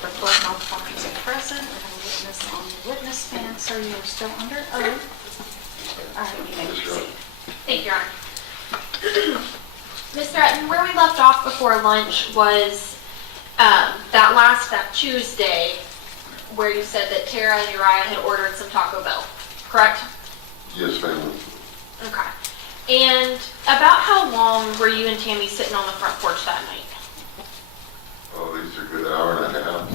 The clerk notifies at present. We have a witness on the witness stand. Sir, you are still under oath. All right, you may proceed. Thank you, Your Honor. Mr. Utton, where we left off before lunch was that Tuesday, where you said that Tara and Uriah had ordered some Taco Bell, correct? Yes, ma'am. Okay. And about how long were you and Tammy sitting on the front porch that night? Oh, these are a good hour and a half.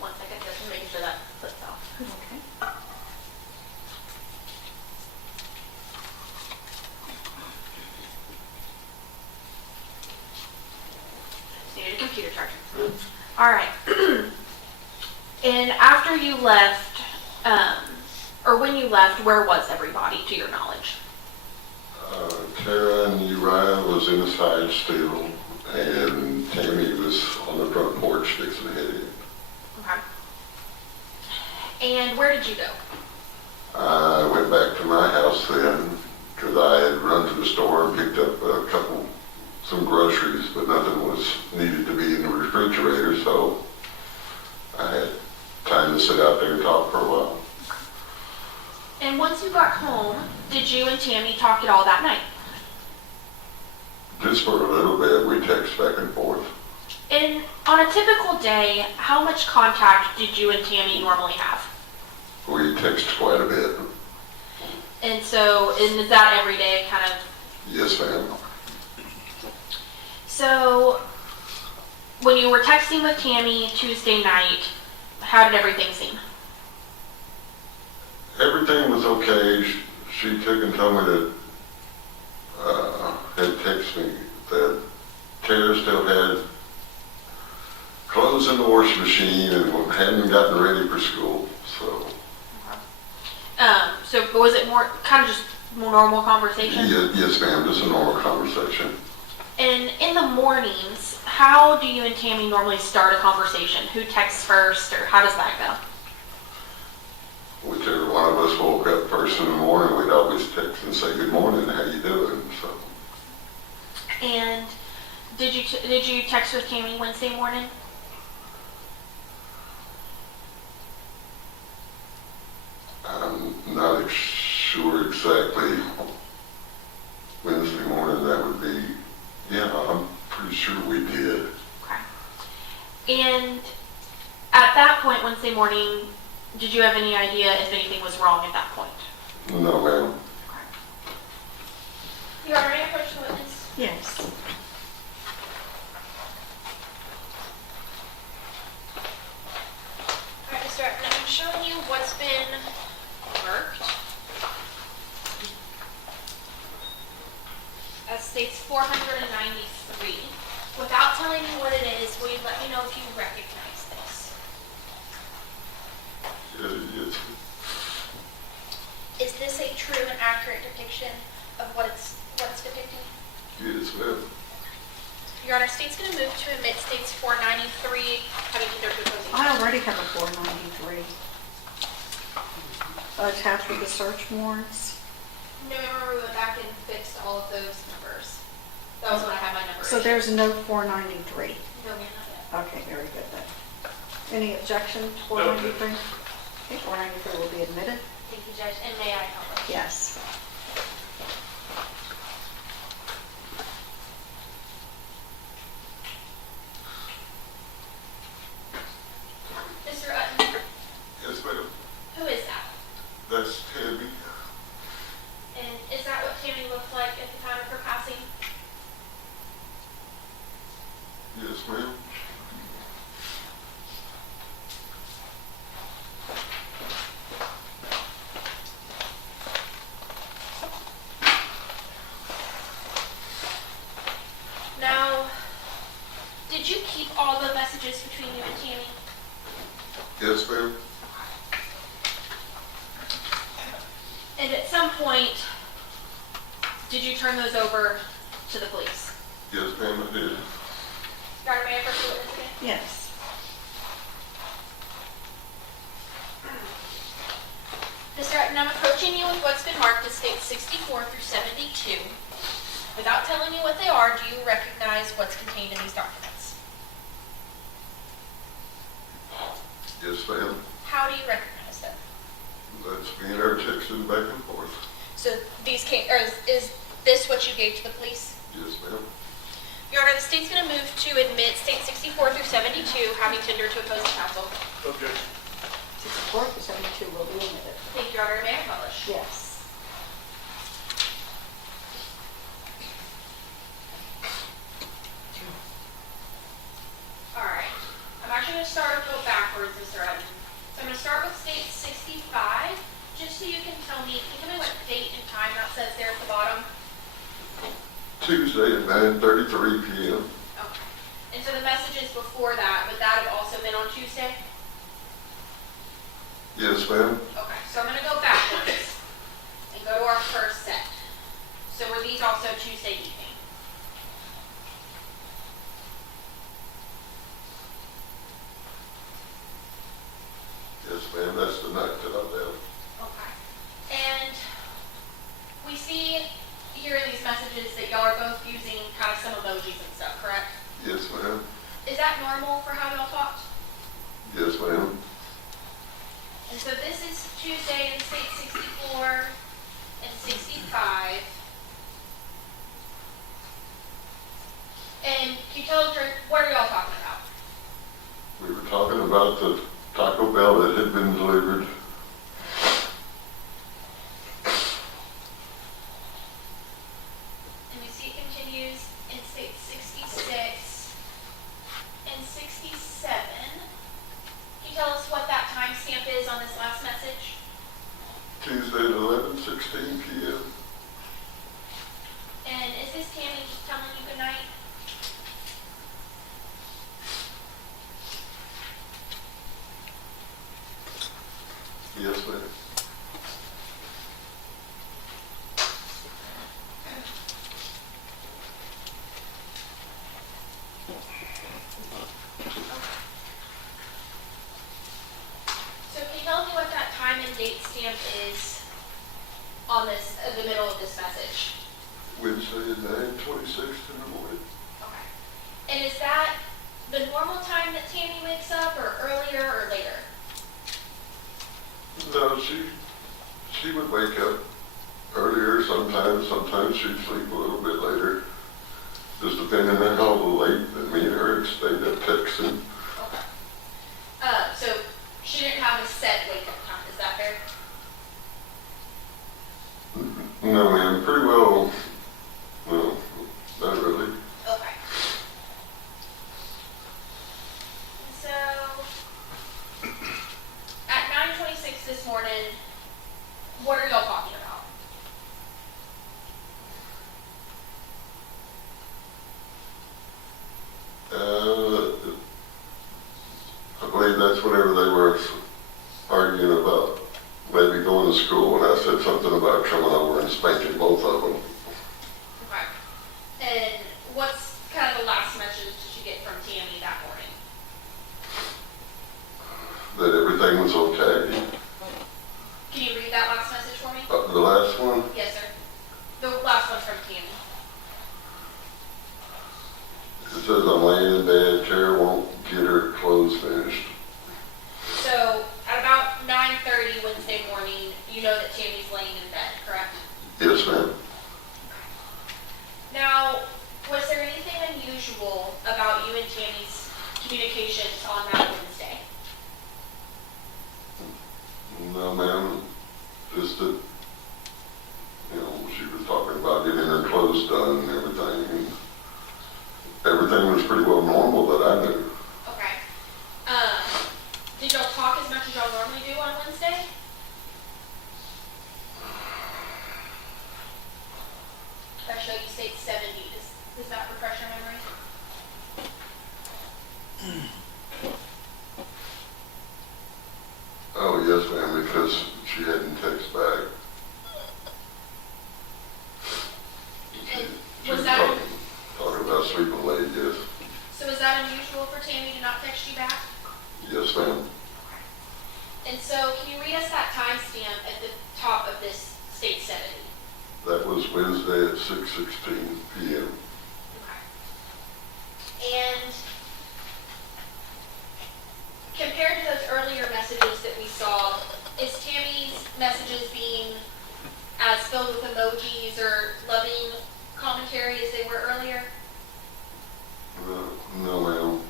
1 second, just making sure that flips off. Okay. Needed a computer charger. All right. And after you left, or when you left, where was everybody, to your knowledge? Tara and Uriah was in the side still, and Tammy was on the front porch fixing to head in. Okay. And where did you go? I went back to my house then, because I had run to the store and picked up some groceries, but nothing was needed to be in the refrigerator, so I had time to sit out there and talk for a while. And once you got home, did you and Tammy talk at all that night? Just for a little bit, we text back and forth. And on a typical day, how much contact did you and Tammy normally have? We text quite a bit. And is that every day kind of? Yes, ma'am. So when you were texting with Tammy Tuesday night, how did everything seem? Everything was okay. She took and told me that, had texted me that Tara still had clothes in the washing machine and hadn't gotten ready for school, so. So was it more kind of just more normal conversation? Yes, ma'am, just a normal conversation. And in the mornings, how do you and Tammy normally start a conversation? Who texts first, or how does that go? Whichever one of us woke up first in the morning, we'd always text and say, "Good morning, how you doing?" So. And did you text with Tammy Wednesday morning? I'm not sure exactly. Wednesday morning, that would be, yeah, I'm pretty sure we did. Okay. And at that point, Wednesday morning, did you have any idea if anything was wrong at that point? No, ma'am. Okay. You already approached the witness? Yes. All right, Mr. Utton, I'm showing you what's been marked. That states 493. Without telling me what it is, will you let me know if you recognize this? Yes. Is this a true and accurate depiction of what it's depicting? Yes, ma'am. Your Honor, state's going to move to admit states 493. Having either proposing. I already have a 493. Attached with the search warrants. No, remember we went back and fixed all of those numbers. That was when I had my number. So there's no 493. No, ma'am, not yet. Okay, very good then. Any objection to 493? Okay, 493 will be admitted. Thank you, Judge. And may I help? Yes. Mr. Utton, Yes, ma'am. who is that? That's Tammy. And is that what Tammy looked like at the time of her passing? Yes, ma'am. Now, did you keep all the messages between you and Tammy? Yes, ma'am. And at some point, did you turn those over to the police? Yes, ma'am, I did. Your Honor, may I approach the witness again? Yes. Mr. Utton, I'm approaching you with what's been marked as states 64 through 72. Without telling me what they are, do you recognize what's contained in these documents? Yes, ma'am. How do you recognize them? That's me and her texting back and forth. So these came, or is this what you gave to the police? Yes, ma'am. Your Honor, the state's going to move to admit States 64 through 72, having tendered to opposing counsel. Objection. 64 to 72 will be admitted. Thank you, Your Honor. May I publish? Yes. All right. I'm actually going to start and go backwards, Mr. Utton. So I'm going to start with State 65, just so you can tell me what date and time that says there at the bottom. Tuesday at 9:33 p.m. Okay. And so the messages before that, would that have also been on Tuesday? Yes, ma'am. Okay, so I'm going to go backwards and go to our first set. So were these also Tuesday evening? Yes, ma'am. That's the night that I'm down. Okay. And we see here in these messages that y'all are both using kind of some emojis and stuff, correct? Yes, ma'am. Is that normal for how y'all talked? Yes, ma'am. And so this is Tuesday in State 64 and 65. And can you tell us, what are y'all talking about? We were talking about the Taco Bell that had been delivered. And we see it continues in State 66 and 67. Can you tell us what that timestamp is on this last message? Tuesday at 11:16 p.m. And is this Tammy telling you good night? Yes, ma'am. So can you tell me what that time and date stamp is on this, in the middle of this message? Wednesday at 9:26 in the morning. Okay. And is that the normal time that Tammy wakes up, or earlier or later? No, she would wake up earlier sometimes. Sometimes she'd sleep a little bit later. Just depending on how late that me and her had stayed up texting. Okay. So she didn't have a set wake up time, is that fair? No, ma'am, pretty well. No, not really. Okay. So, at 9:26 this morning, what are y'all talking about? I believe that's whenever they were arguing about maybe going to school, and I said something about coming over and spanking both of them. Okay. And what's kind of the last message that you get from Tammy that morning? That everything was okay. Can you read that last message for me? The last one, Yes, sir. The last one's from Tammy. it says I'm laying in bed, Tara won't get her clothes finished. So, at about 9:30 Wednesday morning, you know that Tammy's laying in bed, correct? Yes, ma'am. Now, was there anything unusual about you and Tammy's communications on that Wednesday? No, ma'am. Just that, she was talking about getting her clothes done and everything. And everything was pretty well normal that I knew. Okay. Did y'all talk as much as y'all normally do on Wednesday? If I show you State 70, does that refresh your memory? Oh, yes, ma'am, because she hadn't texted back. And She was was that, talking about sleeping late, yes. so is that unusual for Tammy to not text you back? Yes, ma'am. And so can you read us that timestamp at the top of this State 70? That was Wednesday at 6:16 p.m. And compared to those earlier messages that we saw, is Tammy's messages being as filled with emojis or loving commentary as they were earlier? No, ma'am.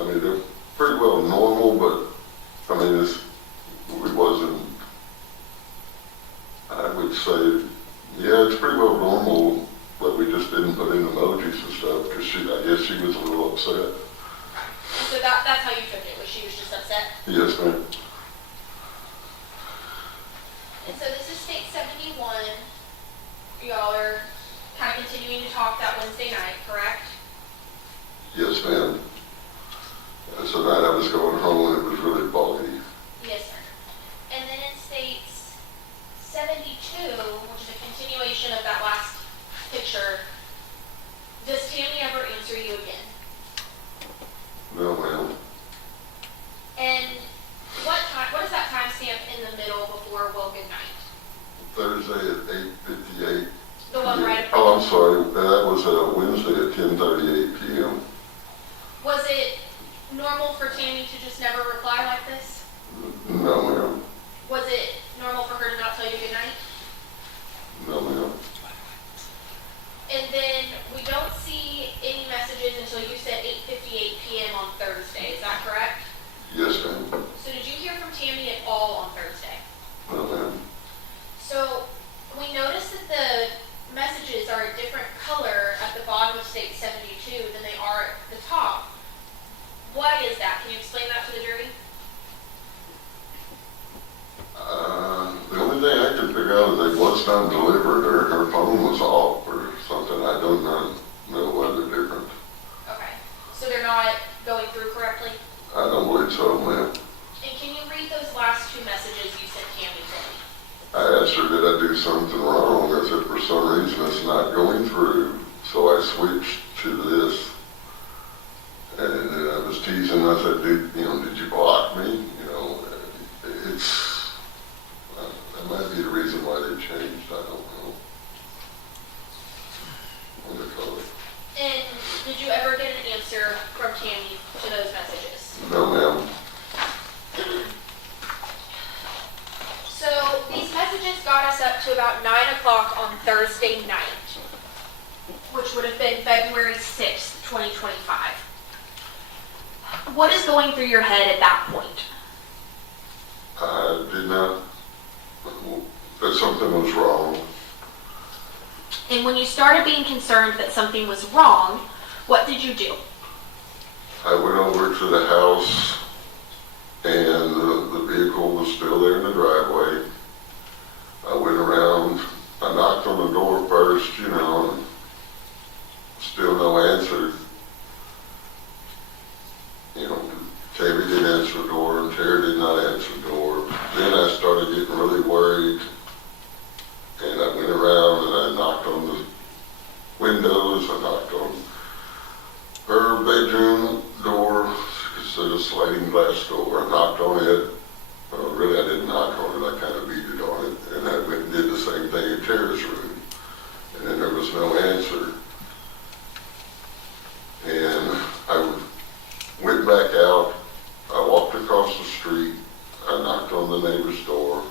I mean, they're pretty well normal, but, I mean, it wasn't, I would say, yeah, it's pretty well normal, but we just didn't put in emojis and stuff, because I guess she was a little upset. So that's how you took it, was she was just upset? Yes, ma'am. And so this is state 71. Y'all are kind of continuing to talk that Wednesday night, correct? Yes, ma'am. So night I was going home and it was really foggy. Yes, sir. And then it states 72, which is a continuation of that last picture. Does Tammy ever answer you again? No, ma'am. And what is that timestamp in the middle before well good night? Thursday at 8:58. The one right above. Oh, I'm sorry. That was Wednesday at 10:38 p.m. Was it normal for Tammy to just never reply like this? No, ma'am. Was it normal for her to not tell you good night? No, ma'am. And then we don't see any messages until you said 8:58 p.m. on Thursday. Is that correct? Yes, ma'am. So did you hear from Tammy at all on Thursday? No, ma'am. So we noticed that the messages are a different color at the bottom of state 72 than they are at the top. Why is that? Can you explain that to the jury? The only thing I can figure out is they was not delivered or her phone was off or something. I do not know why they're different. Okay. So they're not going through correctly? I don't believe so, ma'am. And can you read those last two messages you sent Tammy to me? I asked her, did I do something wrong? I said, for some reason it's not going through. So I switched to this. And then I was teasing, I said, did you block me? That might be the reason why they changed, I don't know. What do they call it? And did you ever get an answer from Tammy to those messages? No, ma'am. So these messages got us up to about 9 o'clock on Thursday night, which would have been February 6th, 2025. What is going through your head at that point? I did not, that something was wrong. And when you started being concerned that something was wrong, what did you do? I went over to the house and the vehicle was still there in the driveway. I went around, I knocked on the door first, and still no answer. Tammy didn't answer the door and Terry did not answer the door. Then I started getting really worried and I went around and I knocked on the windows, I knocked on her bedroom door, it's a sliding glass door. I knocked on it. Well, really, I didn't knock on it. I kind of beat it on it. And I went and did the same thing in Tara's room. And then there was no answer. And I went back out. I walked across the street. I knocked on the neighbor's door.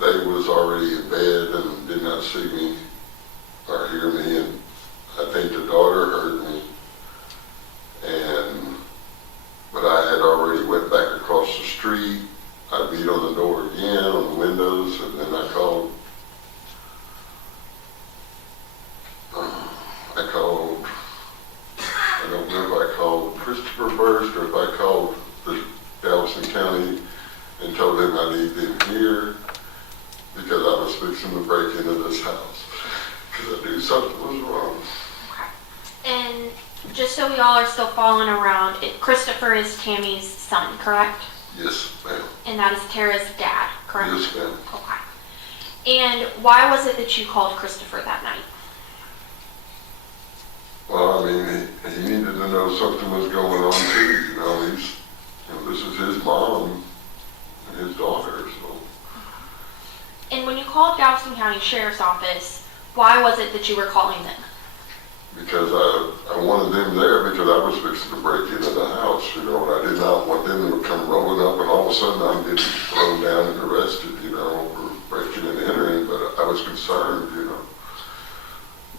They was already in bed and did not see me or hear me. And I think the daughter heard me. But I had already went back across the street. I beat on the door again, on the windows, and then I called, I don't know if I called Christopher first or if I called the Galveston County and told them I need them here because I was fixing to break into this house because I knew something was wrong. And just so we all are still following around, Christopher is Tammy's son, correct? Yes, ma'am. And that is Tara's dad, correct? Yes, ma'am. Okay. And why was it that you called Christopher that night? Well, I mean, he needed to know something was going on too. This is his mom and his daughter, so. And when you called Galveston County Sheriff's Office, why was it that you were calling them? Because I wanted them there because I was fixing to break into the house, you know, and I did not want them to come rolling up and all of a sudden I'm getting thrown down and arrested, you know, for breaking and entering, but I was concerned, you know.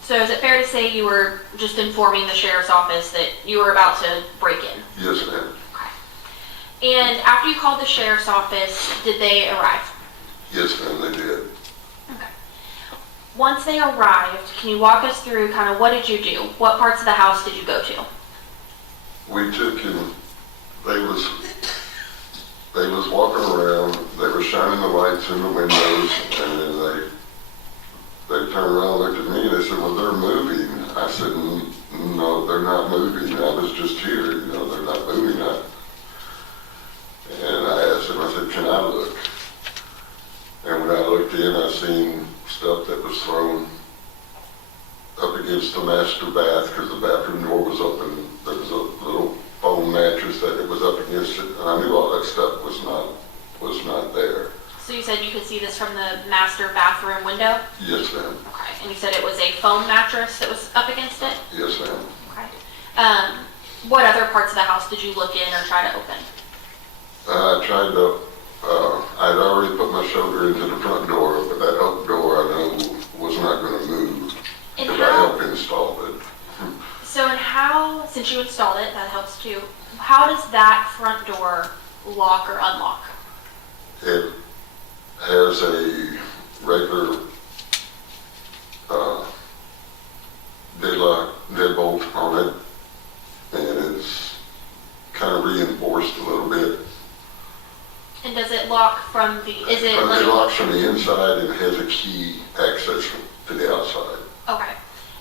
So is it fair to say you were just informing the Sheriff's Office that you were about to break in? Yes, ma'am. Okay. And after you called the Sheriff's Office, did they arrive? Yes, ma'am, they did. Okay. Once they arrived, can you walk us through kind of what did you do? What parts of the house did you go to? We took him, they was walking around, they were shining the lights in the windows, and then they turned around and looked at me and they said, well, they're moving. I said, no, they're not moving. I was just here, you know, they're not moving. And I asked them, I said, can I look? And when I looked in, I seen stuff that was thrown up against the master bath because the bathroom door was open. There was a little foam mattress that it was up against it, and I knew all that stuff was not there. So you said you could see this from the master bathroom window? Yes, ma'am. Okay. And you said it was a foam mattress that was up against it? Yes, ma'am. Okay. What other parts of the house did you look in or try to open? I tried to, I'd already put my shoulder into the front door, but that oak door I know was not going to move And because I helped install it. So and how, since you installed it, that helps too, how does that front door lock or unlock? It has a regular deadbolt on it, and it's kind of reinforced a little bit. And does it lock from the, is it like? It locks from the inside and has a key access to the outside. Okay.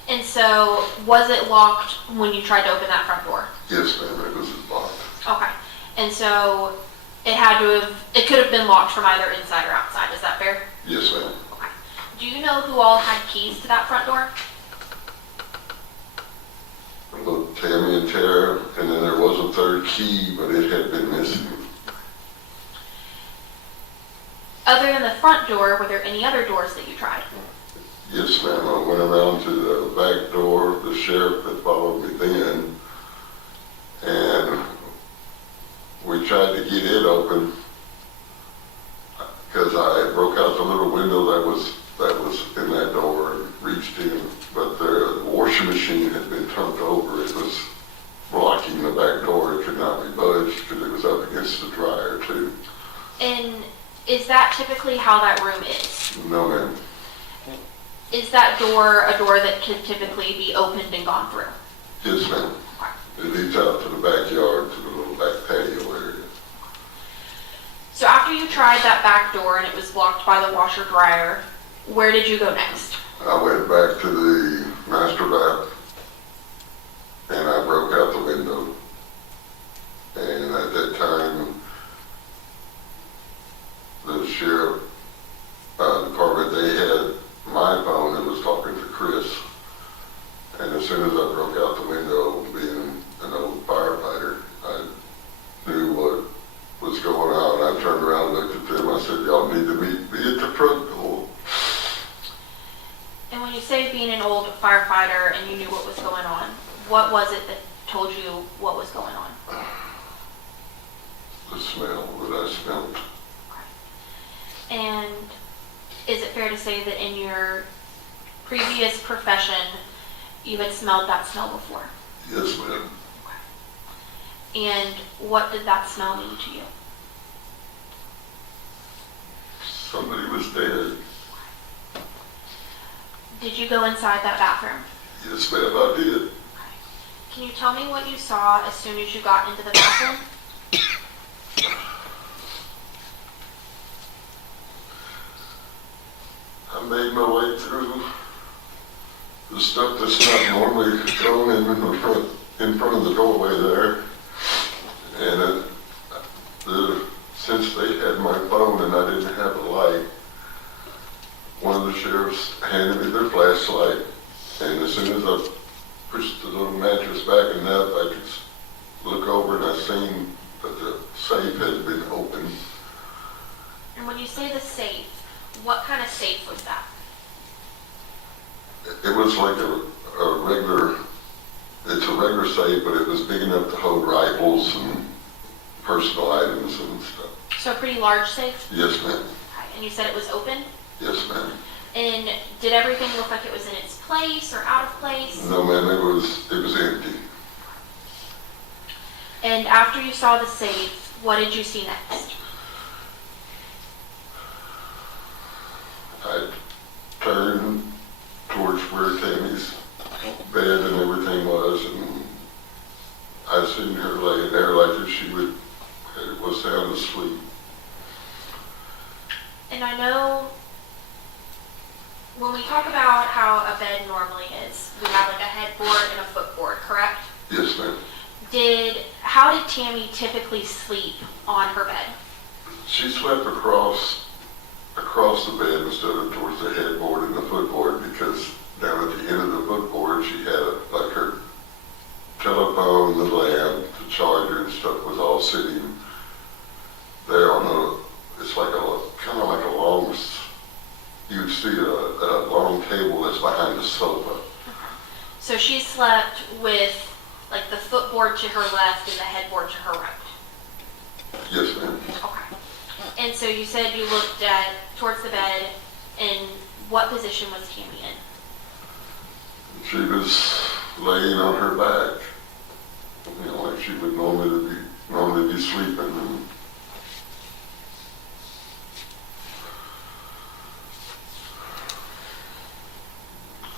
And so was it locked when you tried to open that front door? Yes, ma'am, it was locked. Okay. And so it could have been locked from either inside or outside, is that fair? Yes, ma'am. Okay. Do you know who all had keys to that front door? Well, Tammy and Tara, and then there was a third key, but it had been missing. Other than the front door, were there any other doors that you tried? Yes, ma'am. I went around to the back door, the sheriff that followed me then, and we tried to get it open because I broke out the little window that was in that door and reached in, but the washing machine had been turned over. It was blocking the back door. It could not be budged because it was up against the dryer too. And is that typically how that room is? No, ma'am. Is that door a door that can typically be opened and gone through? Yes, ma'am. It leads out to the backyard, to the little back patio area. So after you tried that back door and it was blocked by the washer dryer, where did you go next? I went back to the master bath and I broke out the window. And at that time, the sheriff department, they had my phone and was talking to Chris. And as soon as I broke out the window, being an old firefighter, I knew what was going on. I turned around and looked at them. I said, y'all need to be at the front door. And when you say being an old firefighter and you knew what was going on, what was it that told you what was going on? The smell that I smelled. And is it fair to say that in your previous profession, you had smelled that smell before? Yes, ma'am. And what did that smell mean to you? Somebody was dead. Did you go inside that bathroom? Yes, ma'am, I did. Can you tell me what you saw as soon as you got into the bathroom? I made my way through the stuff that's not normally thrown in front of the doorway there. And since they had my phone and I didn't have a light, one of the sheriffs handed me their flashlight. And as soon as I pushed the little mattress back enough, I could look over and I seen that the safe had been opened. And when you say the safe, What kind of safe was that? It was like a regular, it's a regular safe, but it was big enough to hold rifles and personal items and stuff. So a pretty large safe? Yes, ma'am. Okay. And you said it was open? Yes, ma'am. And did everything look like it was in its place or out of place? No, ma'am, it was empty. And after you saw the safe, what did you see next? I turned towards where Tammy's bed and everything was, and I seen her laying there like if she was sound asleep. And I know when we talk about how a bed normally is, we have like a headboard and a footboard, correct? Yes, ma'am. How did Tammy typically sleep on her bed? She slept across the bed instead of towards the headboard and the footboard, because down at the end of the footboard she had like her telephone, the lamp, the charger and stuff was all sitting there on it's like kind of like a long, you'd see a long table that's behind the sofa. So she slept with like the footboard to her left and the headboard to her right. Yes, ma'am. Okay. And so you said you looked towards the bed, and what position was Tammy in? She was laying on her back, like she would normally be sleeping.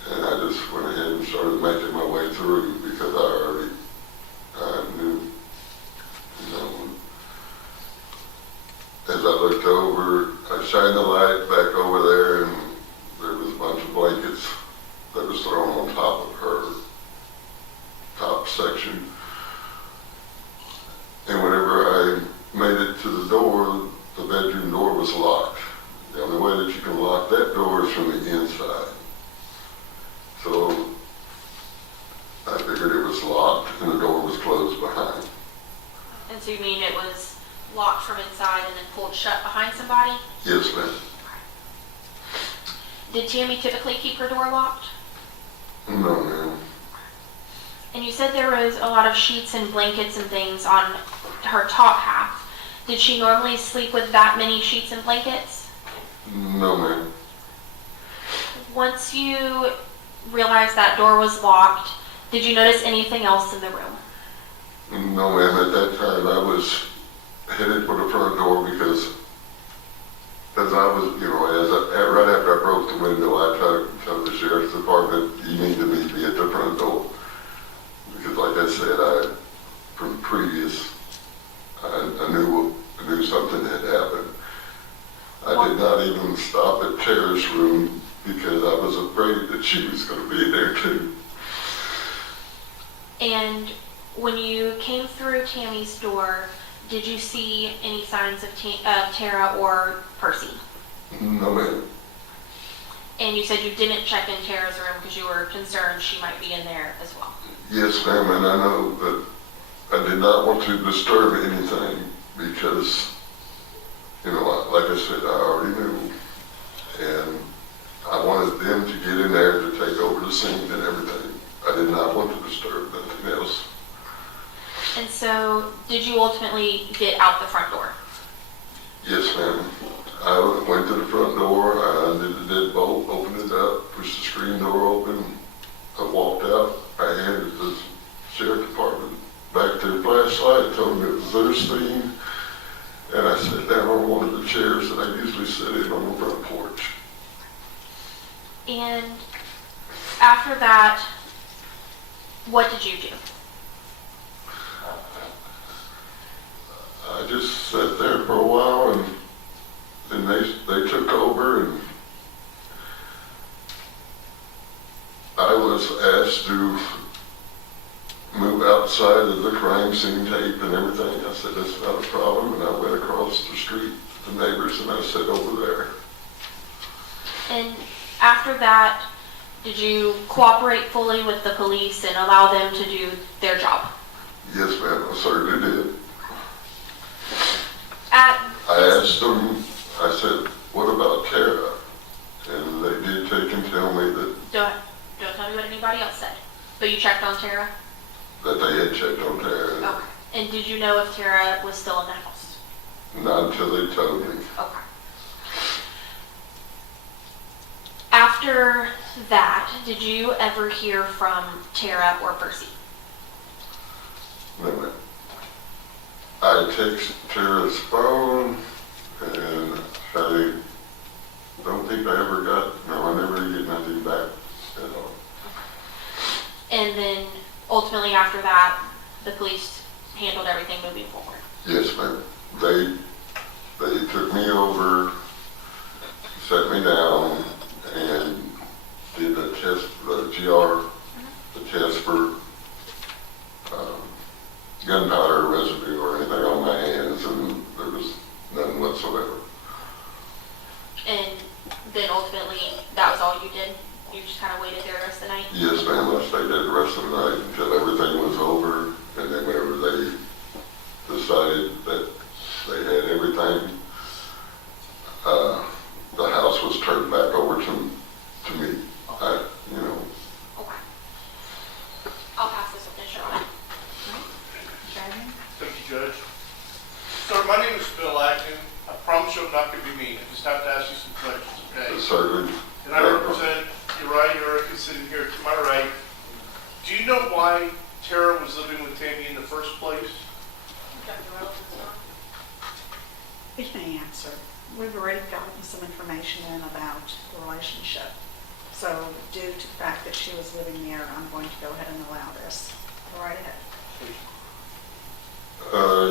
And I just went ahead and started making my way through because I knew, as I looked over, I shined the light back over there, and there was a bunch of blankets that was thrown on top of her top section. And whenever I made it to the door, the bedroom door was locked. The only way that you can lock that door is from the inside. So I figured it was locked and the door was closed behind. And so you mean it was locked from inside and then pulled shut behind somebody? Yes, ma'am. Did Tammy typically keep her door locked? No, ma'am. And you said there was a lot of sheets and blankets and things on her top half. Did she normally sleep with that many sheets and blankets? No, ma'am. Once you realized that door was locked, did you notice anything else in the room? No, ma'am. At that time, I was headed for the front door because as I was, right after I broke the window, I told the sheriff's department, you need to meet me at the front door. Because like I said, from previous, I knew something had happened. I did not even stop at Tara's room because I was afraid that she was going to be there too. And when you came through Tammy's door, did you see any signs of Tara or Percy? No, ma'am. And you said you didn't check in Tara's room because you were concerned she might be in there as well. Yes, ma'am, and I know that I did not want to disturb anything because, like I said, I already knew. And I wanted them to get in there to take over the scene and everything. I did not want to disturb nothing else. And so, did you ultimately get out the front door? Yes, ma'am. I went to the front door, I undid the deadbolt, opened it up, pushed the screen door open. I walked out, I handed the sheriff department back their flashlight, told them it was their scene, and I sat down on one of the chairs that I usually sit in on the front porch. And after that, what did you do? I just sat there for a while, and then they took over, and I was asked to move outside of the crime scene tape and everything. I said, that's not a problem, and I went across the street to the neighbors, and I sat over there. And after that, did you cooperate fully with the police and allow them to do their job? Yes, ma'am, I certainly did. At I asked them, I said, what about Tara? anybody else said. But you checked on Tara? That they had checked on Tara. Okay. And did you know if Tara was still in the house? Not until they told me. Okay. After that, did you ever hear from Tara or Percy? No, ma'am. I text Tara's phone and I don't think I ever got, no, I never get nothing back at all. And then ultimately after that, the police handled everything moving forward? Yes, ma'am. They took me over, set me down, and did a test, the GR, the test for gunpowder residue or anything on my hands, and there was none whatsoever. And then ultimately, that was all you did? You just kind of waited there the rest of the night? Yes, ma'am. I stayed there the rest of the night until everything was over, and then whenever they decided that they had everything, the house was turned back over to me. Okay. I'll pass this with Cheryl. Driving? Thank you, Judge. Sir, my name is Bill Acton. I promise you I'm not going to be mean. I just have to ask you some questions, okay? Certainly. And I represent Uriah Urick, who's sitting here to my right. Do you know why Tara was living with Tammy in the first place? You may answer. We've already gotten some information in about the relationship. So due to the fact that she was living there, I'm going to go ahead and allow this. Go right ahead.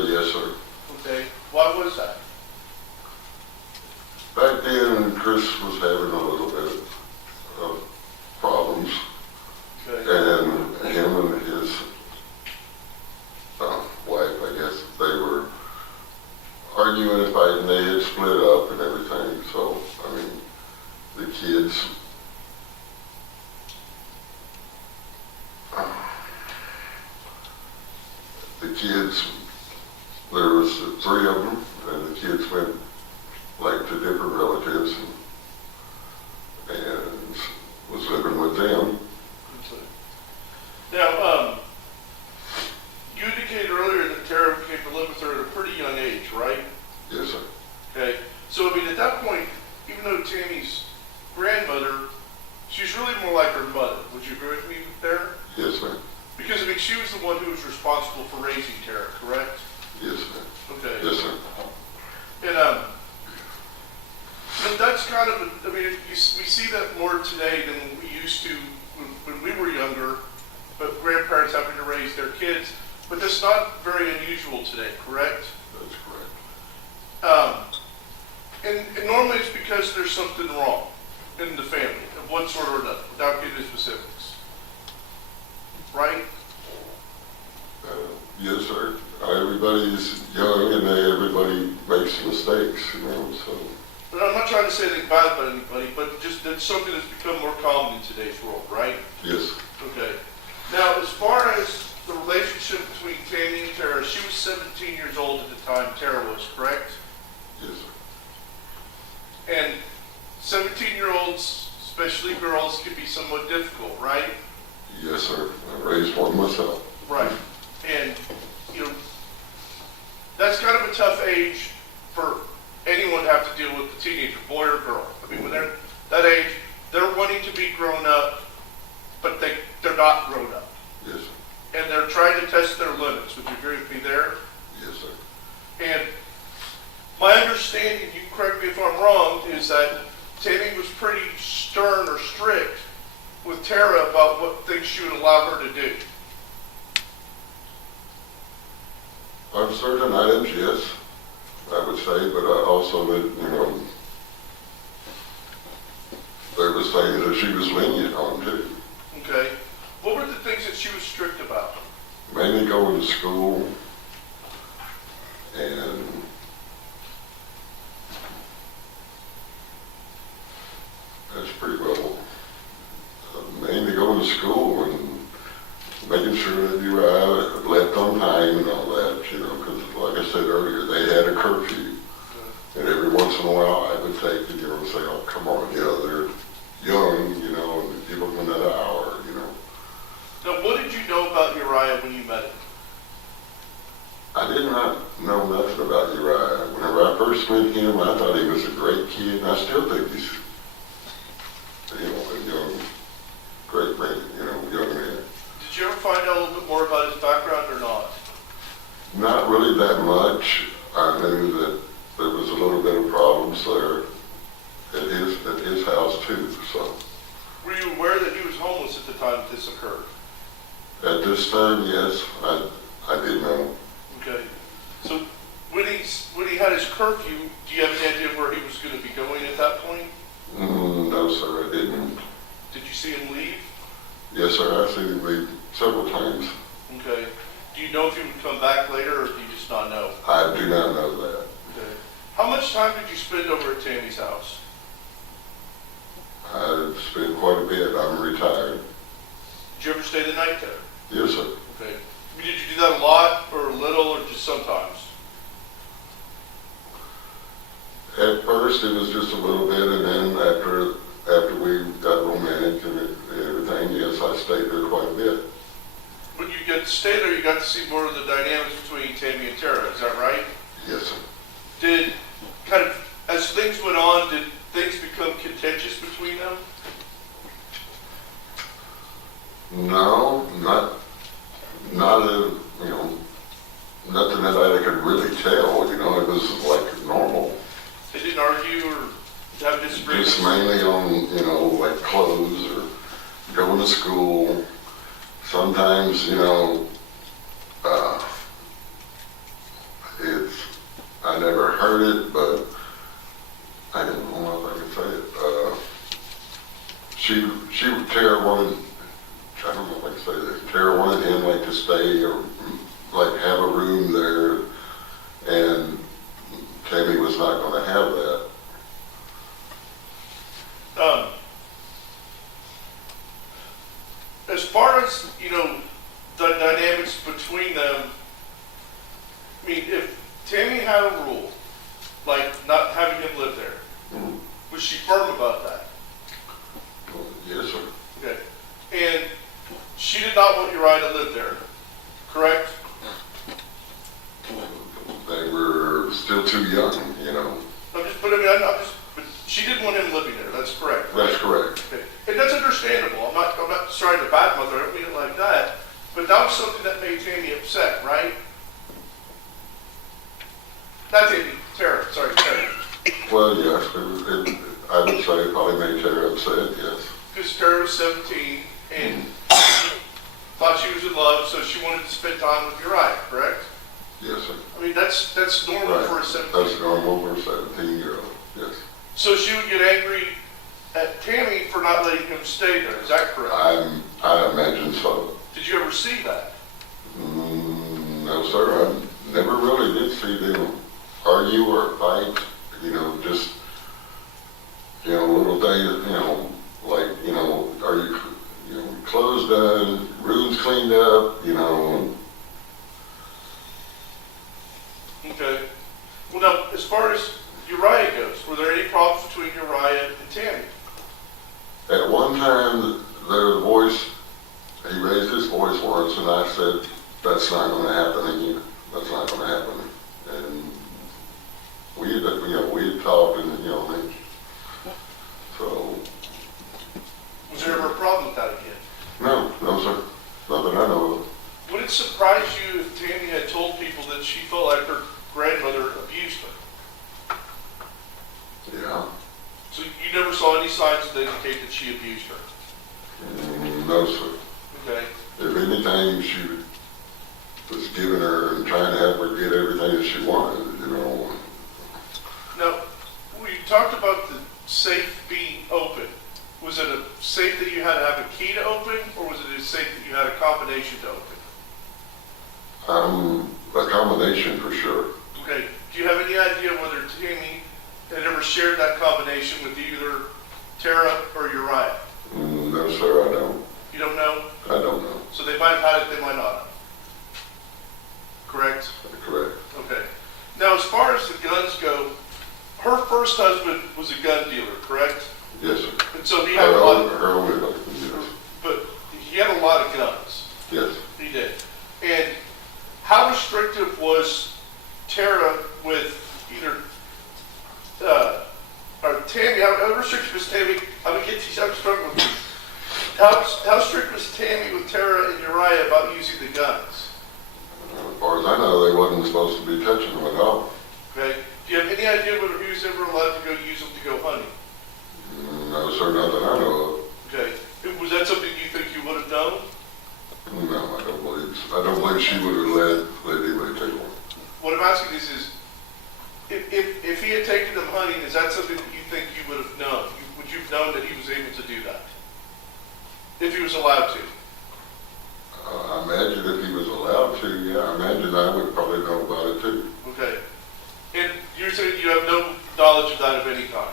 Yes, sir. Okay. Why was that? Back then, Chris was having a little bit of problems, Okay. and him and his wife, I guess, they were arguing and fighting. They had split up and everything. So, I mean, the kids, there was 3 of them, and the kids went like to different relatives and was living with them. Okay. Now, you indicated earlier that Tara came to live with her at a pretty young age, right? Yes, sir. Okay. So, I mean, at that point, even though Tammy's grandmother, she's really more like her mother. Would you agree with me there? Yes, ma'am. Because, I mean, she was the one who was responsible for raising Tara, correct? Yes, ma'am. Okay. Yes, sir. And, but that's kind of, I mean, we see that more today than we used to when we were younger, but grandparents having to raise their kids. But that's not very unusual today, correct? That's correct. And normally it's because there's something wrong in the family, of one sort or another, without getting into specifics. Right? Yes, sir. Everybody's young and everybody makes mistakes, so. But I'm not trying to say anything bad about anybody, but just that's something that's become more common in today's world, right? Yes. Okay. Now, as far as the relationship between Tammy and Tara, she was 17 years old at the time Tara was, correct? Yes, sir. And 17-year-olds, especially girls, can be somewhat difficult, right? Yes, sir. I raised one myself. Right. And, that's kind of a tough age for anyone to have to deal with a teenager, boy or girl. I mean, when they're that age, they're wanting to be grown up, but they're not grown up. Yes, sir. And they're trying to test their limits. Would you agree with me there? Yes, sir. And my understanding, you can correct me if I'm wrong, is that Tammy was pretty stern or strict with Tara about what things she would allow her to do. On certain items, yes, I would say, but I also that, there was things that she was lenient on too. Okay. What were the things that she was strict about? Mainly going to school and that's pretty well, mainly going to school and making sure that you left on time and all that, because like I said earlier, they had a curfew. And every once in a while I would take and say, oh, come on, they're young, and give them another hour, did you know about Uriah when you met him? I did not know nothing about Uriah. Whenever I first met him, I thought he was a great kid, and I still think he's, you know, a young, great man, you know, young man. Did you ever find out a little bit more about his background or not? Not really that much. I knew that there was a little bit of problems there at his house too, so. Were you aware that he was homeless at the time this occurred? At this time, yes, I did know. Okay. So when he had his curfew, do you have any idea where he was going to be going at that point? No, sir, I didn't. Did you see him leave? Yes, sir, I've seen him leave several times. Okay. Do you know if he would come back later, or do you just not know? I do not know that. Okay. How much time did you spend over at Tammy's house? I've spent quite a bit. I'm retired. Did you ever stay the night there? Yes, sir. Okay. Did you do that a lot, or a little, or just sometimes? At first, it was just a little bit, and then after we got romantic and everything, yes, I stayed there quite a bit. When you get to stay there, you got to see more of the dynamics between Tammy and Tara. Is that right? Yes, sir. Did kind of, as things went on, did things become contentious between them? No, not a, you know, nothing that I could really tell, you know, it was like normal. They didn't argue or have disagreements? Just mainly on, you know, like clothes or going to school. Sometimes, you know, I never heard it, but I didn't know if I could say it. Tara wanted, I don't know if I can say this, Tara wanted him like to stay or like have a room there, and Tammy was not going to have that. As far as, you know, the dynamics between them, I mean, if Tammy had a rule, like not having him live there, was she firm about that? Yes, sir. Okay. And she did not want Uriah to live there, correct? They were still too young, you know. But she didn't want him living there, that's correct, right? That's correct. Okay. And that's understandable. I'm not trying to badmouth her, I don't mean it like that. But that was something that made Tammy upset, right? Not Tammy, Tara, sorry, Tara. Well, yes, I would say it probably made Tara upset, yes. Because Tara was 17 and thought she was in love, so she wanted to spend time with Uriah, correct? Yes, sir. I mean, that's normal for a 17. That's normal for a 17-year-old, yes. So she would get angry at Tammy for not letting him stay there, is that correct? I imagine so. Did you ever see that? No, sir, I never really did see them argue or fight, you know, just, you know, little things, you know, like, you know, are you know, clothes done, rooms cleaned up, you know. Okay. Well, now, as far as Uriah goes, were there any problems between Uriah and Tammy? At one time, he raised his voice once, and I said, that's not going to happen again. That's not going to happen. And we had talked, and, you know, so. Was there ever a problem with that again? No, sir. Not that I know of. Would it surprise you if Tammy had told people that she felt like her grandmother abused her? Yeah. So you never saw any signs that indicate that she abused her? No, sir. Okay. If anything, she was giving her and trying to help her get everything that she wanted, you know. Now, we talked about the safe being open. Was it a safe that you had to have a key to open, or was it a safe that you had a combination to open? A combination for sure. Okay. Do you have any idea whether Tammy had ever shared that combination with either Tara or Uriah? No, sir, I don't. You don't know? I don't know. So they might have had it, they might not have. Correct? Correct. Okay. Now, as far as the guns go, her first husband was a gun dealer, correct? Yes, sir. And so he had a lot of, Her only husband, yes. but he had a lot of guns. Yes, using the guns? As far as I know, they wasn't supposed to be touching them at all. Okay. Do you have any idea whether he was ever allowed to go use them to go hunting? No, sir, not that I know Okay. Was that something you think you would have done? of. No, I don't believe so. I don't believe she would have let anybody take one. What I'm asking is if he had taken them hunting, is that something that you think you would have known? Would you have known that he was able to do that? If he was allowed to? I imagine if he was allowed to, yeah, I imagine I would probably know about it too. Okay. And you're saying you have no knowledge of that of any kind?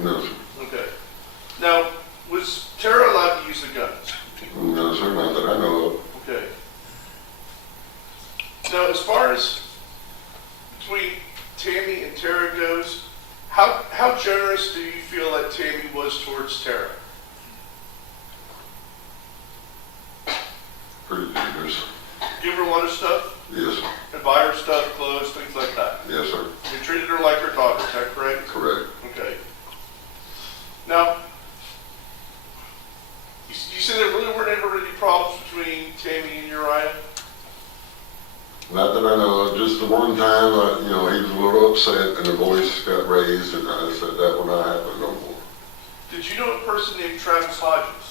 No, sir. Okay. Now, was Tara allowed to use the guns? No, sir, not that I know of. Okay. Now, as far as between Tammy and Tara goes, how generous do you feel that Tammy was towards Tara? Pretty generous. Give her a lot of stuff? Yes, sir. And buy her stuff, clothes, things like that? Yes, sir. You treated her like her daughter, is that correct? Correct. Okay. Now, you said there really weren't ever any problems between Tammy and Uriah? Not that I know of. Just the one time, he was a little upset and the voice got raised, and I said that will not happen no more. Did you know a person named Travis Hodges?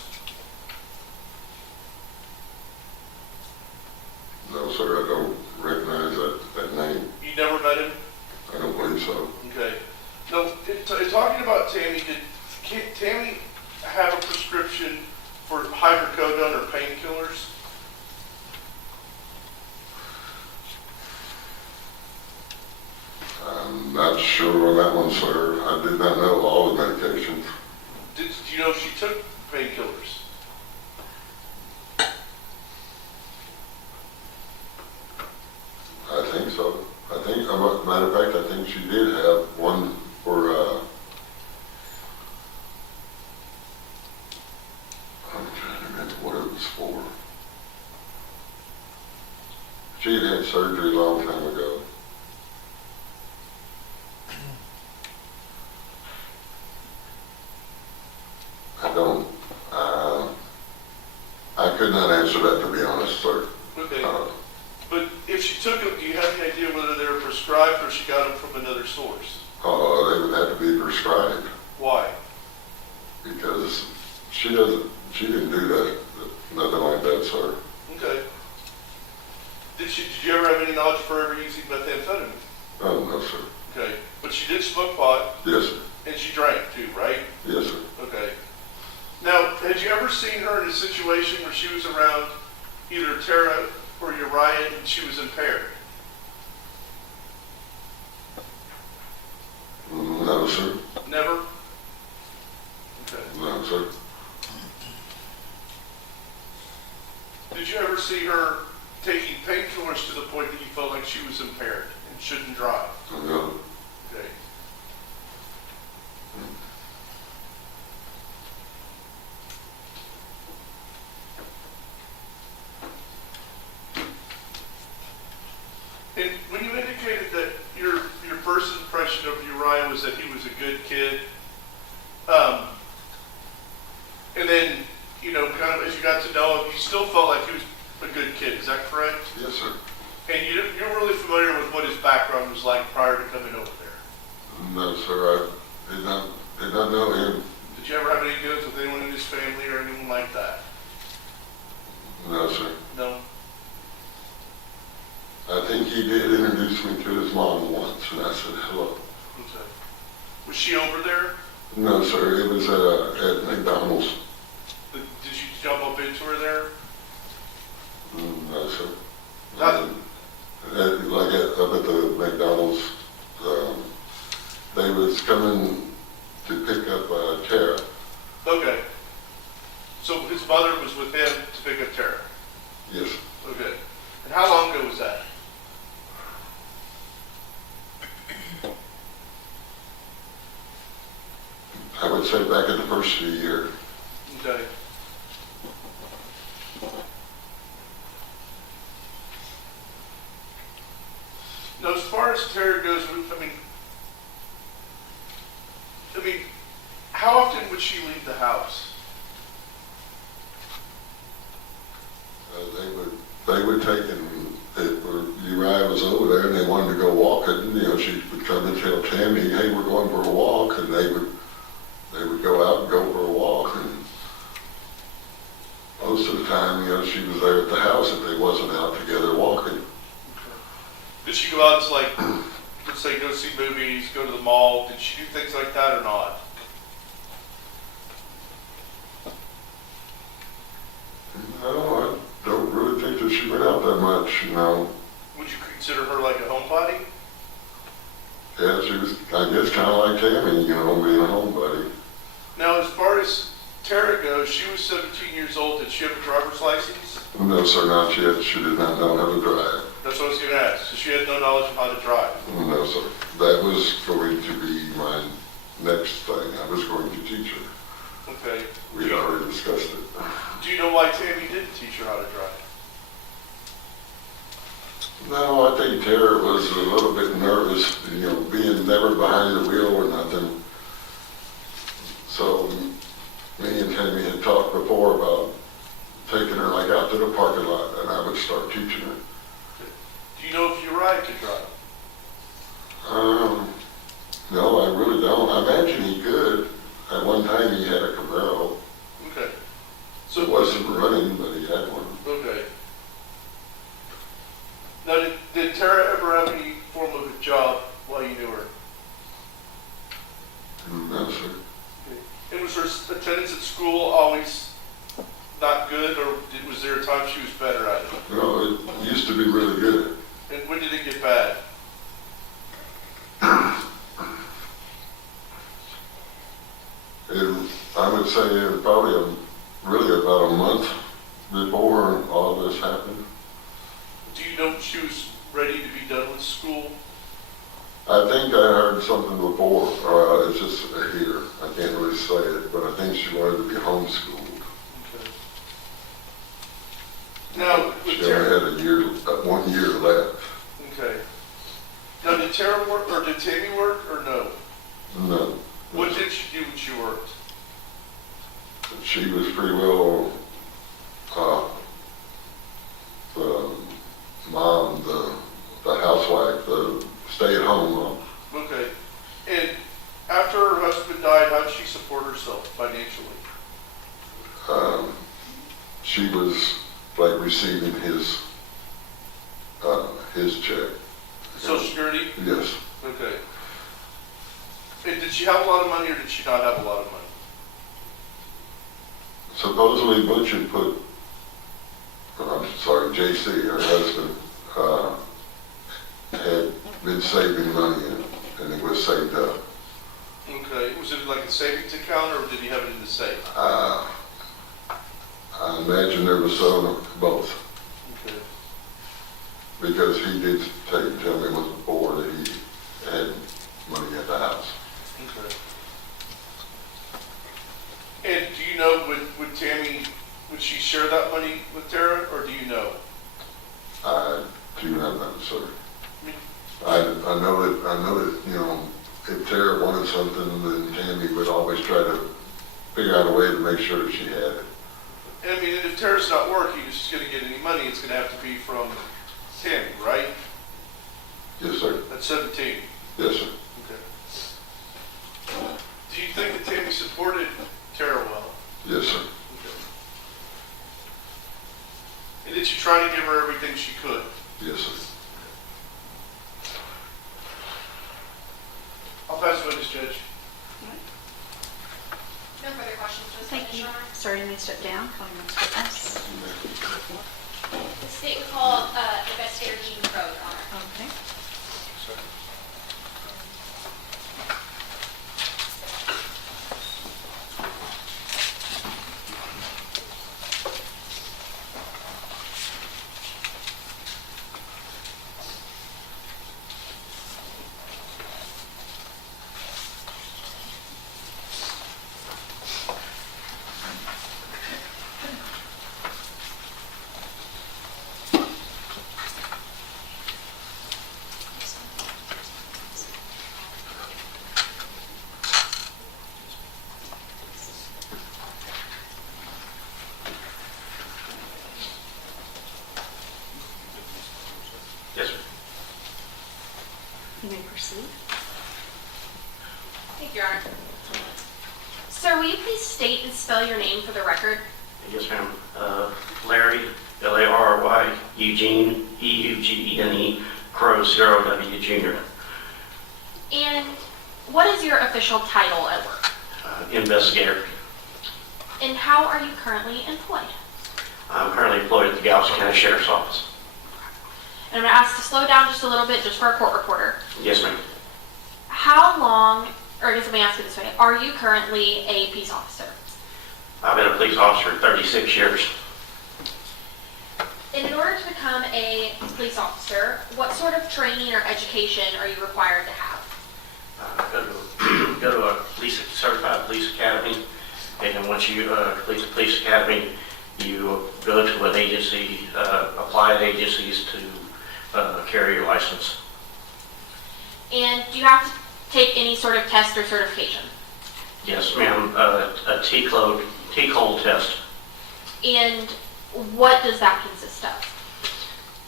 No, sir, I don't recognize that name. You never met him? I don't believe so. Okay. Now, in talking about Tammy, did Tammy have a prescription for hydrocodone or painkillers? I'm not sure on that one, sir. I did not know all the medications. Do you know if she took painkillers? I think so. Matter of fact, I think she did have one for, I'm trying to remember what it was for. She had had surgery a long time ago. I could not answer that, to be honest, sir. Okay. But if she took them, do you have any idea whether they were prescribed or she got them from another source? They would have to be prescribed Why? because she didn't do that, nothing like that, sir. Okay. Did you ever have any knowledge of her ever using methamphetamine? Oh, no, sir. Okay. But she did smoke pot Yes, sir. and she drank too, right? Yes, sir. Okay. Now, had you ever seen her in a situation where she was around either Tara or Uriah and she was impaired? No, sir. Never? Okay. No, sir. Did you ever see her taking painkillers to the point that you felt like she was impaired and shouldn't drive? No. Okay. And when you indicated that your first impression of Uriah was that he was a good kid, and then, kind of as you got to know him, you still felt like he was a good kid, is that correct? Yes, sir. And you're really familiar with what his background was like prior to coming over there? No, sir. I did not know him. Did you ever have any dealings with anyone in his family or anyone like that? No, sir. No? I think he did introduce me to his mom once, and I said hello. Okay. Was she over there? No, sir. It was at McDonald's. Did you jump up into her there? No, sir. Nothing? Up at the McDonald's, they was coming to pick up Tara. Okay. So his mother was with him to pick up Tara? Yes. Okay. And how long ago was that? I would say back at the first of the year. Okay. Now, as far as Tara goes, I mean, how often would she leave the house? They would would take Uriah was over there and they wanted to go walking, she would come and tell Tammy, hey, we're going for a walk, and they would go out and go for a walk, and most of the time, she was there at the house if they wasn't out together walking. Did she go out to, like, let's say, go see movies, go to the mall? Did she do things like that or not? No, I don't really think that she went out that much, Would you consider her like a homebody? Yeah, she was, I guess, kind of like Tammy, being a homebody. Now, as far as Tara goes, she was 17 years old. Did she have a driver's license? No, sir, not yet. She did not know how to drive. That's what I was going to ask. So she had no knowledge of how to drive? No, sir. That was going to be my next thing. I was going to teach her. Okay. We had already discussed it. Do you know why Tammy didn't teach her how to drive? No, I think Tara was a little bit nervous, being never behind the wheel or nothing. So me and Tammy had talked before about taking her like out to the parking lot, and I would start teaching her. Do you know if Uriah could drive? No, I really don't. I imagine he could. At one time he had a Camaro. Okay. So it wasn't running, but he had one. Okay. Now, did Tara ever have any form of a job while you knew her? No, sir. And was her attendance at school always not good, or was there a time she was better at it? No, it used to be really good. And when did it get bad? I would say it was probably really about a month before all this happened. Do you know if she was ready to be done with school? I think I heard something before, it's just here. I can't really say it, but I think she wanted to be homeschooled. Okay. Now, She with only Tara, had 1 year left. okay. Now, did Tara work, or did Tammy work, or no? No. What did she do when she worked? She was pretty well, the mom, the housewife, the stay-at-home mom. Okay. And after her husband died, how did she support herself financially? She was like receiving his check. Social Security? Yes. Okay. And did she have a lot of money, or did she not have a lot of money? Supposedly Butch had put, JC, her husband, had been saving money and it was saved up. Okay. Was it like a savings account, or did he have it in the safe? I imagine there was some of both, Okay. because he did tell me once before that he had money at the house. Okay. And do you know, would Tammy, would she share that money with Tara, or do you know? I do not know, sir. I know that, if Tara wanted something, then Tammy would always try to figure out a way to make sure that she had it. And I mean, if Tara's not working, if she's going to get any money, it's going to have to be from Tammy, right? Yes, sir. At 17. Yes, sir. Okay. Do you think that Tammy supported Tara well? Yes, sir. Okay. And did she try to give her everything she could? Yes, sir. I'll pass the witness, Judge. No further questions, just Thank you. Sir, you may step down. Call your next witness. The state will call Investigator Jim Utton, Your Honor. Okay. You may proceed. Thank you, Your Honor. Sir, will you please state and spell your name for the record? Yes, ma'am. Larry, L-A-R-R-Y, Eugene, E-U-G-E-N-E, Crowe, W. Jr. And what is your official title at work? Investigator. And how are you currently employed? I'm currently employed at the Galveston County Sheriff's Office. And I'm going to ask to slow down just a little bit just for a court reporter. Yes, ma'am. How long, or I guess let me ask it this way, are you currently a peace officer? I've been a police officer 36 years. And in order to become a police officer, what sort of training or education are you required to have? Go to a certified police academy, and then once you complete the police academy, you go to an agency, apply at agencies to carry your license. And do you have to take any sort of test or certification? Yes, ma'am. A T-code test. And what does that consist of?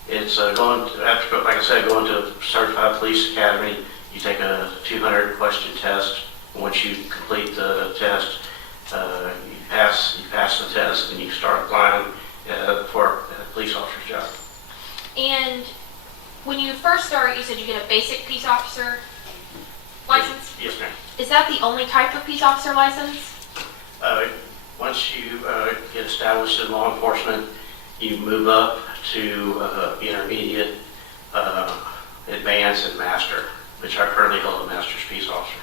It's going to a certified police academy. You take a 200 question test. Once you complete the test, you pass the test, and you start applying for a police officer's job. And when you first start, you said you get a basic peace officer license? Yes, ma'am. Is that the only type of peace officer license? Once you get established in law enforcement, you move up to intermediate, advanced, and master, which I currently hold a master's peace officer.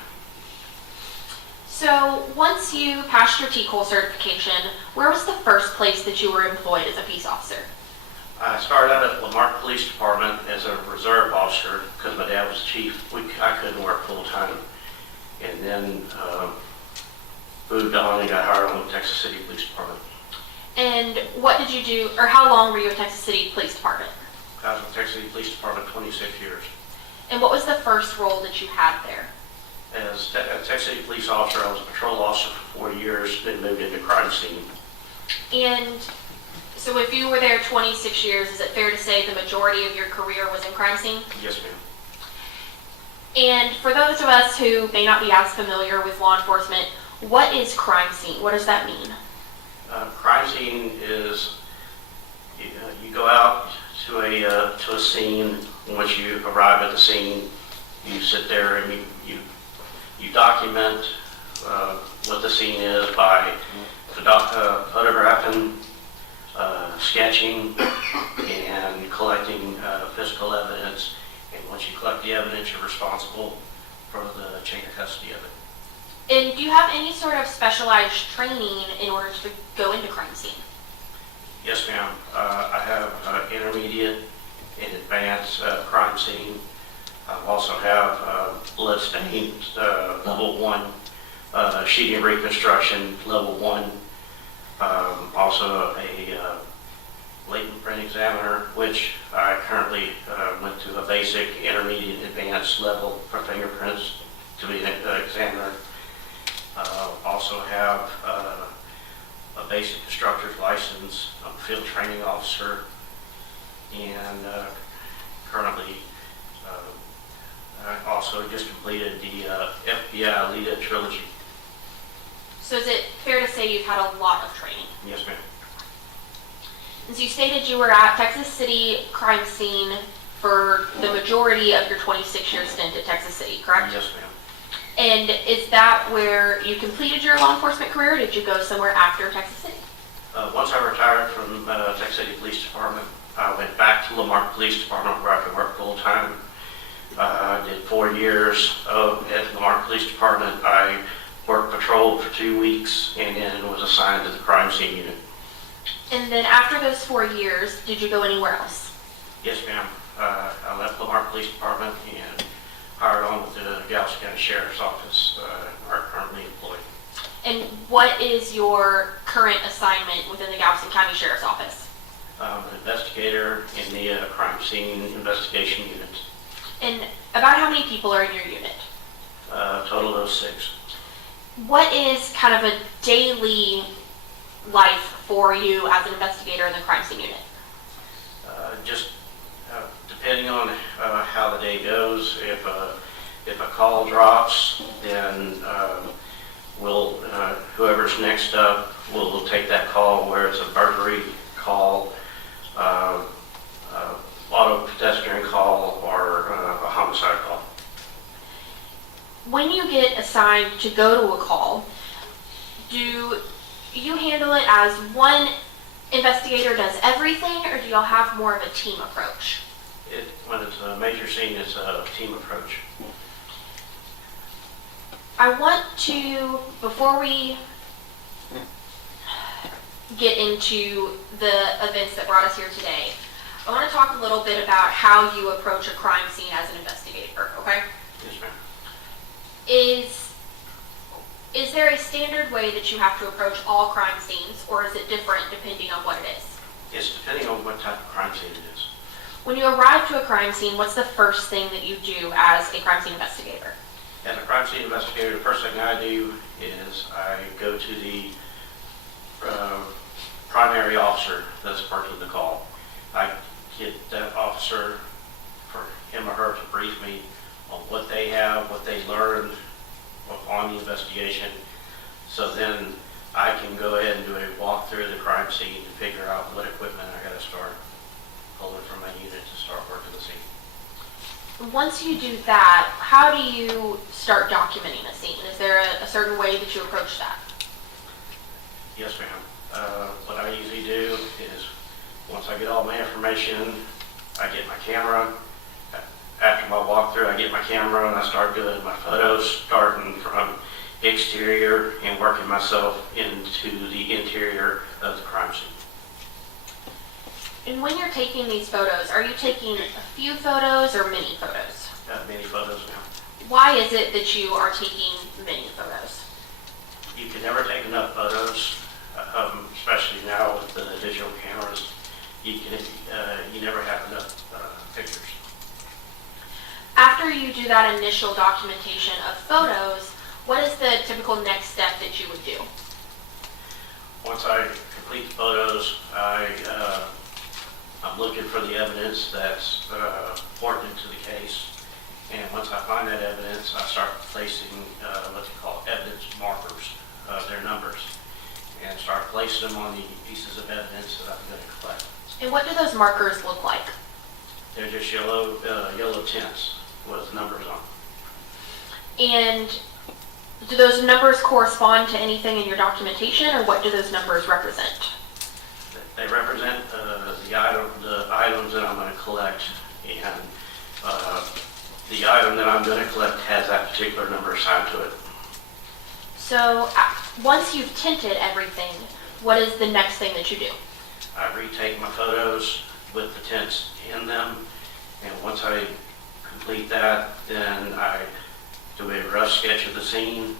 So once you passed your TCOL certification, where was the first place that you were employed as a peace officer? I started out at Lamarck Police Department as a reserve officer because my dad was chief. I couldn't work full time. And then moved on and got hired on the Texas City Police Department. And what did you do, or how long were you at Texas City Police Department? I was with Texas City Police Department 26 years. And what was the first role that you had there? As a Texas City Police officer, I was a patrol officer for 4 years, then moved into crime scene. And so if you were there 26 years, is it fair to say the majority of your career was in crime scene? Yes, ma'am. And for those of us who may not be as familiar with law enforcement, what is crime scene? What does that mean? Crime scene is you go out to a scene. Once you arrive at the scene, you sit there and you document what the scene is by photographing, sketching, and collecting physical evidence. And once you collect the evidence, you're responsible for the chain of custody of it. And do you have any sort of specialized training in order to go into crime scene? Yes, ma'am. I have intermediate and advanced crime scene. I also have blood stain level 1, sheeting reconstruction level 1. Also a latent print examiner, which I currently went to a basic, intermediate, advanced level for fingerprints to be an examiner. Also have a basic instructor's license. I'm a field training officer, and currently I also just completed the FBI Lead Trilogy. So is it fair to say you've had a lot of training? Yes, ma'am. And so you stated you were at Texas City crime scene for the majority of your 26-year stint at Texas City, correct? Yes, ma'am. And is that where you completed your law enforcement career, or did you go somewhere after Texas City? Once I retired from Texas City Police Department, I went back to Lamarck Police Department where I could work full time. I did 4 years at Lamarck Police Department. I worked patrol for 2 weeks and then was assigned to the crime scene unit. And then after those 4 years, did you go anywhere else? Yes, ma'am. I left Lamarck Police Department and hired on with the Galveston County Sheriff's Office, are currently employed. And what is your current assignment within the Galveston County Sheriff's Office? I'm an investigator in the crime scene investigation unit. And about how many people are in your unit? Total of 6. What is kind of a daily life for you as an investigator in the crime scene unit? Just depending on how how the day goes. If a call drops, then whoever's next up will take that call, where it's a burglary call, auto pedestrian call, or a homicide call. When you get assigned to go to a call, do you handle it as one investigator does everything, or do y'all have more of a team approach? When it's a major scene, it's a team approach. I want to, before we get into the events that brought us here today, I want to talk a little bit about how you approach a crime scene as an investigator, okay? Yes, ma'am. Is there a standard way that you have to approach all crime scenes, or is it different depending on what it is? It's depending on what type of crime scene it is. When you arrive to a crime scene, what's the first thing that you do as a crime scene investigator? As a crime scene investigator, the first thing I do is I go to the primary officer that's working the call. I get that officer, for him or her, to brief me on what they have, what they learned on the investigation. So then I can go ahead and do a walk through the crime scene to figure out what equipment I got to start pulling from my unit to start working the scene. Once you do that, how do you start documenting a scene? Is there a certain way that you approach that? Yes, ma'am. What I usually do is, once I get all my information, I get my camera. After my walkthrough, I get my camera and I start doing my photos, starting from exterior and working myself into the interior of the crime scene. And when you're taking these photos, are you taking a few photos or many photos? Many photos now. Why is it that you are taking many photos? You can never take enough photos, especially now with the digital cameras. You never have enough pictures. After you do that initial documentation of photos, what is the typical next step that you would do? Once I complete the photos, I'm looking for the evidence that's important to the case. And once I find that evidence, I start placing what they call evidence markers, their numbers, and start placing them on the pieces of evidence that I'm going to collect. And what do those markers look like? They're just yellow tints with numbers on them. And do those numbers correspond to anything in your documentation, or what do those numbers represent? They represent the items that I'm going to collect, and the item that I'm going to collect has that particular number assigned to it. So once you've tinted everything, what is the next thing that you do? I retake my photos with the tints in them, and once I complete that, then I do a rough sketch of the scene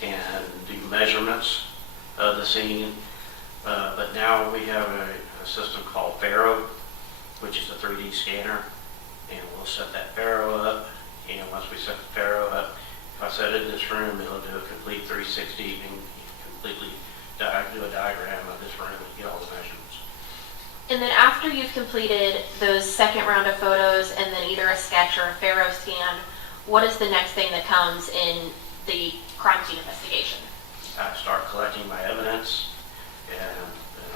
and do measurements of the scene. But now we have a system called Faro, which is a 3D scanner, and we'll set that Faro up, and once we set the Faro up, if I set it in this room, it'll do a complete 360 and completely do a diagram of this room and get all the measurements. And then after you've completed those second round of photos and then either a sketch or a Faro scan, what is the next thing that comes in the crime scene investigation? I start collecting my evidence, and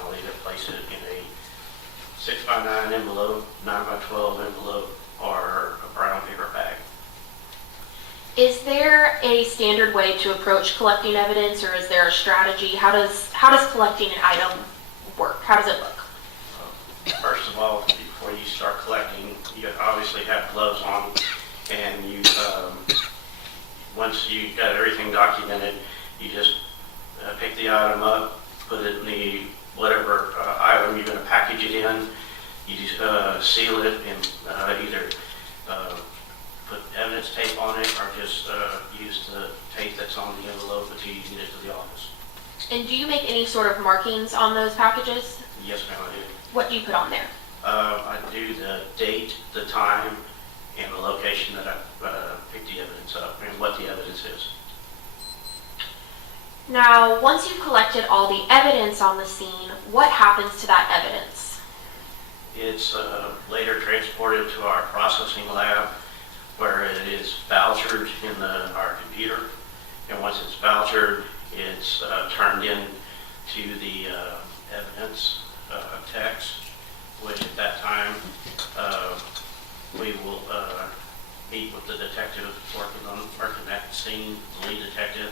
I'll either place it in a 6x9 envelope, 9x12 envelope, or a brown paper bag. Is there a standard way to approach collecting evidence, or is there a strategy? How does collecting an item work? How does it look? First of all, before you start collecting, you obviously have gloves on, and you once you got everything documented, you just pick the item up, put it in the whatever item you're going to package it in. You seal it and either put evidence tape on it or just use the tape that's on the envelope until you get it to the office. And do you make any sort of markings on those packages? Yes, ma'am, I do. What do you put on there? I do the date, the time, and the location that I picked the evidence up and what the evidence is. Now, once you've collected all the evidence on the scene, what happens to that evidence? It's later transported transported to our processing lab where it is vouchered in our computer. And once it's vouchered, it's turned in to the evidence text, which at that time we will meet with the detective working that scene, the lead detective,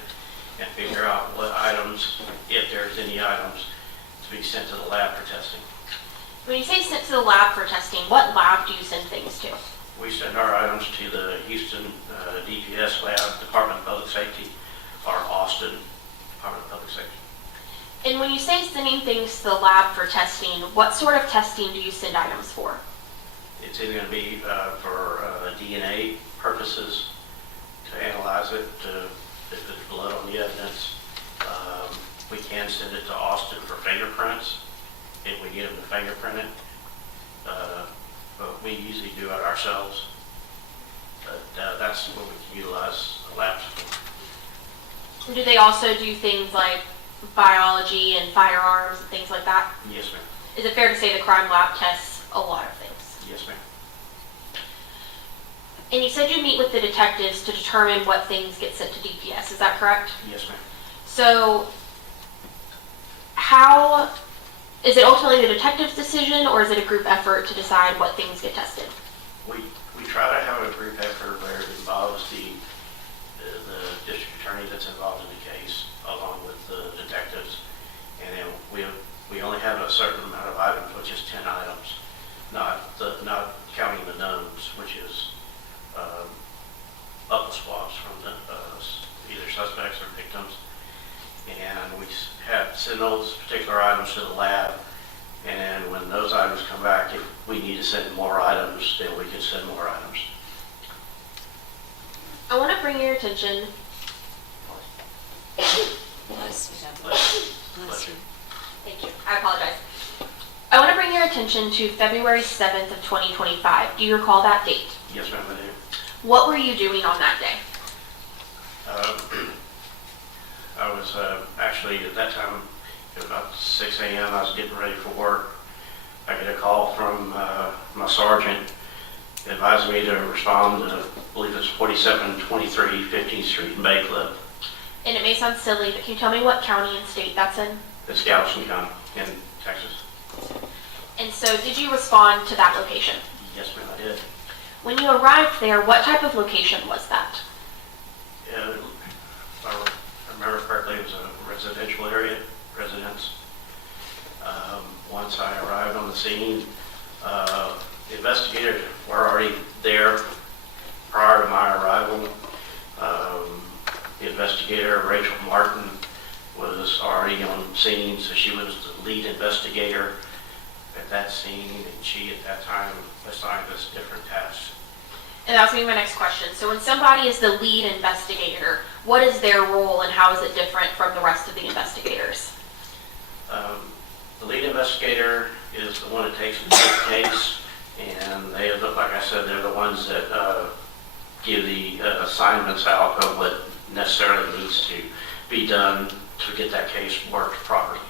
and figure out what items, if there's any items, to be sent to the lab for testing. When you say sent to the lab for testing, what lab do you send things to? We send our items to the Houston DPS lab, Department of Public Safety, or Austin Department of Public Safety. And when you say sending things to the lab for testing, what sort of testing do you send items for? It's either going to be for DNA purposes, to analyze it, if there's blood on the evidence. We can send it to Austin for fingerprints, if we get them to fingerprint it. But we usually do it ourselves. But that's what we can utilize labs for. Do they also do things like biology and firearms and things like that? Yes, ma'am. Is it fair to say the crime lab tests a lot of things? Yes, ma'am. And you said you meet with the detectives to determine what things get sent to DPS, is that correct? Yes, ma'am. So, how, is it ultimately the detective's decision, or is it a group effort to decide what things get tested? We try to have a group effort where it involves the district attorney that's involved in the case, along with the detectives. And then we only have a certain amount of items, which is 10 items, not counting the knowns, which is buckle swabs from either suspects or victims. And we send those particular items to the lab. And when those items come back, if we need to send more items, then we can send more items. I want to bring your attention. Bless you. Thank you. I apologize. I want to bring your attention to February 7th of 2025. Do you recall that date? Yes, ma'am, I do. What were you doing on that day? I was actually, at that time, at about 6 a.m., I was getting ready for work. I get a call from my sergeant advising me to respond to, I believe it's 4723 15th Street in Bay Cliff. And it may sound silly, but can you tell me what county and state that's in? It's Galveston County in Texas. And so did you respond to that location? Yes, ma'am, I did. When you arrived there, what type of location was that? If I remember correctly, it was a residential area, residence. Once I arrived on the scene, the investigators were already there prior to my arrival. The investigator, Rachel Martin, was already on scene, so she was the lead investigator at that scene, and she at that time assigned us different tasks. And that was going to be my next question. So when somebody is the lead investigator, what is their role and how is it different from the rest of the investigators? The lead investigator is the one that takes the case, and they look, like I said, they're the ones that give the assignments out of what necessarily needs to be done to get that case worked properly.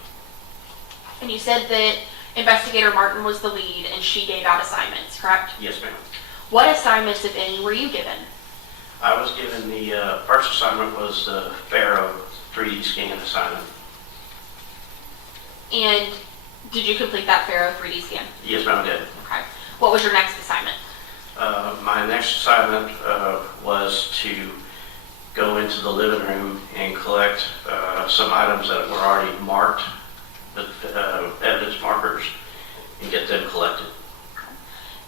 And you said that Investigator Martin was the lead and she gave out assignments, correct? Yes, ma'am. What assignments, if any, were you given? I was given the first assignment was the Pharaoh 3D scan assignment. And did you complete that Pharaoh 3D scan? Yes, ma'am, I did. Okay. What was your next assignment? My next assignment was to go into the living room and collect some items that were already marked with evidence markers and get them collected.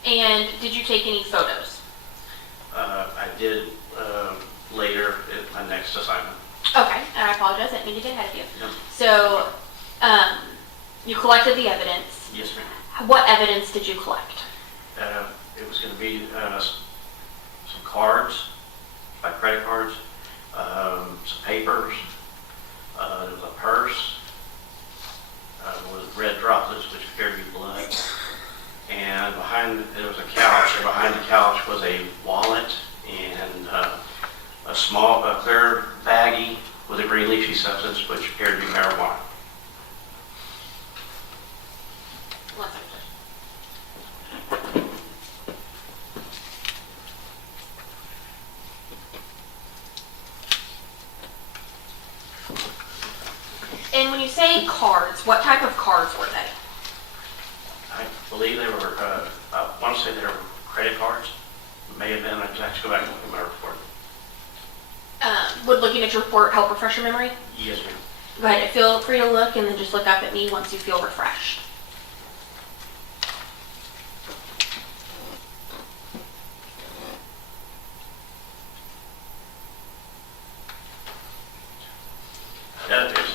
And did you take any photos? I did later in my next assignment. Okay, and I apologize, I didn't mean to get ahead of you. No. So, you collected the evidence. Yes, ma'am. What evidence did you collect? It was going to be some cards, like credit cards, some papers, there was a purse with red droplets, which appeared to be blood. And there was a couch, and behind the couch was a wallet and a small, clear baggie with a green leafy substance, which appeared to be marijuana. One second. cards, what type of cards were they? I believe they were, I want to say they were credit cards. May have been, I'd have to go back and look at my report. Would looking at your report help refresh your memory? Yes, ma'am. Go ahead, feel free to look and then just look up at me once you feel refreshed.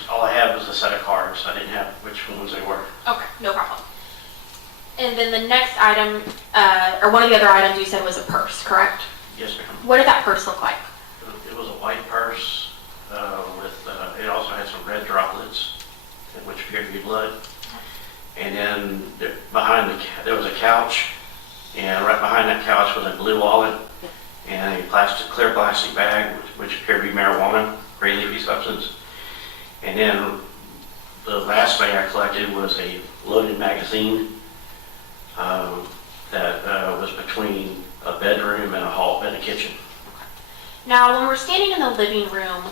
All I had was a set of cards. I didn't have which ones they were. Okay, no problem. And then the next item, or one of the other items you said was a purse, correct? Yes, ma'am. What did that purse look like? It was a white purse it also had some red droplets, which appeared to be blood. And then there was a couch, and right behind that couch was a blue wallet and a clear plastic bag, which appeared to be marijuana, gray leafy substance. And then the last thing I collected was a loaded magazine that was between a bedroom and a kitchen. Now, when we're standing in the living room,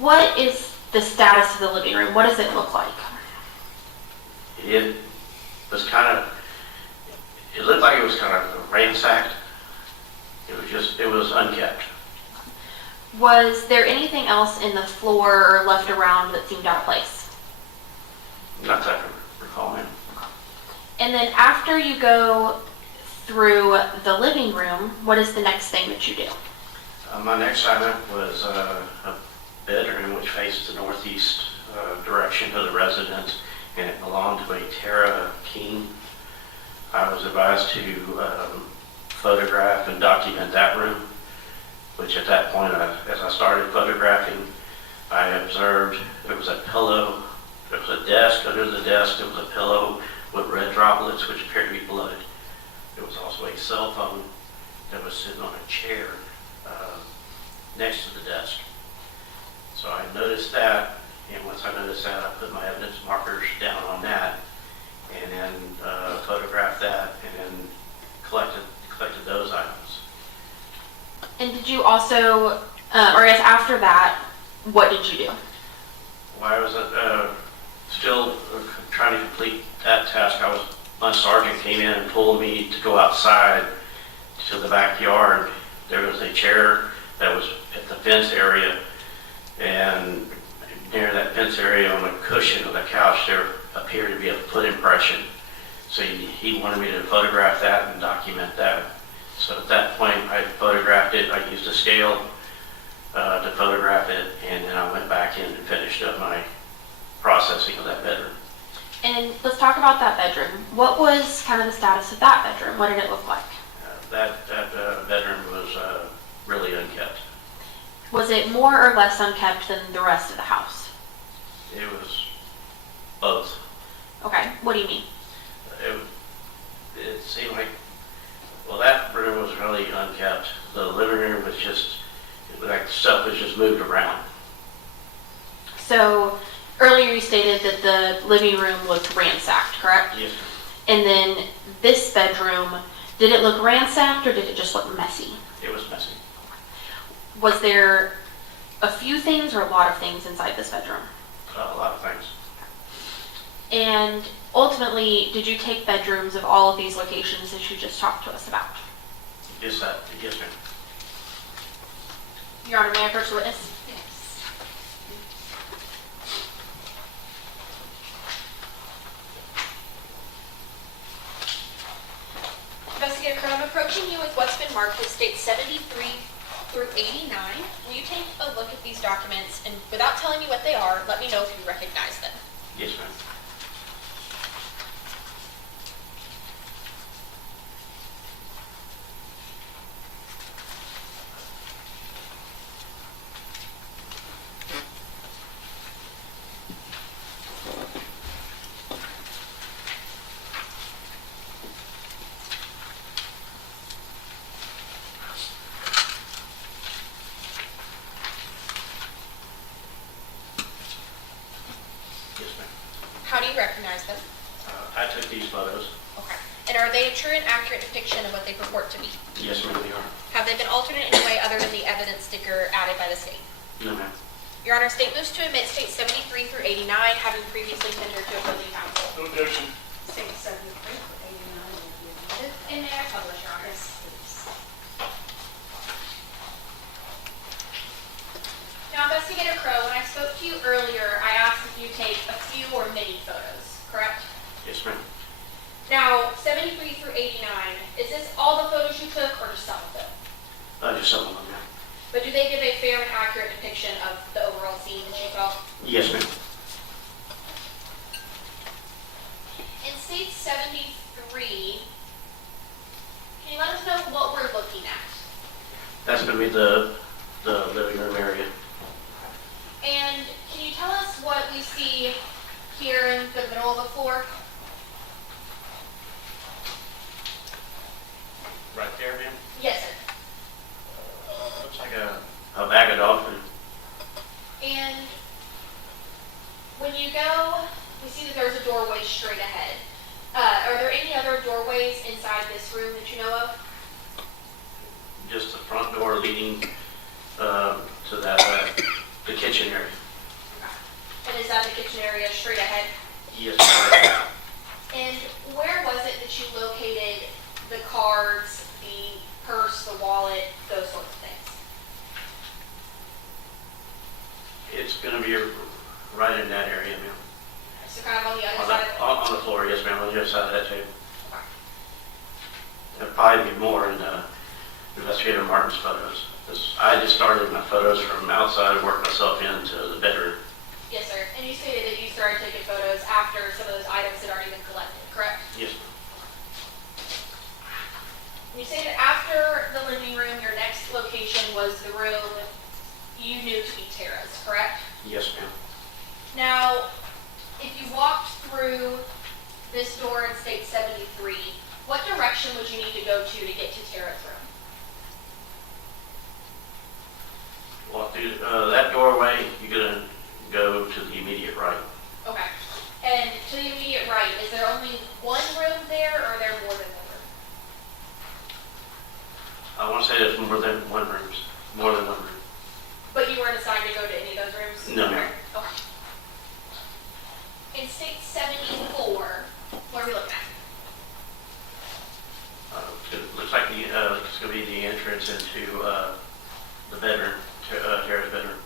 what is the status of the living room? What does it look like? It was it looked like it was kind of ransacked. It was unkept. Was there anything else in the floor or left around that seemed out of place? Not that I can recall, ma'am. And then after you go through the living room, what is the next thing that you do? My next item was a bedroom which faced the northeast direction of the residence, and it belonged to a Tammy King. I was advised to photograph and document that room, which at that point, as I started photographing, I observed there was a pillow, there was a desk. Under the desk, there was a pillow with red droplets, which appeared to be blood. There was also a cell phone that was sitting on a chair next to the desk. So I noticed that, and once I noticed that, I put my evidence markers down on that, and then photographed that, and then collected those items. And did you also, or I guess after that, what did you do? While I was still trying to complete that task, my sergeant came in and pulled me to go outside to the backyard. There was a chair that was at the fence area, and near that fence area on the cushion of the couch there appeared to be a foot impression. So he wanted me to photograph that and document that. So at that point I photographed it. I used a scale to photograph it, and then I went back in and finished up my processing of that bedroom. And let's talk about that bedroom. What was kind of the status of that bedroom? What did it look like? That bedroom was really unkept. Was it more or less unkept than the rest of the house? It was both. Okay, what do you mean? It seemed like, well, that room was really unkept. The living room was just, like stuff was just moved around. So earlier you stated that the living room looked ransacked, correct? Yes, And then this bedroom, did it look ransacked or did it just look messy? it was messy. Was there a few things or a lot of things inside this bedroom? A lot of things. And ultimately, did you take bedrooms of all of these locations that you just talked to us about? Yes, ma'am. Your Honor, may I approach the witness? Yes. Investigator Crowe, I'm approaching you with what's been marked as dates 73 through 89. Will you take a look at these documents and without telling me what they are, let me know if you recognize them? Yes, ma'am. Yes, ma'am. How do you recognize them? I took these photos. Okay. And are they a true and accurate depiction of what they purport to be? Yes, ma'am, they are. Have they been altered in any way other than the evidence sticker added by the state? No, ma'am. Your Honor, state moves to admit states 73 through 89, having previously tendered to opposing counsel. No objection. State 73 for 89 will be admitted. And may I publish, Your Honor? Yes, please. Now, Investigator Crow, when I spoke to you earlier, I asked if you take a few or many photos, correct? Yes, ma'am. Now, 73 through 89, is this all the photos you took or just some of them? Just some of them, ma'am. But do they give a fair and accurate depiction of the overall scene that you saw? Yes, ma'am. In state 73, can you let us know what we're looking at? That's going to be the living room area. And can you tell us what we see here in the middle of the floor? Right there, ma'am. Yes, sir. Looks like a bag of dog food. And when you go, we see that there's a doorway straight ahead. Are there any other doorways inside this room that you know of? Just the front door leading to that the kitchen area. And is that the kitchen area straight ahead? Yes, ma'am. And where was it that you located the cards, the purse, the wallet, those sorts of things? It's going to be right in that area, ma'am. So kind of on the other On side the, of on the floor, yes, ma'am, on the other side of that table. Okay. There'll probably be more in Investigator Martin's photos. 'Cause I just started my photos from outside and worked myself into the bedroom. Yes, sir. And you stated that you started taking photos after some of those items had already been collected, correct? Yes, ma'am. And you stated after the living room, your next location was the room you knew to be Tara's, correct? Yes, ma'am. Now, if you walked through this door in state 73, what direction would you need to go to get to Tara's room? Walk through that doorway, you're going to go to the immediate right. Okay. And to the immediate right, is there only one room there, or are there more than one room? I want to say there's more than one room. More than one room. But you weren't assigned to go to any of those rooms? No, ma'am. Okay. In state 74, what are we looking at? It looks like it's going to be the entrance into the bedroom, Tara's bedroom.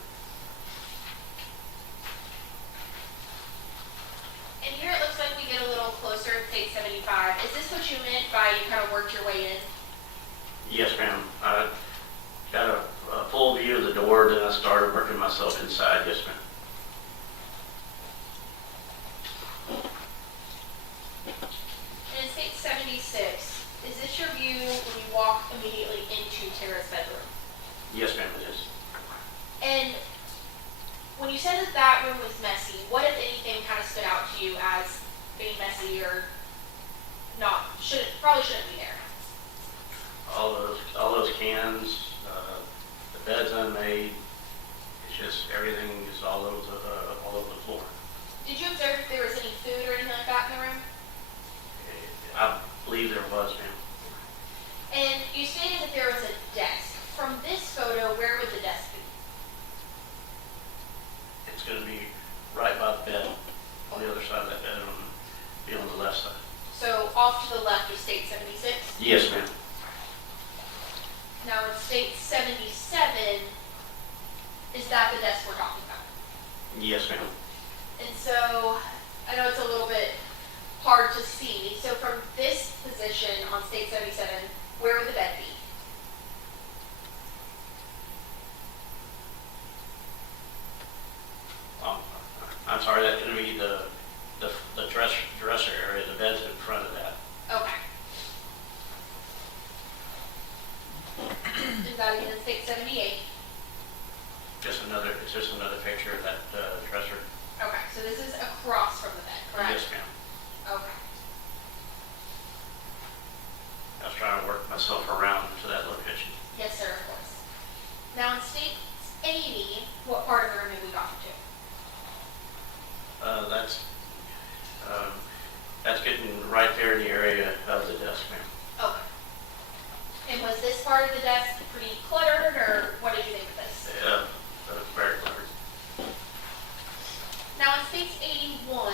And here it looks like we get a little closer in state 75. Is this what you meant by you kind of worked your way in? Yes, ma'am. I got a full view of the door, then I started working myself inside. Yes, ma'am. And in state 76, is this your view when you walk immediately into Tara's bedroom? Yes, ma'am, it is. And when you said that that room was messy, what, if anything, kind of stood out to you as being messy or not, probably shouldn't be there? All those cans, the bed's unmade. It's just everything is all over the floor. Did you observe if there was any food or anything like that in the room? I believe there was, ma'am. And you stated that there was a desk. From this photo, where would the desk be? It's going to be right by the bed, on the other side of that bed, be on the left side. So off to the left of state 76? Yes, ma'am. Now in state 77, is that the desk we're talking about? Yes, ma'am. And so, I know it's a little bit hard to see. So from this position on state 77, where would the bed be? I'm sorry, that's going to be the dresser area. The bed's in front of that. Okay. Is that again in state 78? It's just another picture of that dresser. Okay, so this is across from the bed, correct? Yes, ma'am. Okay. I was trying to work myself around to that location. Yes, sir, of course. Now in state 80, what part of the room have we gotten to? That's getting right there in the area of the desk, ma'am. Okay. And was this part of the desk pretty cluttered, or what did you think of this? Very clever. States 81,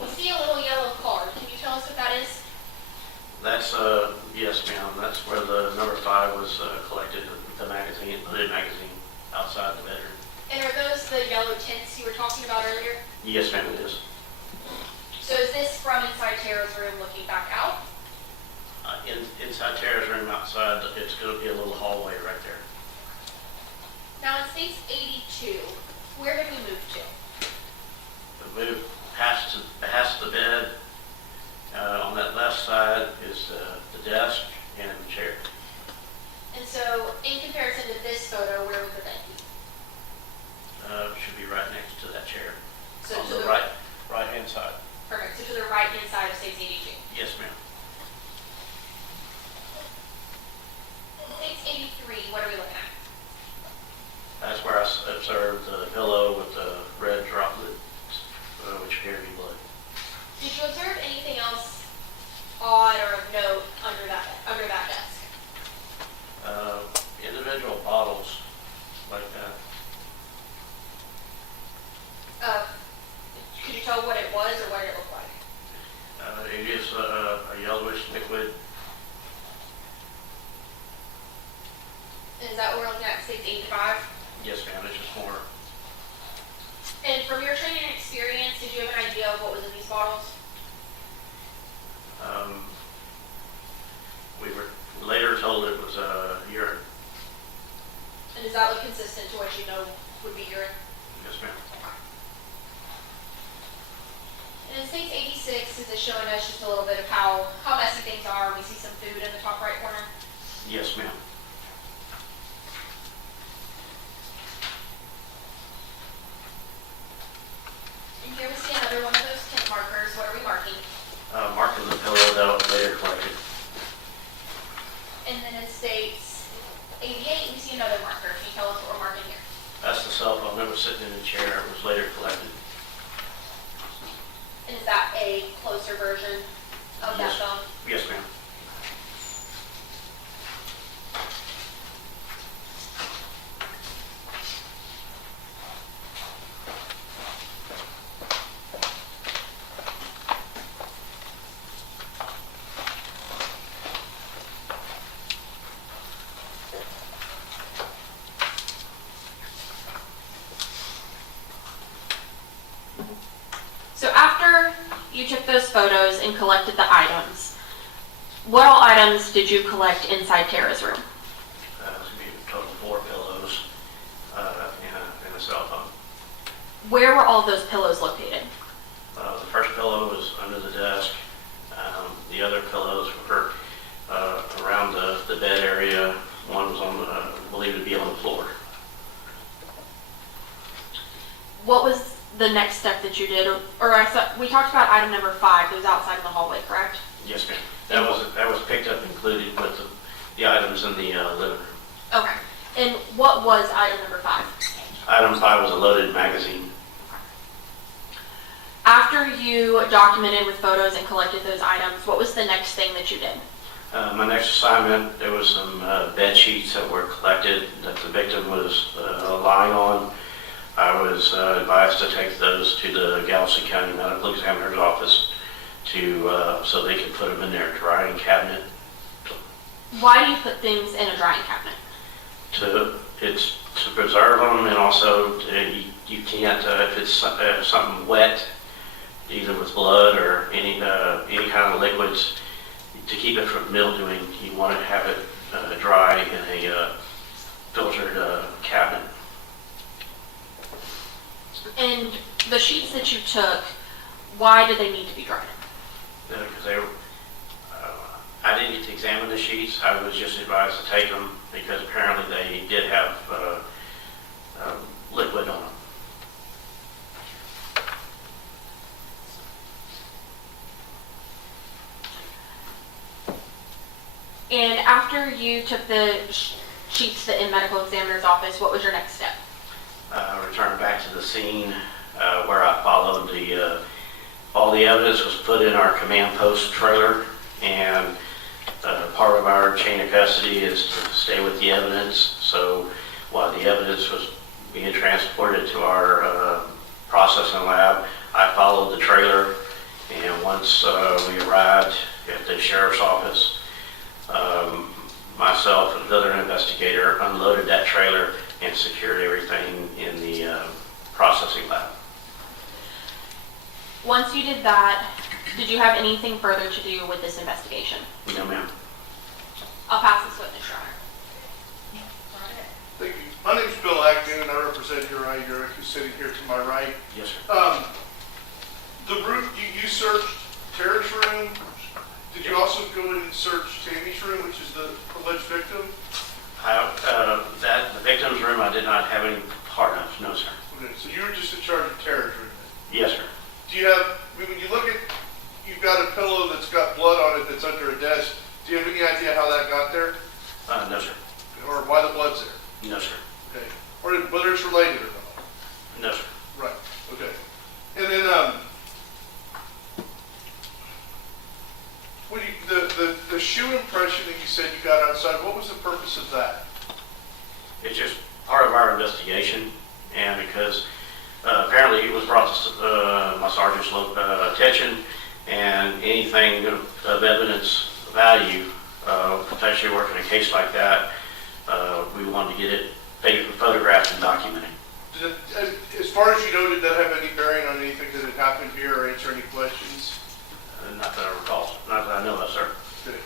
we see a little yellow card. Can you tell us what that is? That's, yes ma'am, that's where the number 5 was collected, the magazine, loaded magazine, outside the bedroom. And are those the yellow tints you were talking about earlier? Yes ma'am, it is. So is this from inside Tara's room looking back out? Inside Tara's room, outside, it's going to be a little hallway right there. Now in States 82, where did we move to? We move past the bed. On that left side is the desk and the chair. And so in comparison to this photo, where would the bed be? Should be right next to that chair. So On to the the right hand side. Perfect. So to the right hand side of States 82. Yes ma'am. States 83, what are we looking at? That's where I observed the pillow with the red droplets, which appear to be blood. Did you observe anything else odd or of note under that desk? Individual bottles like that. Could you tell what it was or what it looked like? It is a yellowish liquid. And is that what we're looking at, States 85? Yes ma'am, it's just more. And from your training and experience, did you have an idea of what was in these bottles? We were later told it was urine. And does that look consistent to what you know would be urine? Yes ma'am. And in States 86, is it showing us just a little bit of how messy things are? We see some food in the top right corner. Yes ma'am. And here we see another one of those tint markers. What are we marking? Marking the pillow that was later collected. And then in States 88, we see another marker. Can you tell us what we're marking here? That's the cell phone that was sitting in the chair. It was later collected. And is that a closer version of that Yes. phone? Yes ma'am. So after you took those photos and collected the items, what all items did you collect inside Tara's room? It was going to be a total of 4 pillows and a cell phone. Where were all those pillows located? The first pillow was under the desk. The other pillows were around the bed area. One was believed to be on the floor. What was the next step that you did? We talked about item number 5, that was outside in the hallway, correct? Yes, ma'am. That was picked up included with the items in the living room. Okay. And what was item number 5? Item 5 was a loaded magazine. After you documented with photos and collected those items, what was the next thing that you did? My next assignment, there was some bed sheets that were collected that the victim was lying on. I was advised to take those to the Galveston County Medical Examiner's office so they could put them in their drying cabinet. Why do you put things in a drying cabinet? It's to preserve them, and also you can't if it's something wet, either with blood or any kind of liquids, to keep it from mildewing, you want to have it dry in a filtered cabinet. And the sheets that you took, why did they need to be dried? Because they were, I didn't get to examine the sheets. I was just advised to take them because apparently they did have liquid on them. And after you took the sheets to the medical examiner's office, what was your next step? Returned back to the scene where I followed all the evidence was put in our command post trailer, and part of our chain of custody is to stay with the evidence. So while the evidence was being transported to our processing lab. I followed the trailer, and once we arrived at the sheriff's office, myself and another investigator unloaded that trailer and secured everything in the processing lab. Once you did that, did you have anything further to do with this investigation? No, ma'am. I'll pass this witness, Your Honor. Thank you. My name's Bill Agnew, and I represent Uriah Urick, who's sitting here to my right. Yes, sir. The room, you searched Tara's room. Did you also go in and search Tammy's room, which is the alleged victim? The victim's room, I did not have any part of. No, sir. Okay, so you were just in charge of Tara's room then? Yes, sir. Do you have, when you look at, you've got a pillow that's got blood on it that's under a desk. Do you have any idea how that got there? No, sir. Or why the blood's there? No, sir. Okay. Or whether it's related or not? No, sir. Right, okay. And then, when the shoe impression that you said you got outside, what was the purpose of that? It's just part of our investigation, and because apparently it was brought to my sergeant's attention, and anything of evidence value, potentially working a case like that, we wanted to get it photographed and documented. As far as you know, did that have any bearing on anything that had happened here or answer any questions? Not that I recall, not that I know of, sir. Okay.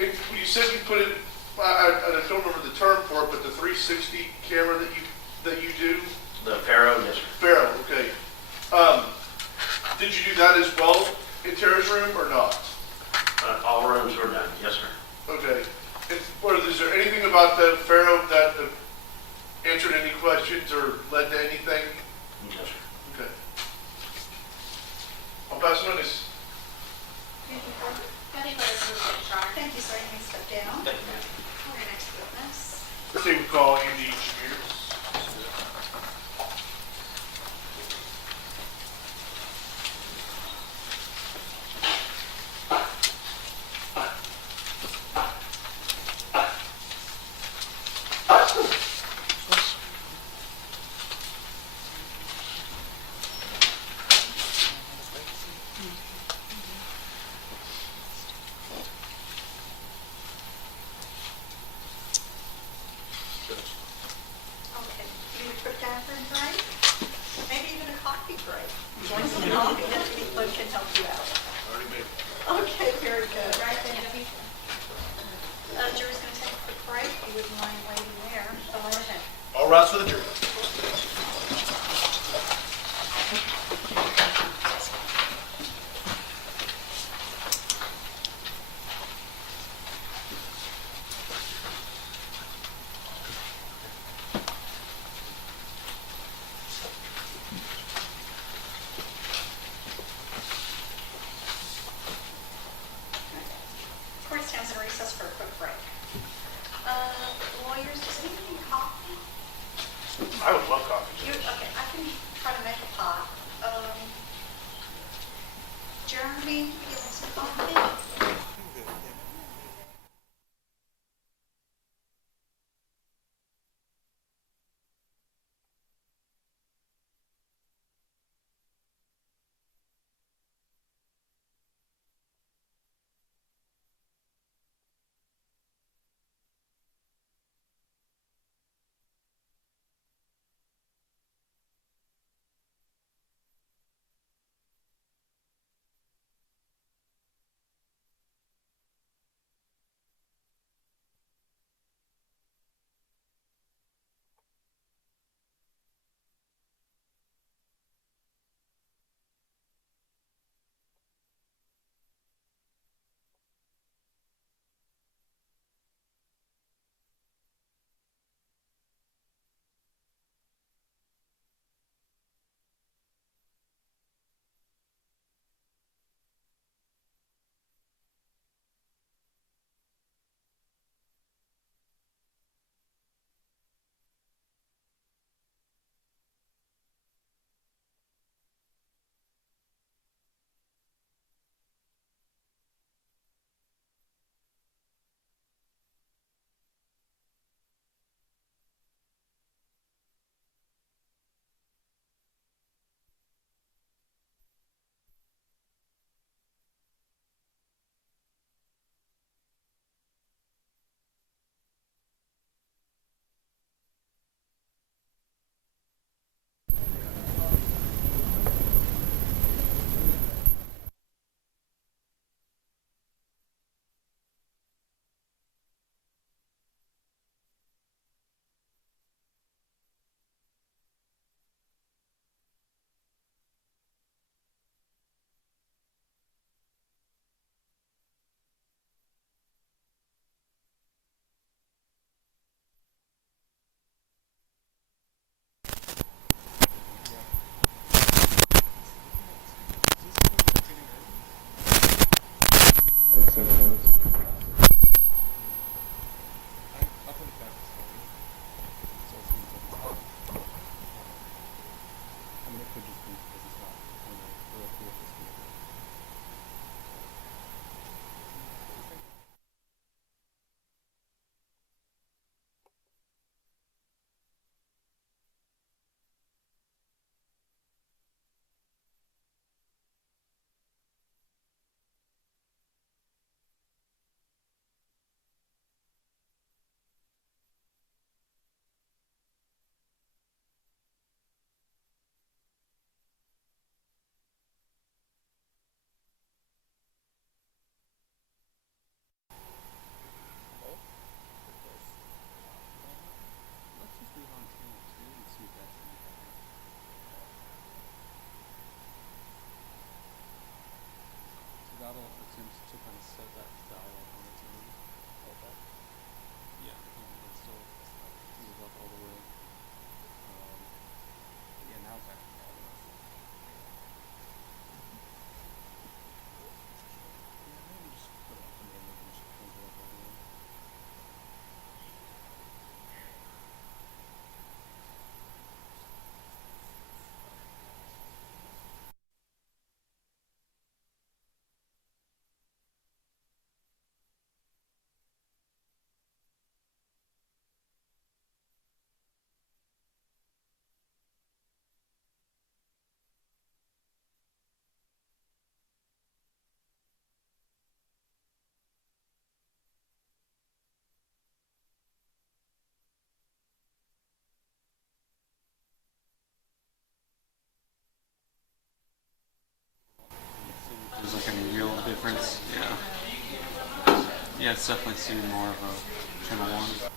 And you said you put in, I don't remember the term for it, but the 360 camera that you do? The Pharaoh, yes, sir. Pharaoh, okay. Did you do that as well in Tara's room or not? All rooms were done, yes, sir. Okay. And is there anything about the Pharaoh that answered any questions or led to anything? Yes, sir. Okay. I'll pass on this. Anything further? Nothing further from the witness, Your Honor. Thank you, sir. You may step down. Thank you, ma'am. Our next witness. Same call, Andy Chaviers. Okay. You need a quick bathroom break? Maybe even a coffee break. Join some coffee and anyone can help you out. Okay, very good. Right then, jury's going to take a quick break. If you wouldn't mind waiting there. Go right ahead. All rise for the jury. Court stands in recess for a quick break. Lawyers, does anyone need coffee? it's definitely seen more of a Channel 1.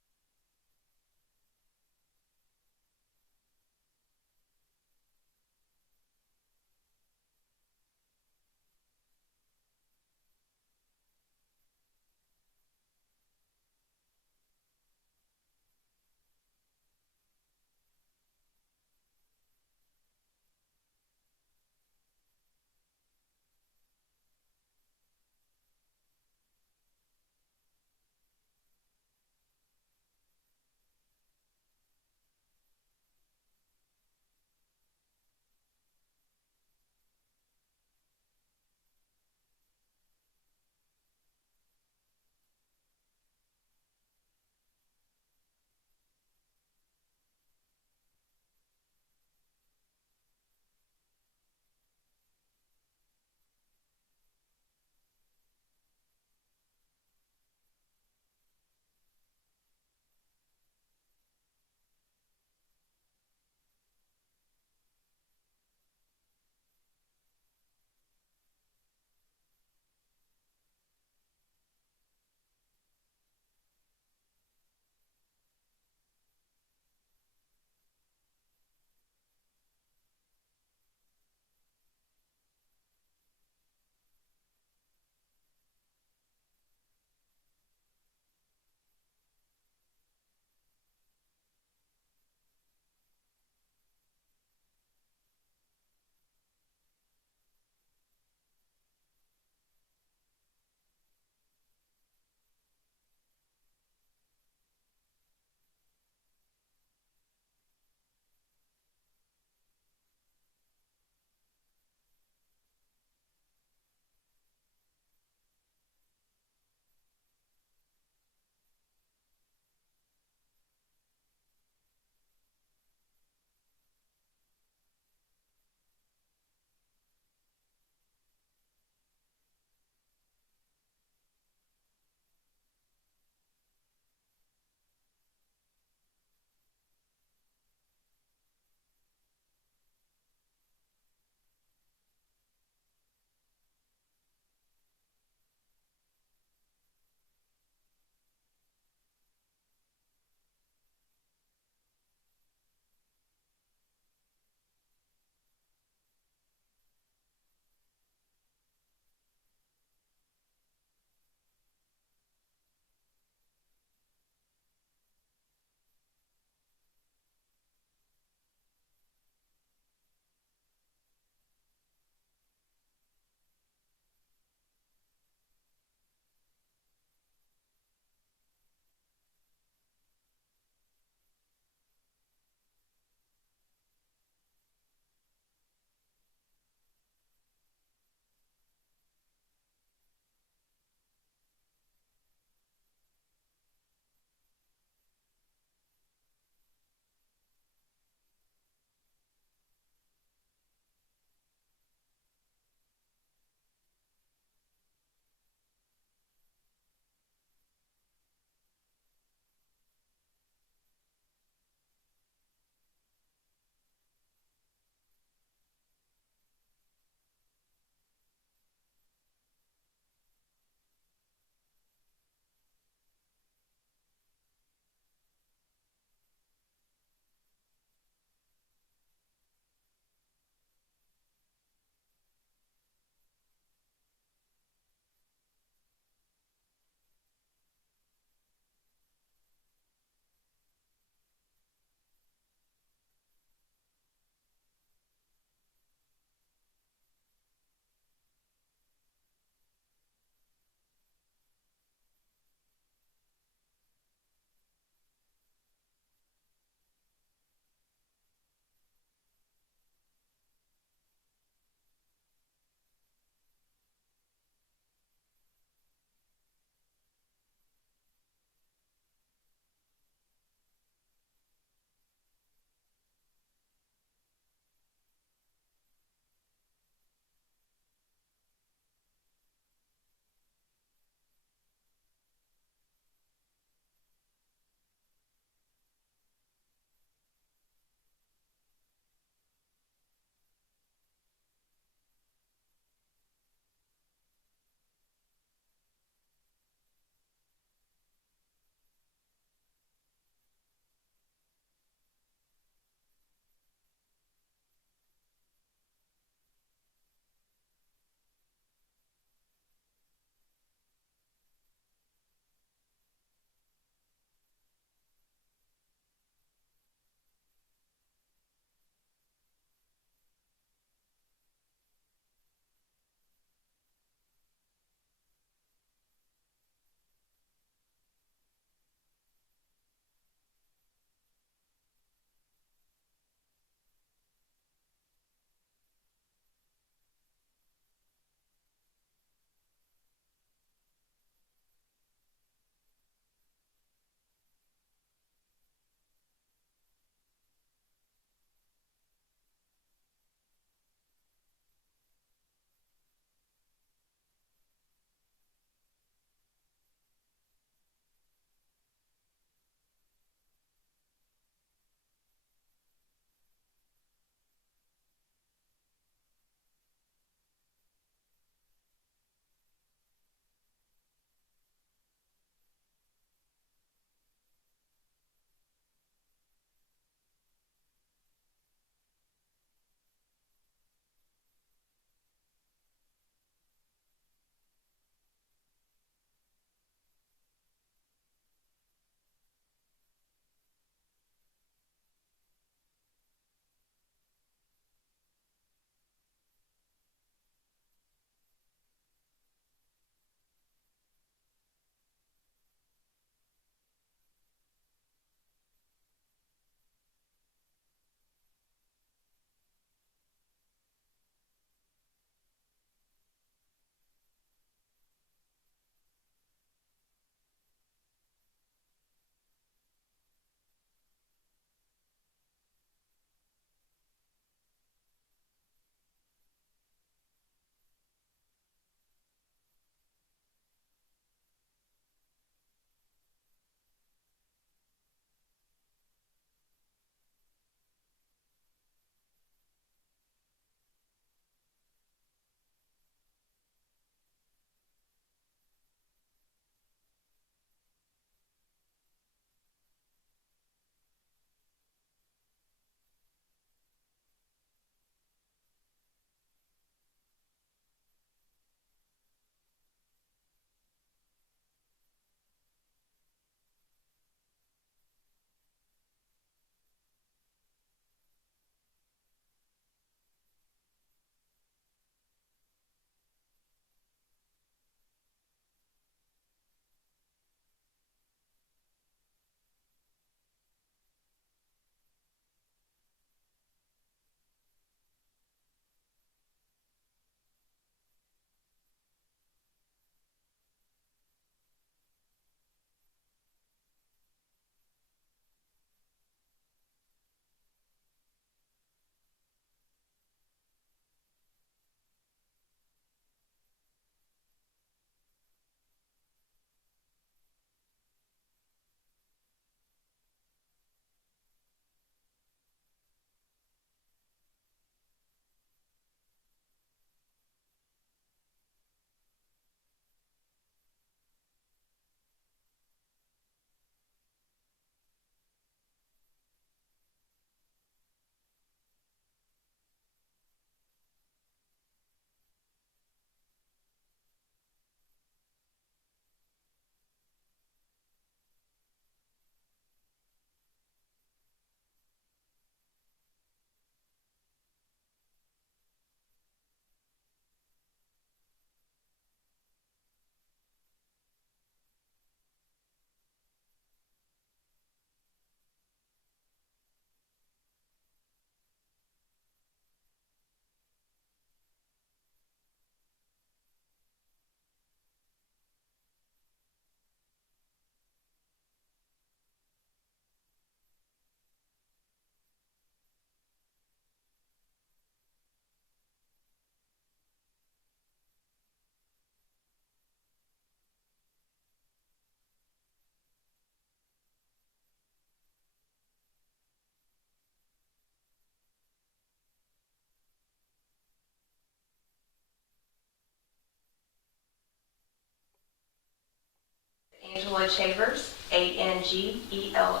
Angela Chaviers, Angela,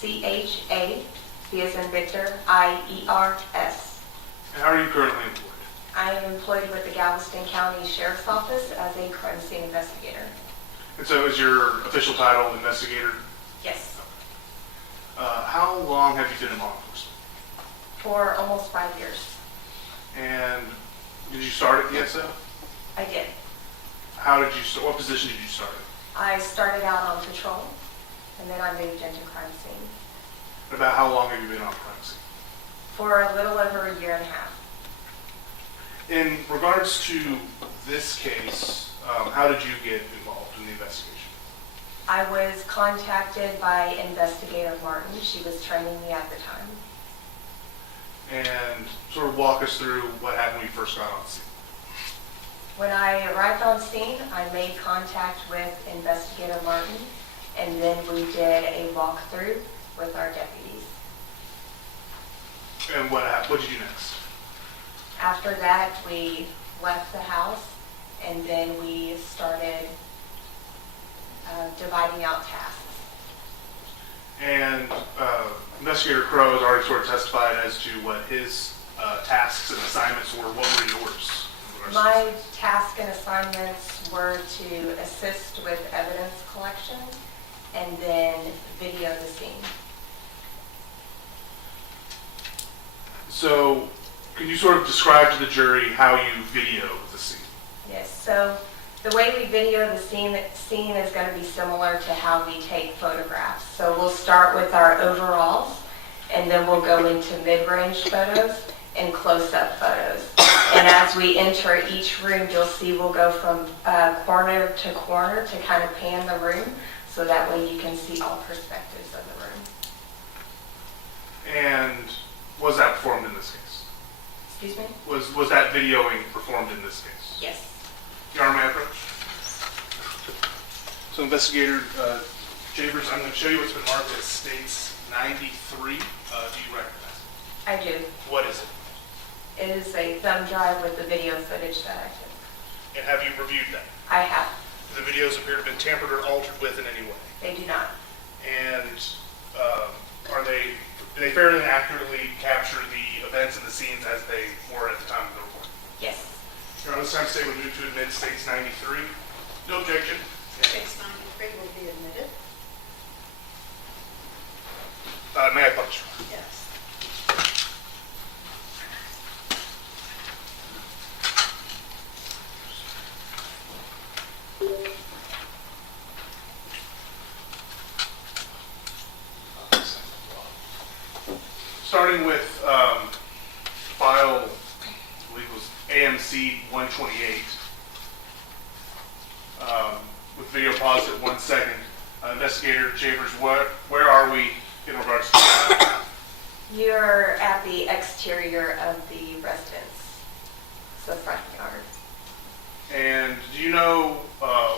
V as in Victor, IERS. And how are you currently employed? I am employed with the Galveston County Sheriff's Office as a crime scene investigator. And so is your official title investigator? Yes, How long have you been in law enforcement? for almost 5 years. And did you start at the SO? I did. How did you start? What position did you start in? I started out on patrol, and then I moved into crime scene About how long have you been on crime scene? for a little over a year and a half. In regards to this case, how did you get involved in the investigation? I was contacted by Investigator Martin. She was training me at the time. And sort of walk us through what happened when you first got on scene. When I arrived on scene, I made contact with Investigator Martin, and then we did a walkthrough with our deputies. And what did you do next? After that, we left the house, and then we started dividing out tasks. And Investigator Crow has already sort of testified as to what his tasks and assignments were. What were yours? My tasks and assignments were to assist with evidence collection and then video the scene. So, can you sort of describe to the jury how you video the scene? Yes, so the way we video the scene is going to be similar to how we take photographs. So we'll start with our overalls, and then we'll go into mid-range photos and close-up photos. And as we enter each room, you'll see we'll go from corner to corner to kind of pan the room, so that way you can see all perspectives of the room. And was that performed in this case? Excuse me? Was that videoing performed in this case? Yes. Your Honor, may I approach? So Investigator Chaviers, I'm going to show you what's been marked as States 93. Do you recognize it? I do. What is it? It is a thumb drive with the video footage that I took. And have you reviewed that? I have. Do the videos appear to have been tampered or altered with in any way? They do not. And do they fairly and accurately capture the events and the scenes as they were at the time of the report? Yes. Your Honor, this time state would move to admit States 93. No objection. Case 93 will be admitted. May I publish? Yes. Starting with file, I believe it was AMC 128, with video paused at 1 second. Investigator Chaviers, where are we in regards to that? You're at the exterior of the residence, the front yard. And do you know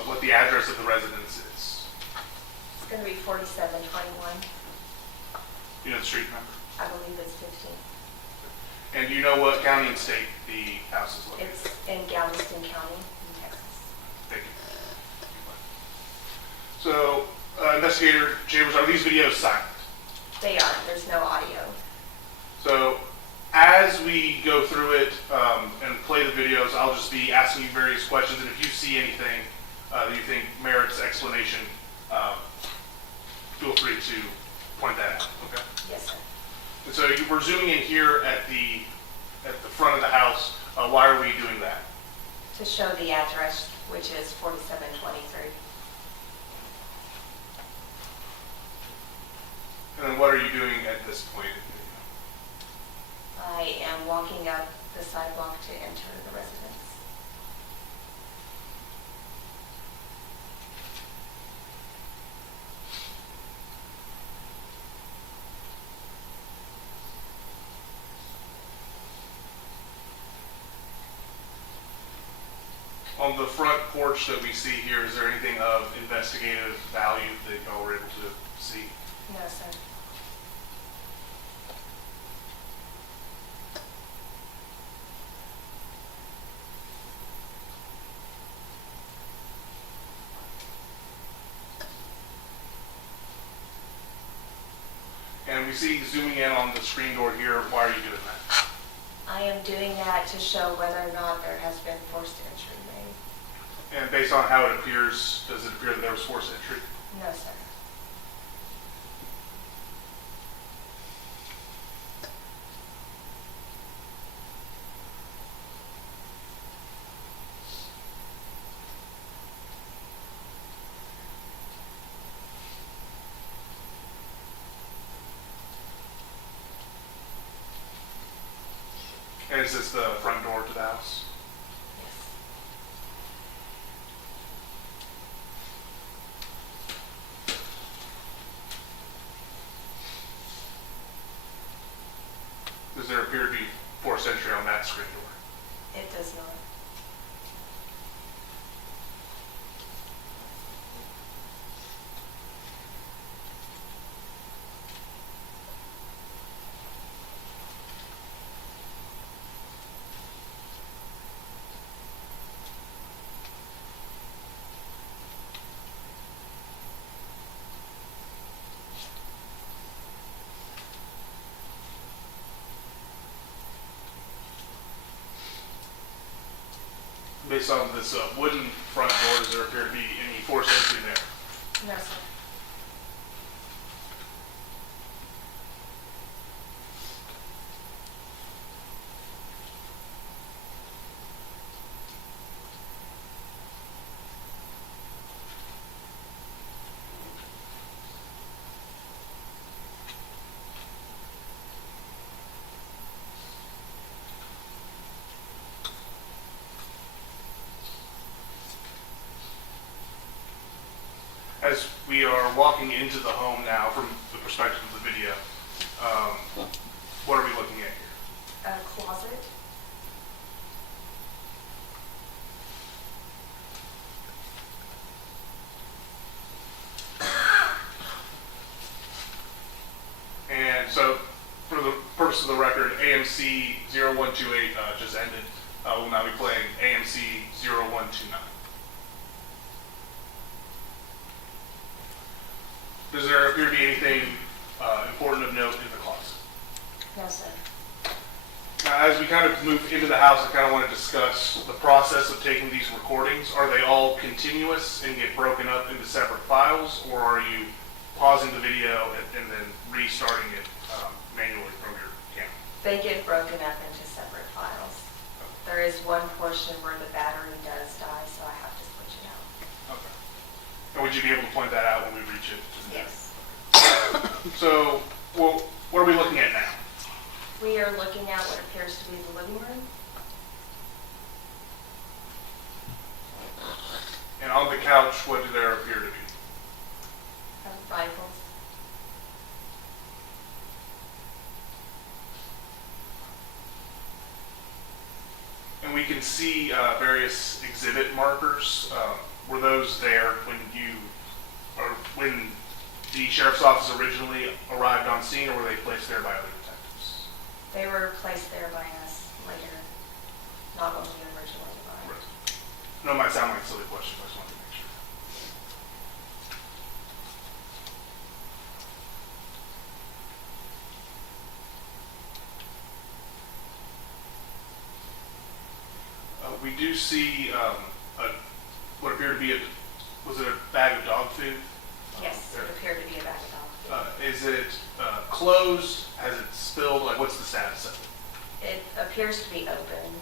what the address of the residence is? It's going to be 4721. You know the street number? I believe it's 15. And do you know what county and state the house is located? It's in Galveston County, in Texas. Thank you. So, Investigator Chaviers, are these videos silent? They are. There's no audio. So, as we go through it and play the videos, I'll just be asking you various questions, and if you see anything that you think merits explanation, feel free to point that out. Okay. Yes, sir. And so we're zooming in here at the front of the house. Why are we doing that? To show the address, which is 4723. And then what are you doing at this point? I am walking up the sidewalk to enter the residence. On the front porch that we see here, is there anything of investigative value that y'all were able to see? No, sir. see zooming in on the screen door here, why are you doing that? I am doing that to show whether or not there has been forced entry made. And based on how it appears, does it appear that there was forced entry? No, sir. And is this the front door to the house? Yes. Does there appear to be forced entry on that screen door? It does not. Based on this wooden front door, does there appear to be any forced entry there? No, sir. As we are walking into the home now from the perspective of the video, what are we looking at here? A closet. And so, for the purpose of the record, AMC 0128 just ended. We'll now be playing AMC 0129. Does there appear to be anything important of note in the closet? No, sir. Now, as we kind of move into the house, I kind of want to discuss the process of taking these recordings. Are they all continuous and get broken up into separate files, or are you pausing the video and then restarting it manually from your camera? They get broken up into separate files. There is one portion where the battery does die, so I have to switch it out. Okay. And would you be able to point that out when we reach it? Yes. So, well, what are we looking at now? We are looking at what appears to be the living room. And on the couch, what do there appear to be? Rifles. And we can see various exhibit markers. Were those there when the sheriff's office originally arrived on scene, or were they placed there by other detectives? They were placed there by us later, not when we originally arrived. Right. No, it might sound like a silly question, but I just wanted to make sure. We do see what appeared to be was it a bag of dog food? Yes, it appeared to be a bag of dog food. Is it closed? Has it spilled? Like, what's the status of it? It appears to be open.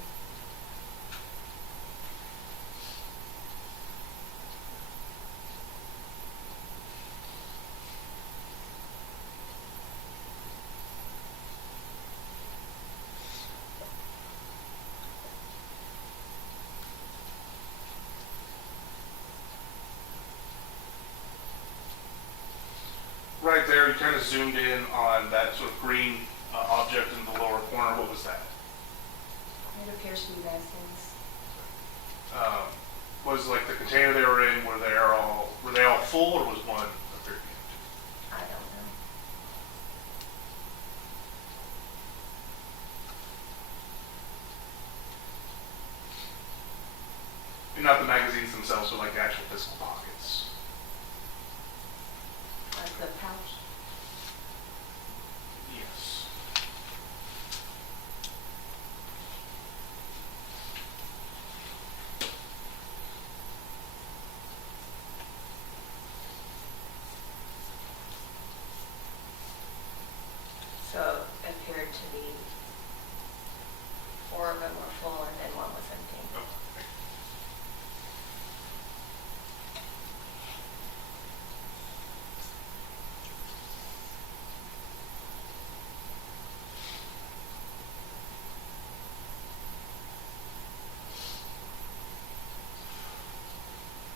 Right there, you kind of zoomed in on that sort of green object in the lower corner. What was that? It appears to be medicines. Was like the container they were in, were they all full, or was one appeared to be empty? I don't know. And not the magazines themselves, but like the actual physical pockets. Like the pouch.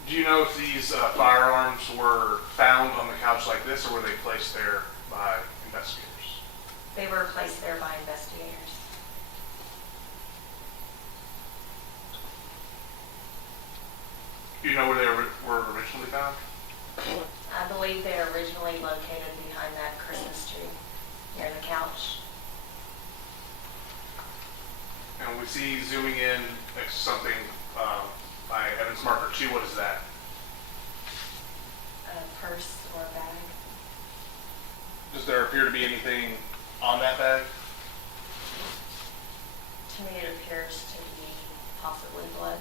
Do you know if these firearms were found on the couch like this, or were they placed there by investigators? They were placed there by investigators. Do you know where they were originally found? I believe they are originally located behind that Christmas tree near the couch. And we see zooming in next to something by Evans marker 2. What is that? A purse or a bag. Does there appear to be anything on that bag? To me, it appears to be possibly blood.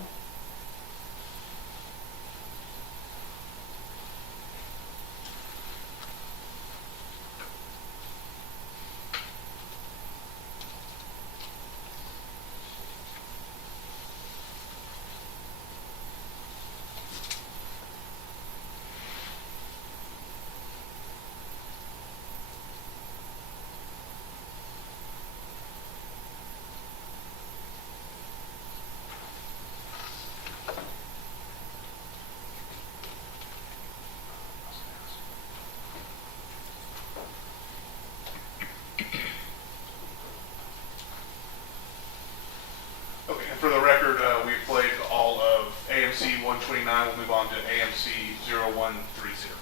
Okay, and for the record, we've played all of AMC 129. We'll move on to AMC 0130.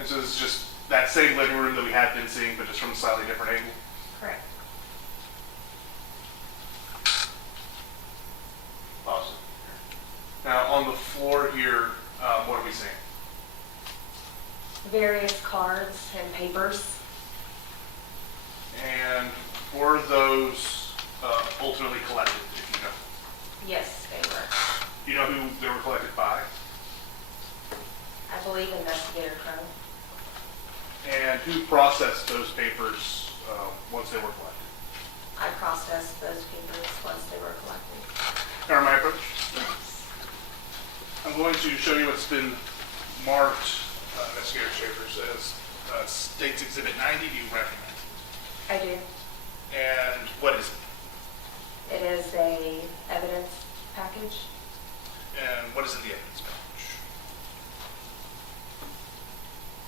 And so this is just that same living room that we had been seeing, but just from a slightly different angle. Correct. Awesome. Now on the floor here, what are we seeing? Various cards and papers. And were those ultimately collected, if you know? Yes, they were. Do you know who they were collected by? I believe Investigator Crow. And who processed those papers once they were collected? I processed those papers once they were collected. Now, my approach? I'm going to show you what's been marked, Investigator Chaviers, as State's Exhibit 90. Do you recognize it? I do. And what is it? It is a evidence package. And what is in the evidence package?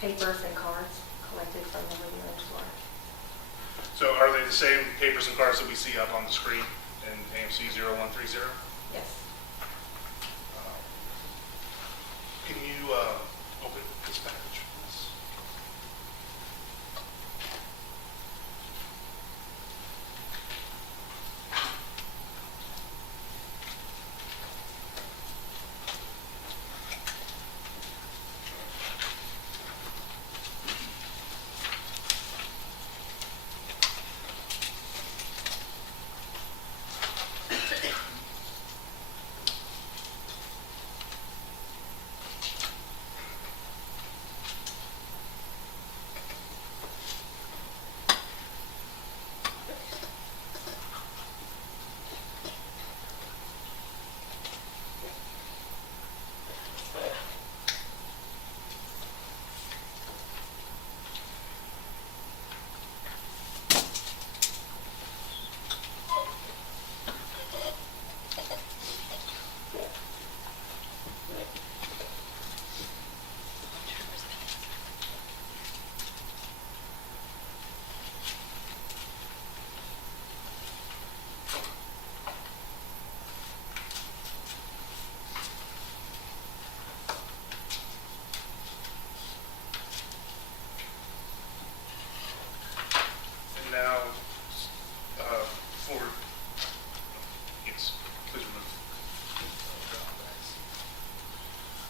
Papers and cards collected from the living room floor. So are they the same papers and cards that we see up on the screen in AMC 0130? Yes. Can you open this package, please?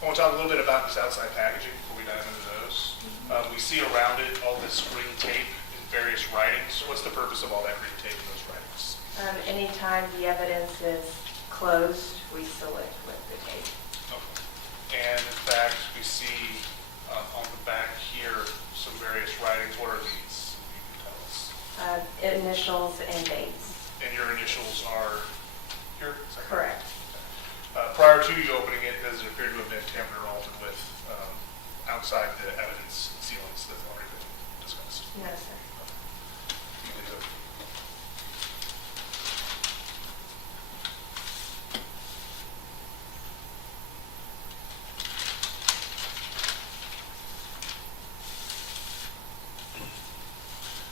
I want to talk a little bit about this outside packaging before we dive into those. We see around it all this green tape and various writings. What's the purpose of all that green tape and those writings? Anytime the evidence is closed, we seal it with the tape. Okay. And in fact, we see on the back here some various writings. What are these? You can tell us. Initials and dates. And your initials are here? Is that Correct. Prior to you opening it, does it appear to have been tampered or altered with outside the evidence sealings that have already been discussed? No, sir. you did.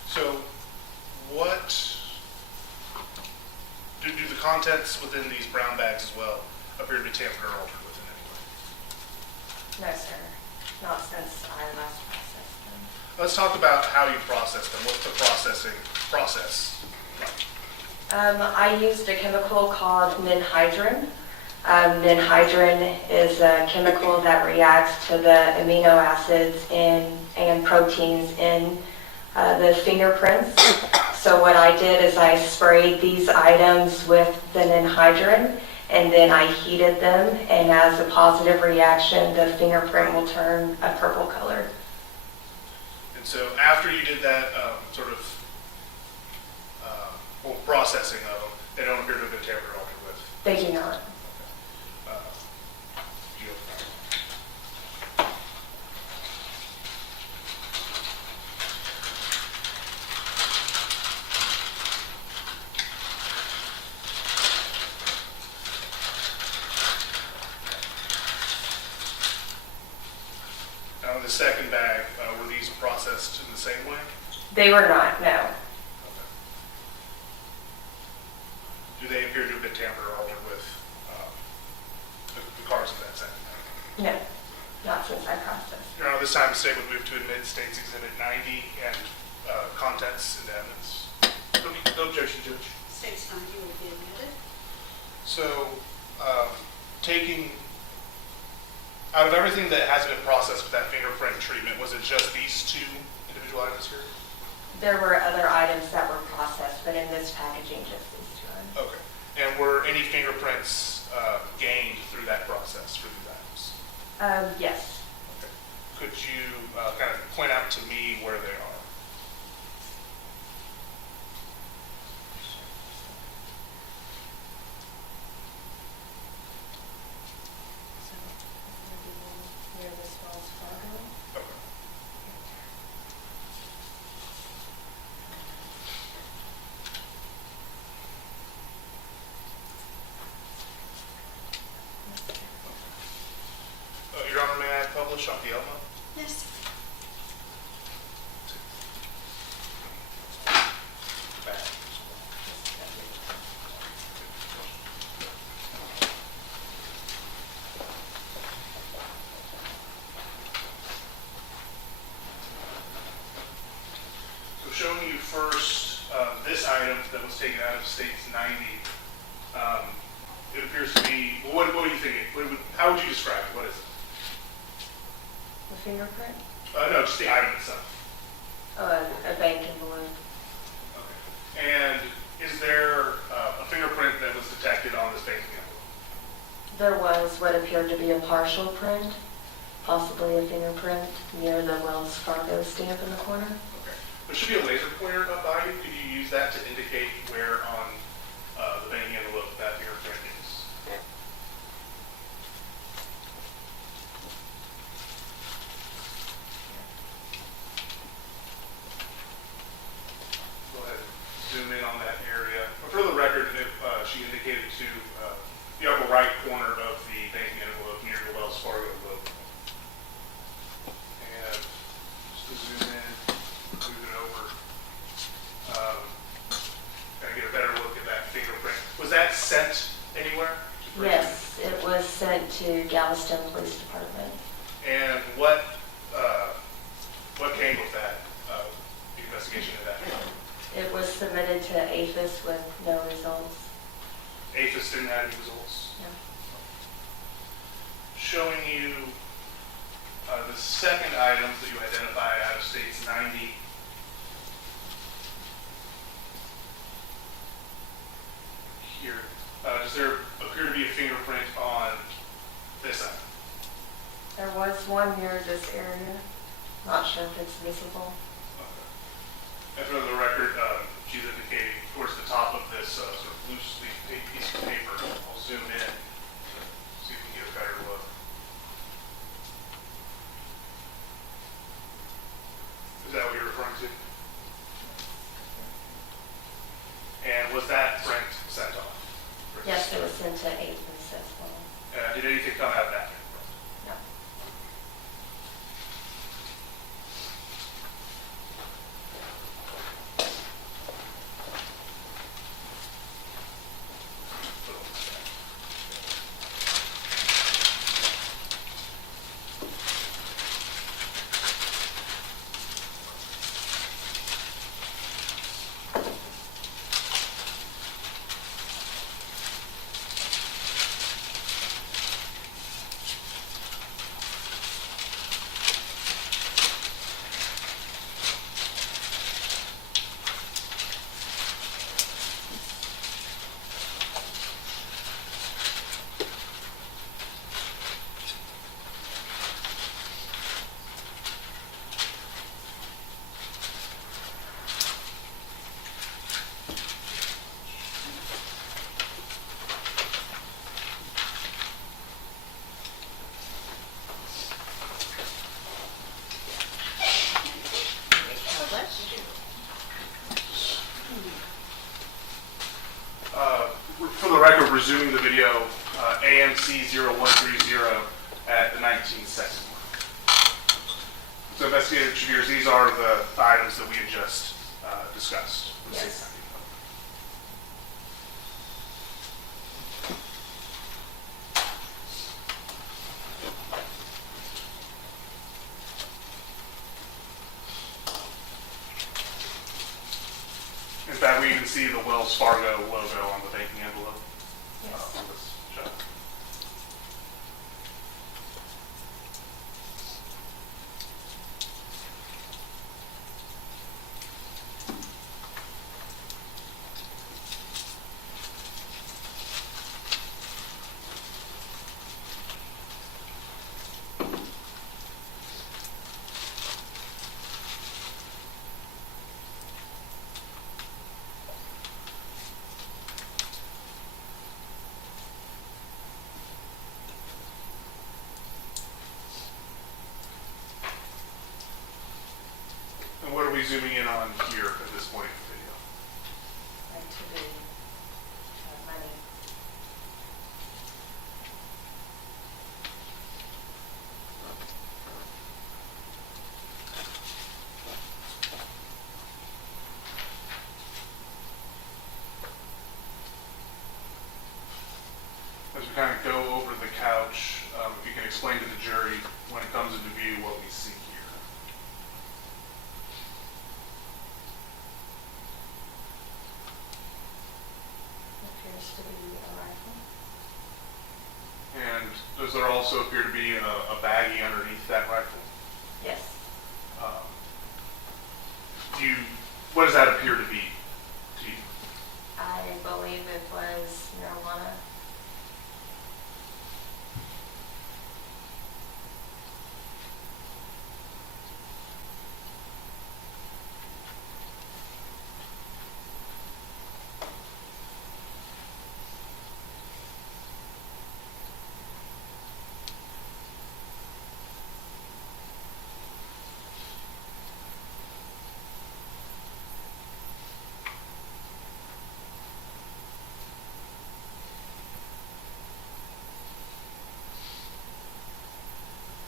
So what, do the contents within these brown bags as well appear to be tampered or altered with in any way? No, sir. Not since I last processed them. Let's talk about how you process them. What's the processing process like? I used a chemical called ninhydrin. Ninhydrin is a chemical that reacts to the amino acids and proteins in the fingerprints. So what I did is I sprayed these items with the ninhydrin, and then I heated them, and as a positive reaction, the fingerprint will turn a purple color. And so after you did that processing of them, they don't appear to have been tampered or altered with. They do not. Now, in the second bag, were these processed in the same way? They were not, no. Do they appear to have been tampered or altered with the cards in that second bag? No, not since I processed. Your Honor, this time the state would move to admit State's Exhibit 90 and contents into evidence. No objection, Judge. State's 90 will be admitted. So, taking, out of everything that has been processed with that fingerprint treatment, was it just these two individual items here? There were other items that were processed, but in this packaging, just these two items. Okay. And were any fingerprints gained through that process for these items? Yes. Okay. Could you kind of point out to me where they are? So, it's going to be near this Wells Fargo. Okay. Your Honor, may I publish on the Elmo? Yes. Back. So showing you first this item that was taken out of State's 90, it appears to be, well, what do you think? How would you describe it? What is it? The fingerprint? No, just the item itself. A bank envelope. Okay. And is there a fingerprint that was detected on this banking envelope? There was what appeared to be a partial print, possibly a fingerprint near the Wells Fargo stamp in the corner. Okay. There should be a laser pointer up by you. Could you use that to indicate where on the banking envelope that fingerprint is? Go ahead and zoom in on that area. But for the record, she indicated to the upper right corner of the banking envelope near the Wells Fargo logo. And just to zoom in, move it over, kind of get a better look at that fingerprint. Was that sent anywhere? Yes, it was sent to Galveston Police Department. And what came with that, the investigation of that? It was submitted to APHIS with no results. APHIS didn't have any results? No. Showing you the second items that you identified out of State's 90. Here. Does there appear to be a fingerprint on this item? There was one near this area. Not sure if it's visible. And for the record, she's indicating towards the top of this sort of loosely piece of paper. I'll zoom in, see if we can get a better look. Is that what you're referring to? resuming the video, AMC 0130 at the 19-second mark. So Investigator Chaviers, these are the items that we had just discussed. Yes. In fact, we even see the Wells Fargo logo on the banking envelope. Yes. On this check. And what are we zooming in on here at this point in the video? Activity, money. As we kind of go over the couch, if you can explain to the jury when it comes into view what we see here. Appears to be a rifle. And does there also appear to be a baggie underneath that rifle? Yes. What does that appear to be to you? I believe it was marijuana.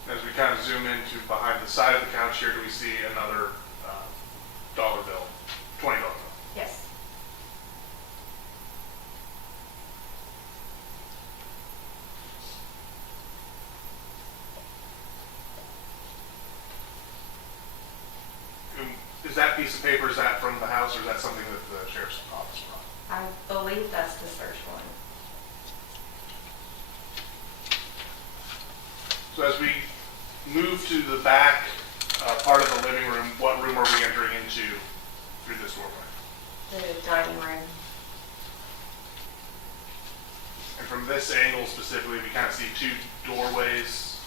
As we kind of zoom into behind the side of the couch here, do we see another dollar bill, $20 bill? Yes. Is that piece of paper, is that from the house, or is that something that the sheriff's office brought? I believe that's the search warrant. So as we move to the back part of the living room, what room are we entering into through this doorway? The dining room. And from this angle specifically, we kind of see two doorways.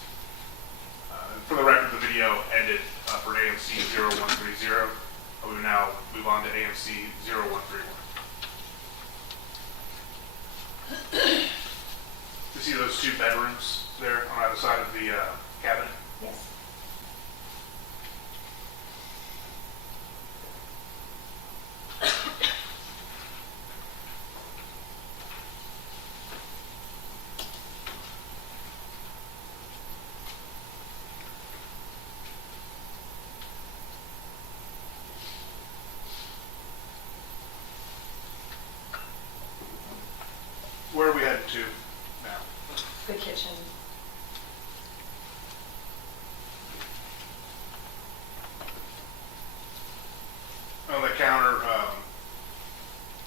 For the record, the video ended for AMC 0130. We will now move on to AMC 0131. You see those two bedrooms there on either side of the cabinet? Yes. Where are we headed to now? The kitchen. On the counter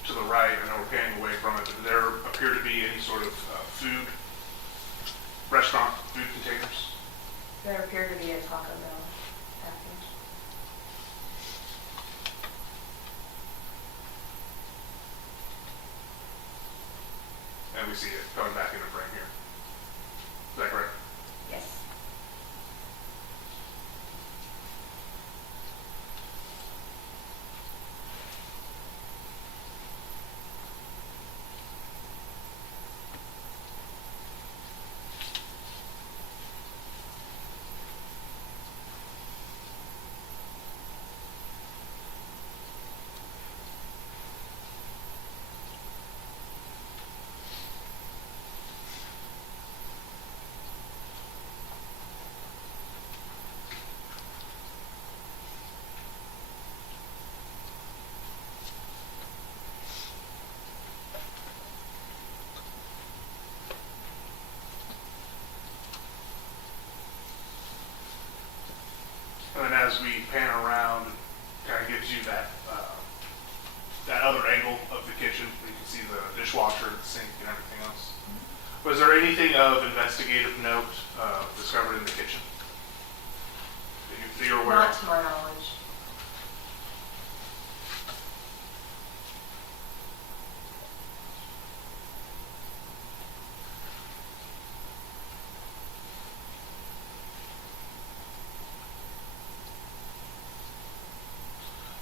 to the right, I know we're panning away from it, but there appear to be any sort of restaurant food containers. There appeared to be a Taco Bell package. And we see it coming back into frame here. Is that correct? Yes. as we pan around, kind of gives you that that other angle of the kitchen. You can see the dishwasher, the sink, and everything else. Was there anything of investigative note discovered in the kitchen that you're aware Not of? to my knowledge.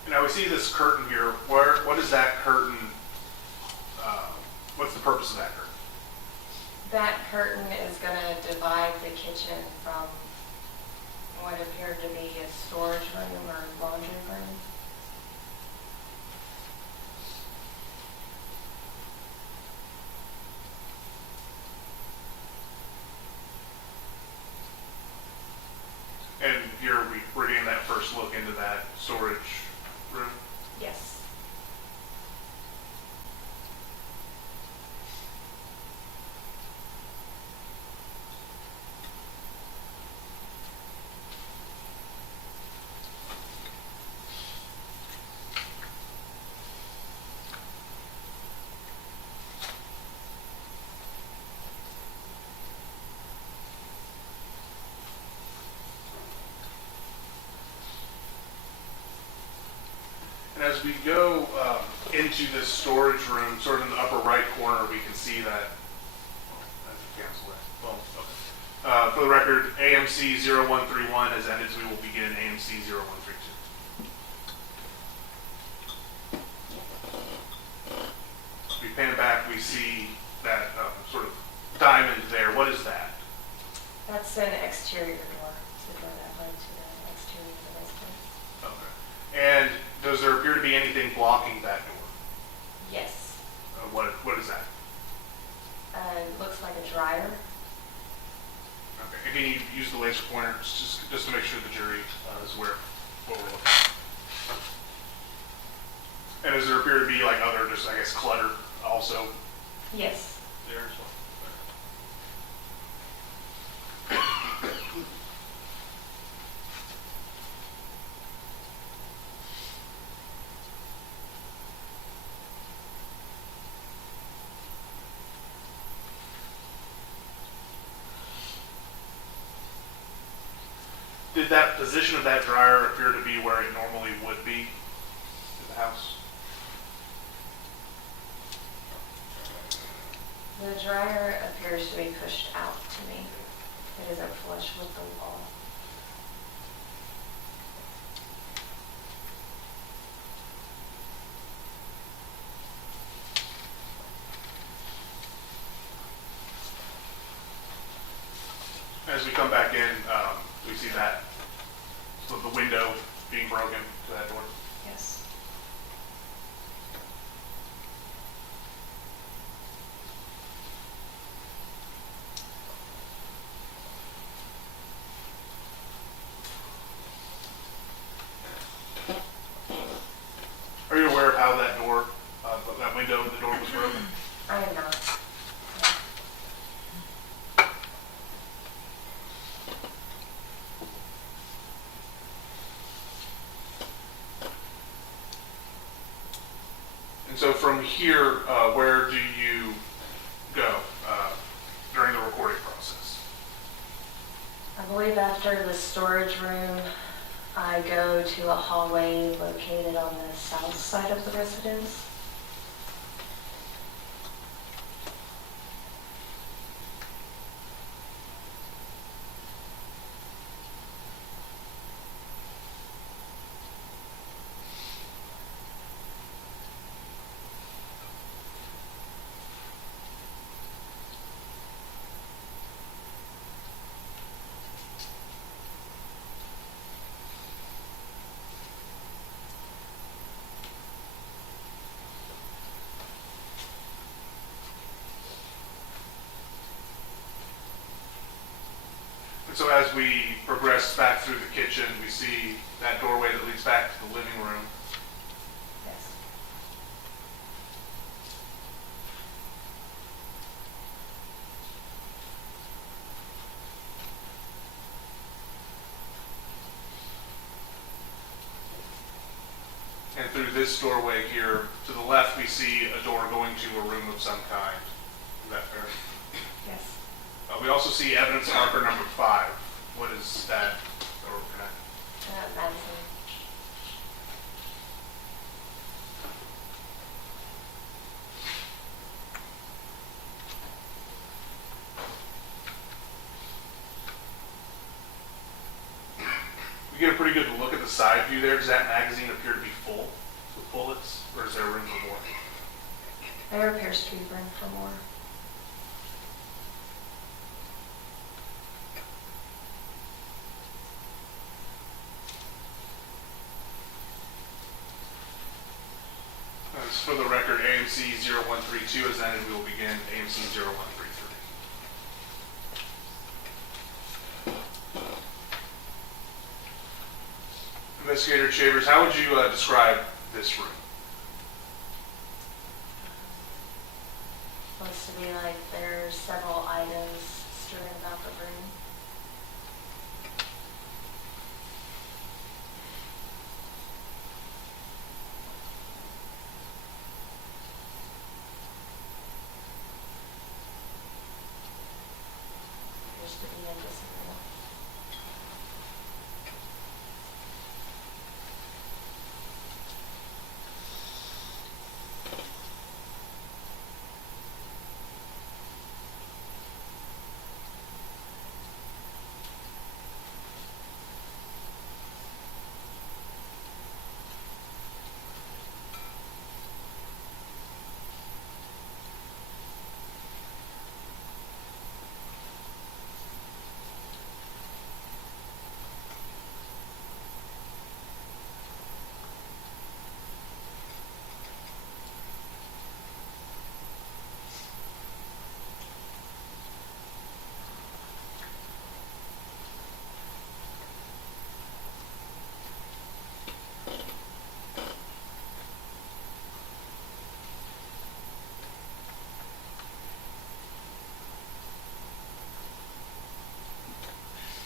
Now we see this curtain here. What is that curtain? What's the purpose of that curtain? That curtain is going to divide the kitchen from what appeared to be a storage room or laundry room. And we're getting that first look into that storage room. Yes. And as we go into this storage room, sort of in the upper right corner, we can see that. Cancel that. Well, okay. For the record, AMC 0131 has ended, so we will begin AMC 0132. We pan back, we see that sort of diamond there. What is that? That's an exterior door. It's a door that led to the exterior of the residence. Okay. And does there appear to be anything blocking that door? Yes. What is that? It looks like a dryer. Okay. And can you use the laser pointer just to make sure the jury is aware of what we're looking at? And does there appear to be like other, just I guess, clutter also Yes. there as well? Did that position of that dryer appear to be where it normally would be in the house? The dryer appears to be pushed out to me. It isn't flush with the wall. As we come back in, we see that, so the window being broken to that door. Yes. Are you aware of how that door, that window, the door was broken? I am not. And so from here, where do you go during the recording process? I believe after the storage room, I go to a hallway located on the south side of the residence. And so as we progress back through the kitchen, we see that doorway that leads back to the living room. Yes. this doorway here, to the left we see a door going to a room of some kind. Is that fair? Yes. We also see evidence marker number 5. What is that? Or can I? Madison. We get a pretty good look at the side view there. Does that magazine appear to be full with bullets, or is there room for more? There appears to be room for more. For the record, AMC 0132 has ended. We will begin AMC 0133. Investigator Chaviers, how would you describe this room? Looks to be like there's several items strewn about the room. Appears to be invisible.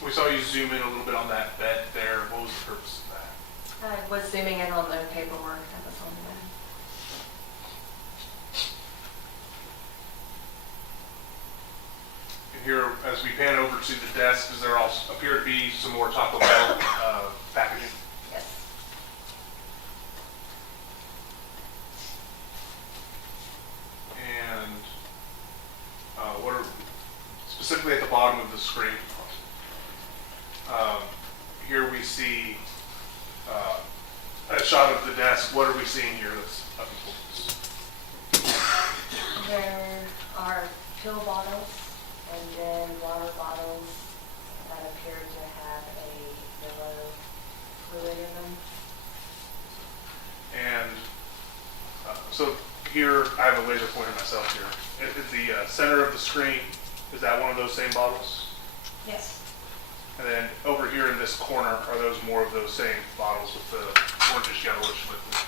We saw you zoom in a little bit on that bed there. What was the purpose of that? I was zooming in on the paperwork that was on the bed. And here, as we pan over to the desks, there also appear to be some more Taco Bell packaging. Yes. And what are specifically at the bottom of the screen? Here we see a shot of the desk. What are we seeing here that's of importance? There are pill bottles and then water bottles that appear to have a yellow fluid in them. And so here, I have a laser pointer myself here. At the center of the screen, is that one of those same bottles? Yes. And then over here in this corner, are those more of those same bottles with the orangish yellowish liquid?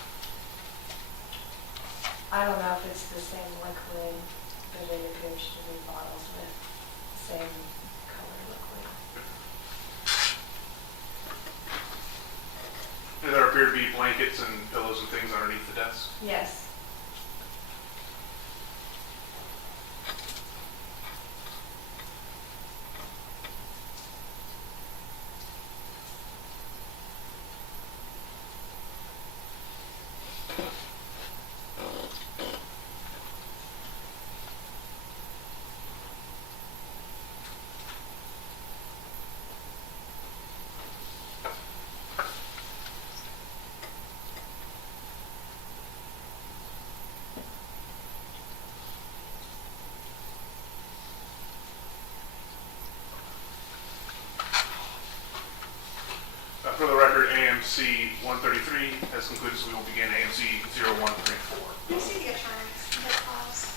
I don't know if it's the same liquid, but it appears to be bottles with the same color liquid. And there appear to be blankets and pillows and things underneath the desk. Yes. For the record, AMC 133 has concluded, so we will begin AMC 0134. Can you see the attorneys in their files?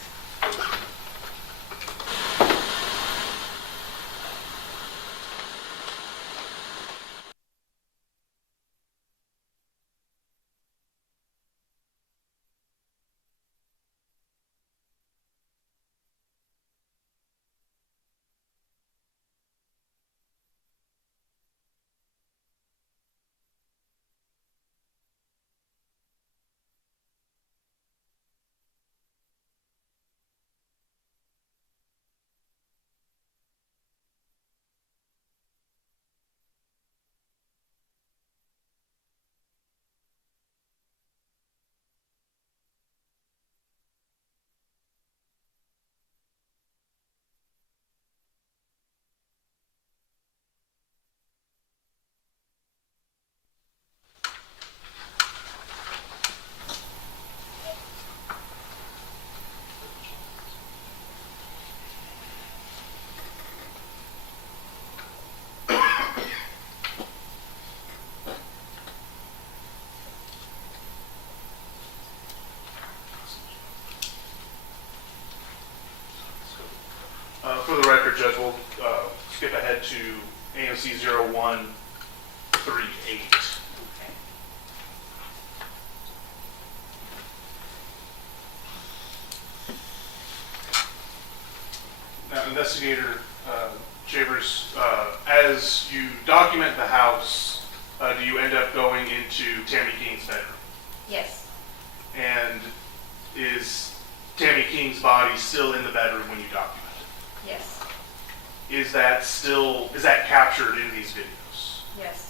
ahead to AMC 0138. Okay. Now, Investigator Chaviers, as you document the house, do you end up going into Tammy King's bedroom? Yes. And is Tammy King's body still in the bedroom when you document it? Yes. Is that captured in these videos? Yes.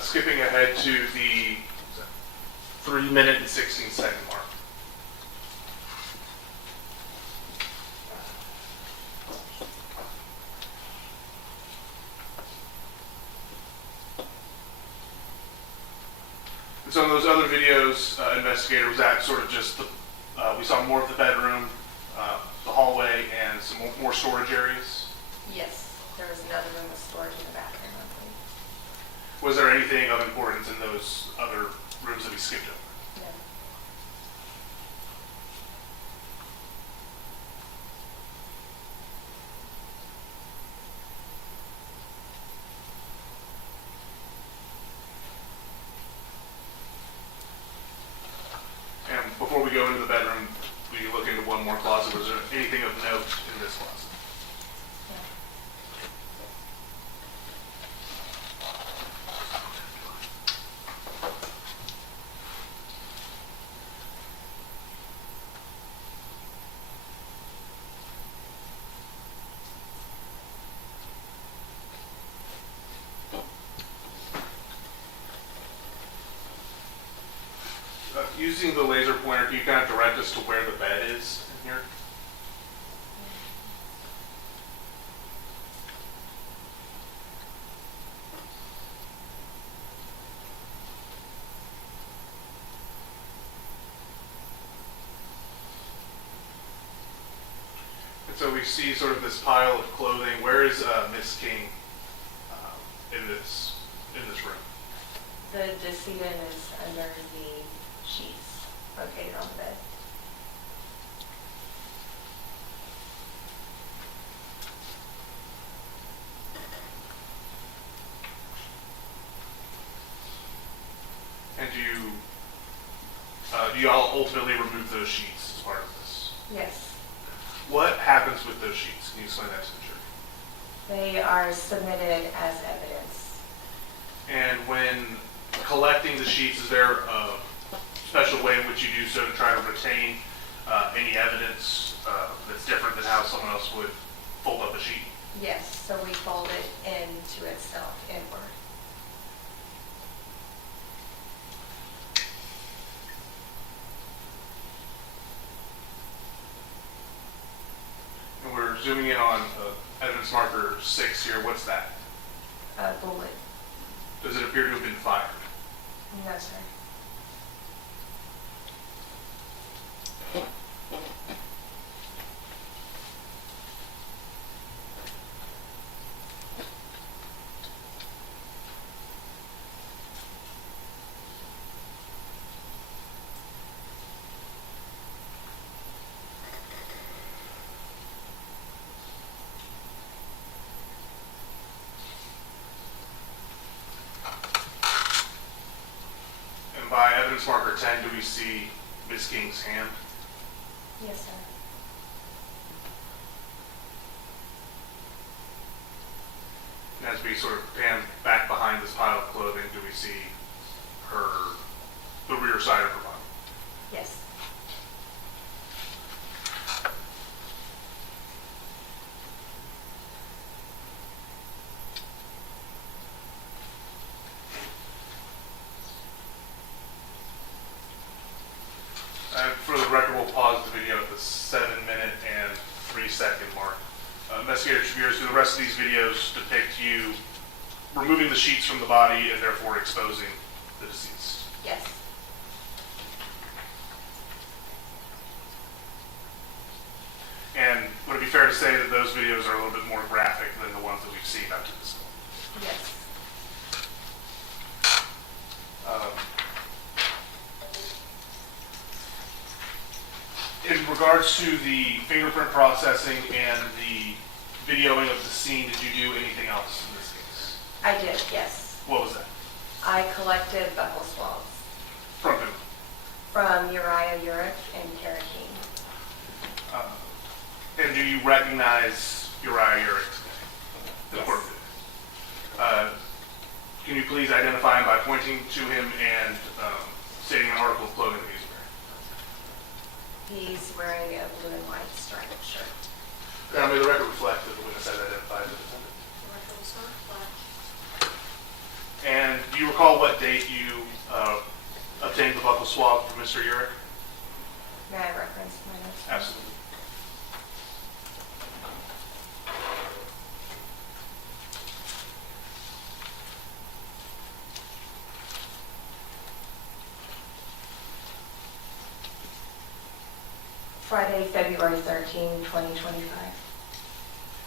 Skipping ahead to the 3-minute and 16-second mark. And so in those other videos, Investigator, was that sort of just we saw more of the bedroom, the hallway, and some more storage areas? Yes. There was another room with storage in the bathroom, I believe. Was there anything of importance in those other rooms that we skipped over? No. And before we go into the bedroom, we look into one more closet. Was there anything of note in this closet? Using the laser pointer, can you kind of direct us to where the bed is in here? And so we see sort of this pile of clothing. Where is Miss King in this room? The decedent is under the sheets located on the bed. And do you all ultimately remove those sheets as part of this? Yes. What happens with those sheets? Can you explain that to the jury? They are submitted as evidence. And when collecting the sheets, is there a special way in which you do so to try to retain any evidence that's different than how someone else would fold up a sheet? Yes, so we fold it into itself inward. And we're zooming in on evidence marker 6 here. What's that? A bullet. Does it appear to have been fired? No, sir. And by evidence marker 10, do we see Ms. King's hand? Yes, sir. And as we sort of pan back behind this pile of clothing, do we see the rear side of her body? Yes. And for the record, we'll pause the video at the 7-minute and 3-second mark. Investigator Chaviers, do the rest of these videos depict you removing the sheets from the body and therefore exposing the deceased? Yes. And would it be fair to say that those videos are a little bit more graphic than the ones that we've seen up to this point? Yes. In regards to the fingerprint processing and the videoing of the scene, did you do anything else in this case? I did, yes. What was that? I collected buckle swabs From who? from Uriah Urick and Tammy King. And do you recognize Uriah Urick today? Yes. Can you please identify him by pointing to him and stating an article of clothing that he's wearing? He's wearing a blue and white striped shirt. Now, may the record reflect that the witness has identified the defendant. And do you recall what date you obtained the buccal swab from Mr. Urick? May I reference my notes? Absolutely. Friday, February 13, 2025.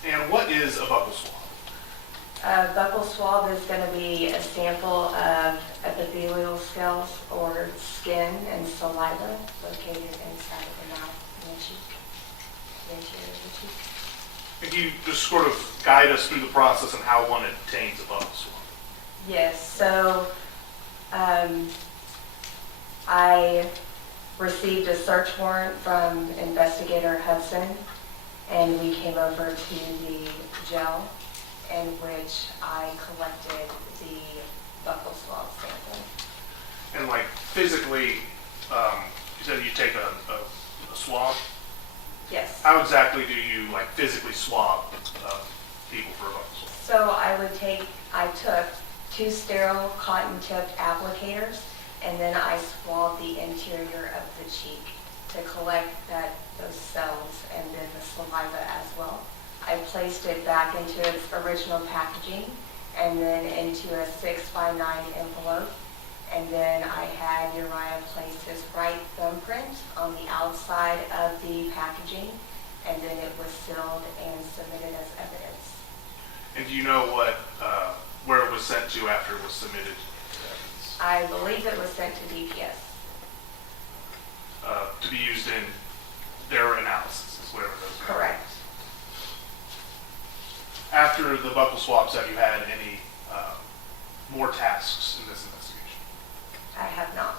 And what is a buccal swab? A buccal swab is going to be a sample of epithelial cells or skin and saliva located inside of the mouth and the cheek, the interior of the cheek. Can you just sort of guide us through the process and how one obtains a buccal swab? Yes, so I received a search warrant from Investigator Hudson, and we came over to the jail in which I collected the buccal swab sample. And like physically, you said you take a swab. Yes. How exactly do you like physically swab people for a buccal swab? So I took 2 sterile cotton-tipped applicators, and then I swabbed the interior of the cheek to collect those cells and then the saliva as well. I placed it back into its original packaging and then into a 6x9 envelope. And then I had Uriah place his right thumbprint on the outside of the packaging, and then it was sealed and submitted as evidence. And do you know where it was sent to after it was submitted? I believe it was sent to DPS. To be used in their analysis, is whatever those are. Correct. After the buccal swabs, have you had any more tasks in this investigation? I have not.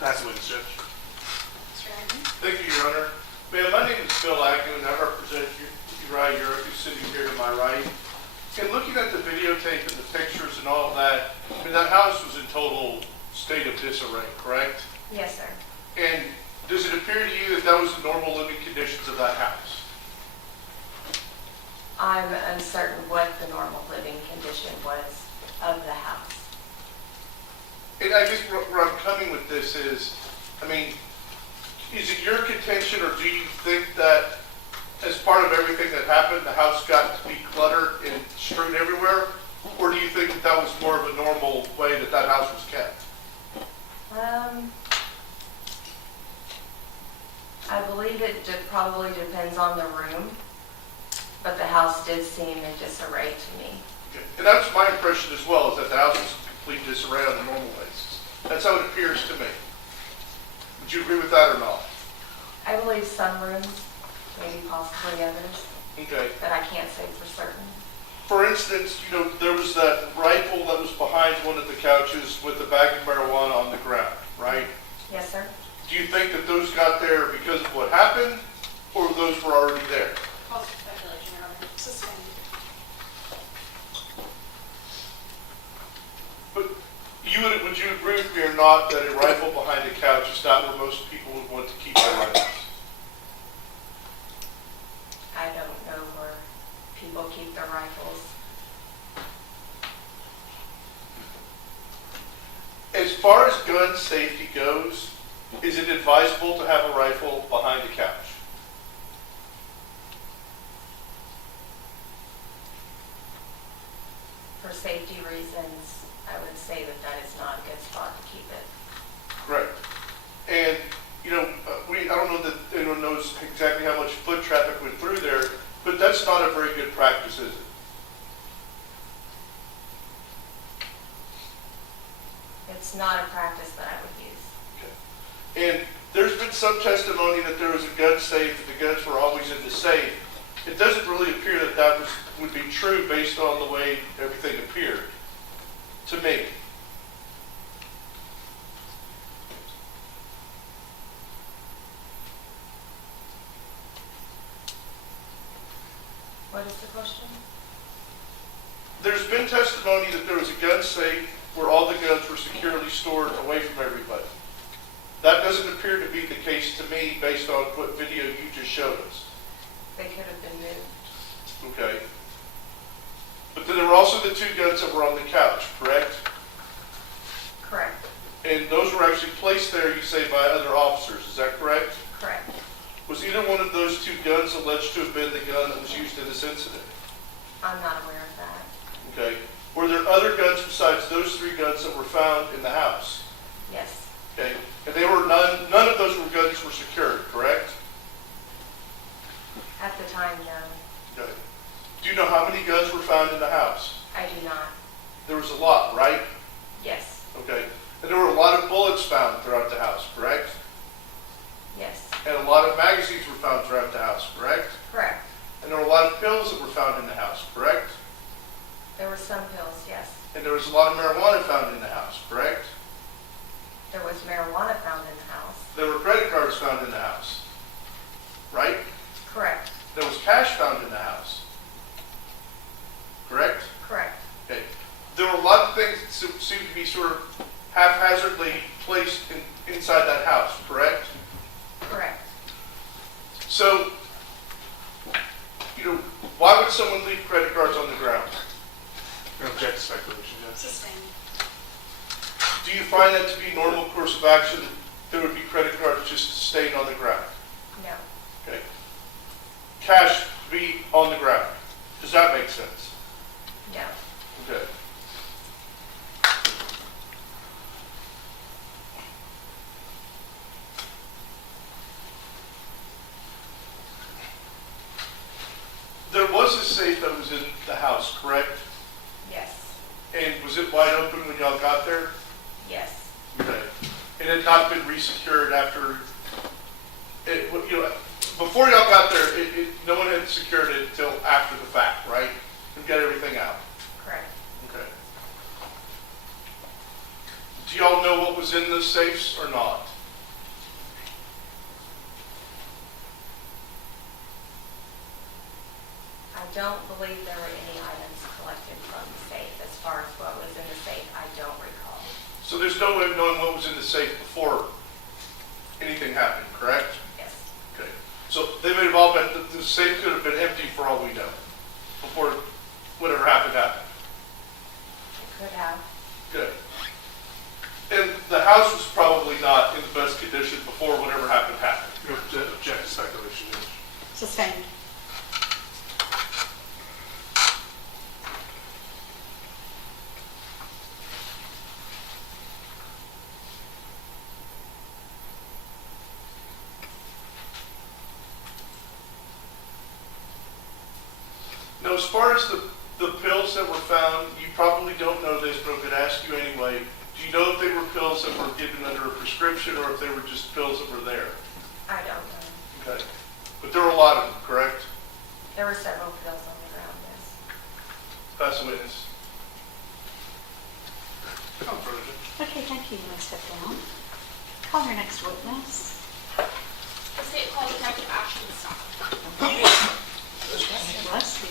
That's the witness, Judge. Thank you, Your Honor. Ma'am, my name is Phil Agnew, and I represent Uriah Urick, who's sitting here to my right. And looking at the videotape and the pictures and all of that, I mean, that house was in total state of disarray, correct? Yes, sir. And does it appear to you that that was the normal living conditions of that house? I'm uncertain what the normal living condition was of the house. And I guess where I'm coming with this is, I mean, is it your contention, or do you think that as part of everything that happened, the house got to be cluttered and strewn everywhere? Or do you think that that was more of a normal way that that house was kept? I believe it probably depends on the room, but the house did seem in disarray to me. Okay. And that's my impression as well, is that the house was in complete disarray on a normal basis. That's how it appears to me. Would you agree with that or not? I believe some rooms, maybe possibly others, Okay. but I can't say for certain. For instance, you know, there was that rifle that was behind one of the couches with a bag of marijuana on the ground, right? Yes, sir. Do you think that those got there because of what happened, or those were already there? Speculation, Your Honor. Sustained. But would you agree with me or not that a rifle behind a couch is not where most people would want to keep their rifles? I don't know where people keep their rifles. As far as gun safety goes, is it advisable to have a rifle behind a couch? For safety reasons, I would say that that is not a good spot to keep it. Right. And, you know, I don't know that everyone knows exactly how much foot traffic went through there, but that's not a very good practice, is it? It's not a practice that I would use. And there's been some testimony that there was a gun safe, the guns were always in the safe. It doesn't really appear that that would be true based on the way everything appeared, to me. What is the question? There's been testimony that there was a gun safe where all the guns were securely stored away from everybody. That doesn't appear to be the case to me based on what video you just showed us. They could have been moved. Okay. But then there were also the two guns that were on the couch, correct? Correct. And those were actually placed there, you say, by other officers. Is that correct? Correct. Was either one of those two guns alleged to have been the gun that was used in this incident? I'm not aware of that. Okay. Were there other guns besides those three guns that were found in the house? Yes. Okay. And they were none of those guns were secured, correct? At the time, no. Okay. Do you know how many guns were found in the house? I do not. There was a lot, right? Yes. Okay. And there were a lot of bullets found throughout the house, correct? Yes. And a lot of magazines were found throughout the house, correct? Correct. And there were a lot of pills that were found in the house, correct? There were some pills, yes. And there was a lot of marijuana found in the house, correct? There was marijuana found in the house. There were credit cards found in the house, right? Correct. There was cash found in the house, correct? Correct. Okay. There were a lot of things that seemed to be sort of haphazardly placed inside that house, correct? Correct. So, why would someone leave credit cards on the ground? I object to speculation, Judge. Sustained. Do you find that to be normal course of action? There would be credit cards just staying on the ground? No. Okay. Cash to be on the ground? Does that make sense? No. Okay. There was a safe that was in the house, correct? Yes. And was it wide open when y'all got there? Yes. Okay. It had not been resecured after, before y'all got there, no one had secured it until after the fact, right? And got everything out. Correct. Okay. Do y'all know what was in those safes or not? I don't believe there were any items collected from the safe. As far as what was in the safe, I don't recall. So there's no way of knowing what was in the safe before anything happened, correct? Yes. Okay. So they may have all been, the safe could have been empty for all we know, before whatever happened happened. It could have. Good. And the house was probably not in the best condition before whatever happened happened. Object to speculation, Judge. Sustained. Now, as far as the pills that were found, you probably don't know this, but I'm going to ask you anyway. Do you know if they were pills that were given under a prescription or if they were just pills that were there? I don't know. Okay. But there were a lot of them, correct? There were several pills on the ground, yes. Pass the witness. Come further, Judge. Okay, thank you. You may step down. Call your next witness. The state called Detective Ashton Stop. Bless you.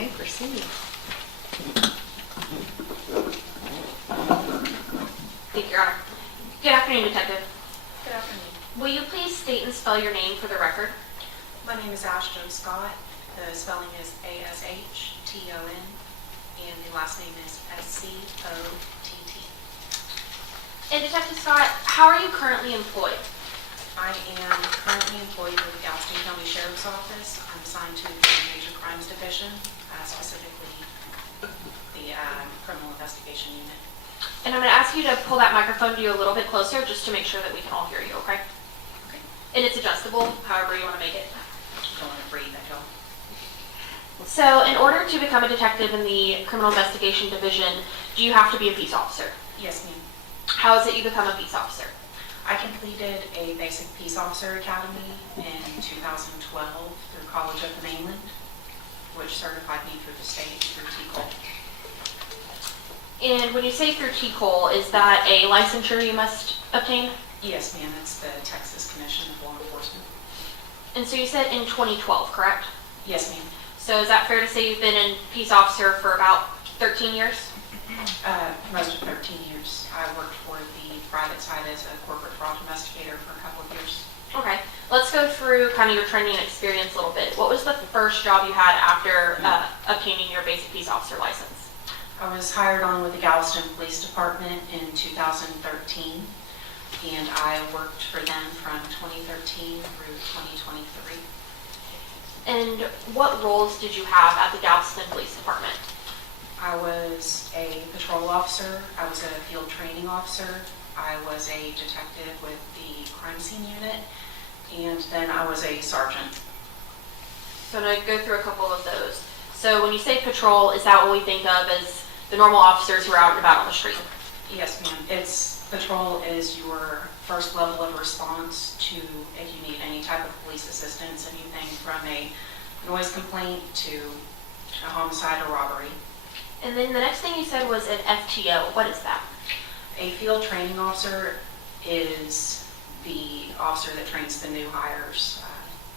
may proceed. Thank you, Your Honor. Good afternoon, Detective. Good afternoon. Will you please state and spell your name for the record? My name is Ashton Scott. The spelling is Ashton, and the last name is Scott. And Detective Scott, how are you currently employed? I am currently employed with the Galveston County Sheriff's Office. I'm assigned to the Major Crimes Division, specifically the Criminal Investigation Unit. And I'm going to ask you to pull that microphone to you a little bit closer just to make sure that we can all hear you, okay? Okay. And it's adjustable, however you want to make it. Don't want to breathe, I don't. So in order to become a detective in the Criminal Investigation Division, do you have to be a peace officer? Yes, ma'am. How is it you become a peace officer? I completed a basic peace officer academy in 2012 through College of the Mainland, which certified me through the state through TCOL. And when you say through TCOL, is that a licensure you must obtain? Yes, ma'am. It's the Texas Commission of Law Enforcement. And so you said in 2012, correct? Yes, ma'am. So is that fair to say you've been in peace officer for about 13 years? Most of 13 years. I worked for the private side as a corporate fraud investigator for a couple of years. Okay, let's go through kind of your training experience a little bit. What was the first job you had after obtaining your basic peace officer license? I was hired on with the Galveston Police Department in 2013, and I worked for them from 2013 through 2023. And what roles did you have at the Galveston Police Department? I was a patrol officer, I was a field training officer, I was a detective with the crime scene unit, and then I was a sergeant. So I'm going to go through a couple of those. So when you say patrol, is that what we think of as the normal officers who are out and about on the street? Yes, ma'am. Patrol is your first level of response to if you need any type of police assistance, anything from a noise complaint to a homicide or robbery. And then the next thing you said was an FTO. What is that? A field training officer is the officer that trains the new hires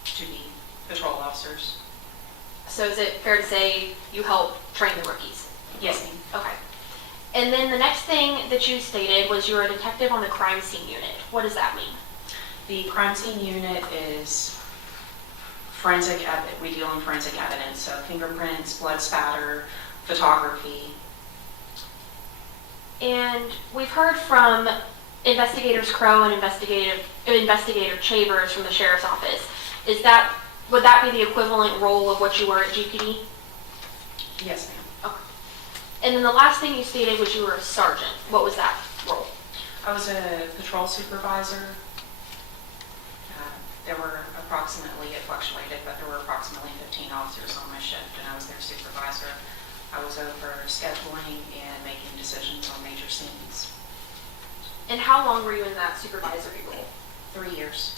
to be patrol officers. So is it fair to say you help train the rookies? Yes, ma'am. Okay. And then the next thing that you stated was you were a detective on the crime scene unit. What does that mean? The crime scene unit is forensic evidence. We deal in forensic evidence, so fingerprints, blood spatter, photography. And we've heard from Investigators Crow and Investigator Chaviers from the Sheriff's Office. Would that be the equivalent role of what you were at GPD? Yes, ma'am. Okay. And then the last thing you stated was you were a sergeant. What was that role? I was a patrol supervisor. There were approximately, it fluctuated, but there were approximately 15 officers on my shift, and I was their supervisor. I was over scheduling and making decisions on major scenes. And how long were you in that supervisory role? 3 years.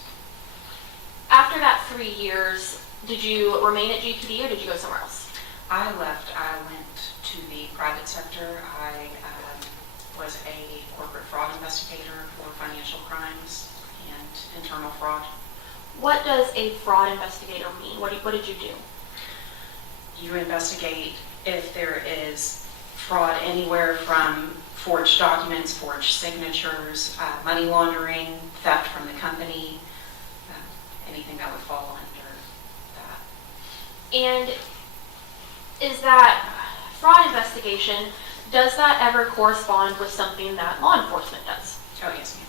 After that 3 years, did you remain at GPD or did you go somewhere else? I left. I went to the private sector. I was a corporate fraud investigator for financial crimes and internal fraud. What does a fraud investigator mean? What did you do? You investigate if there is fraud anywhere from forged documents, forged signatures, money laundering, theft from the company, anything that would fall under that. And is that fraud investigation, does that ever correspond with something that law enforcement does? Oh, yes, ma'am.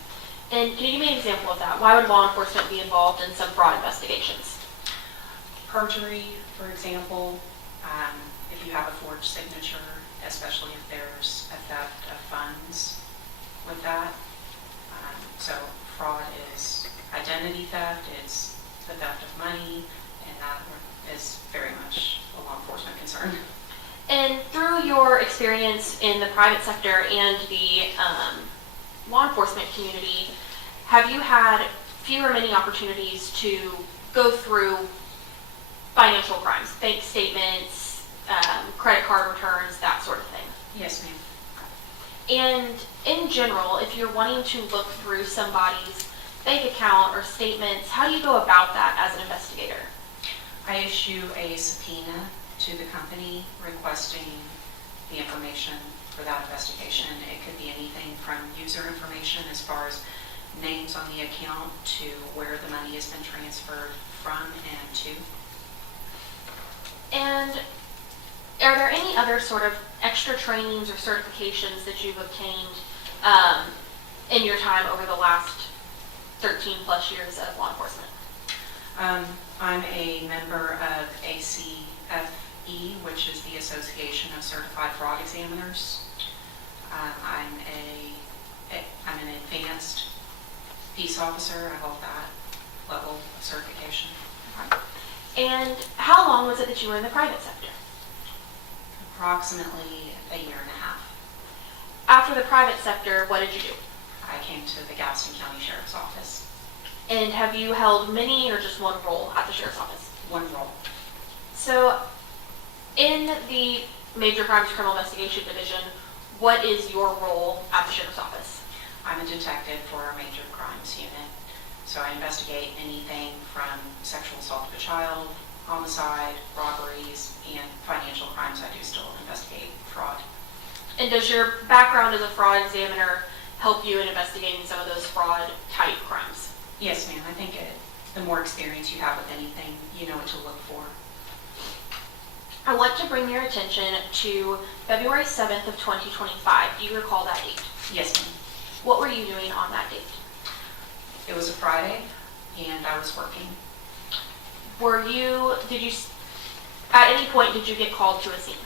And can you give me an example of that? Why would law enforcement be involved in some fraud investigations? Perjury, for example, if you have a forged signature, especially if there's a theft of funds with that. So fraud is identity theft, it's the theft of money, and that is very much a law enforcement concern. And through your experience in the private sector and the law enforcement community, have you had few or many opportunities to go through financial crimes, bank statements, credit card returns, that sort of thing? Yes, ma'am. And in general, if you're wanting to look through somebody's bank account or statements, how do you go about that as an investigator? I issue a subpoena to the company requesting the information for that investigation. It could be anything from user information as far as names on the account to where the money has been transferred from and to. And are there any other sort of extra trainings or certifications that you've obtained in your time over the last 13 plus years of law enforcement? I'm a member of ACFE, which is the Association of Certified Fraud Examiners. I'm an advanced peace officer. I hold that level of certification. And how long was it that you were in the private sector? Approximately a year and a half. After the private sector, what did you do? I came to the Galveston County Sheriff's Office. And have you held many or just one role at the Sheriff's Office? One role. So in the Major Crimes Criminal Investigation Division, what is your role at the Sheriff's Office? I'm a detective for our Major Crimes Unit. So I investigate anything from sexual assault of a child, homicide, robberies, and financial crimes. I do still investigate fraud. And does your background as a fraud examiner help you in investigating some of those fraud type crimes? Yes, ma'am. I think the more experience you have with anything, you know what to look for. I want to bring your attention to February 7th of 2025. Do you recall that date? Yes, ma'am. What were you doing on that date? It was a Friday, and I was working. At any point, did you get called to a scene?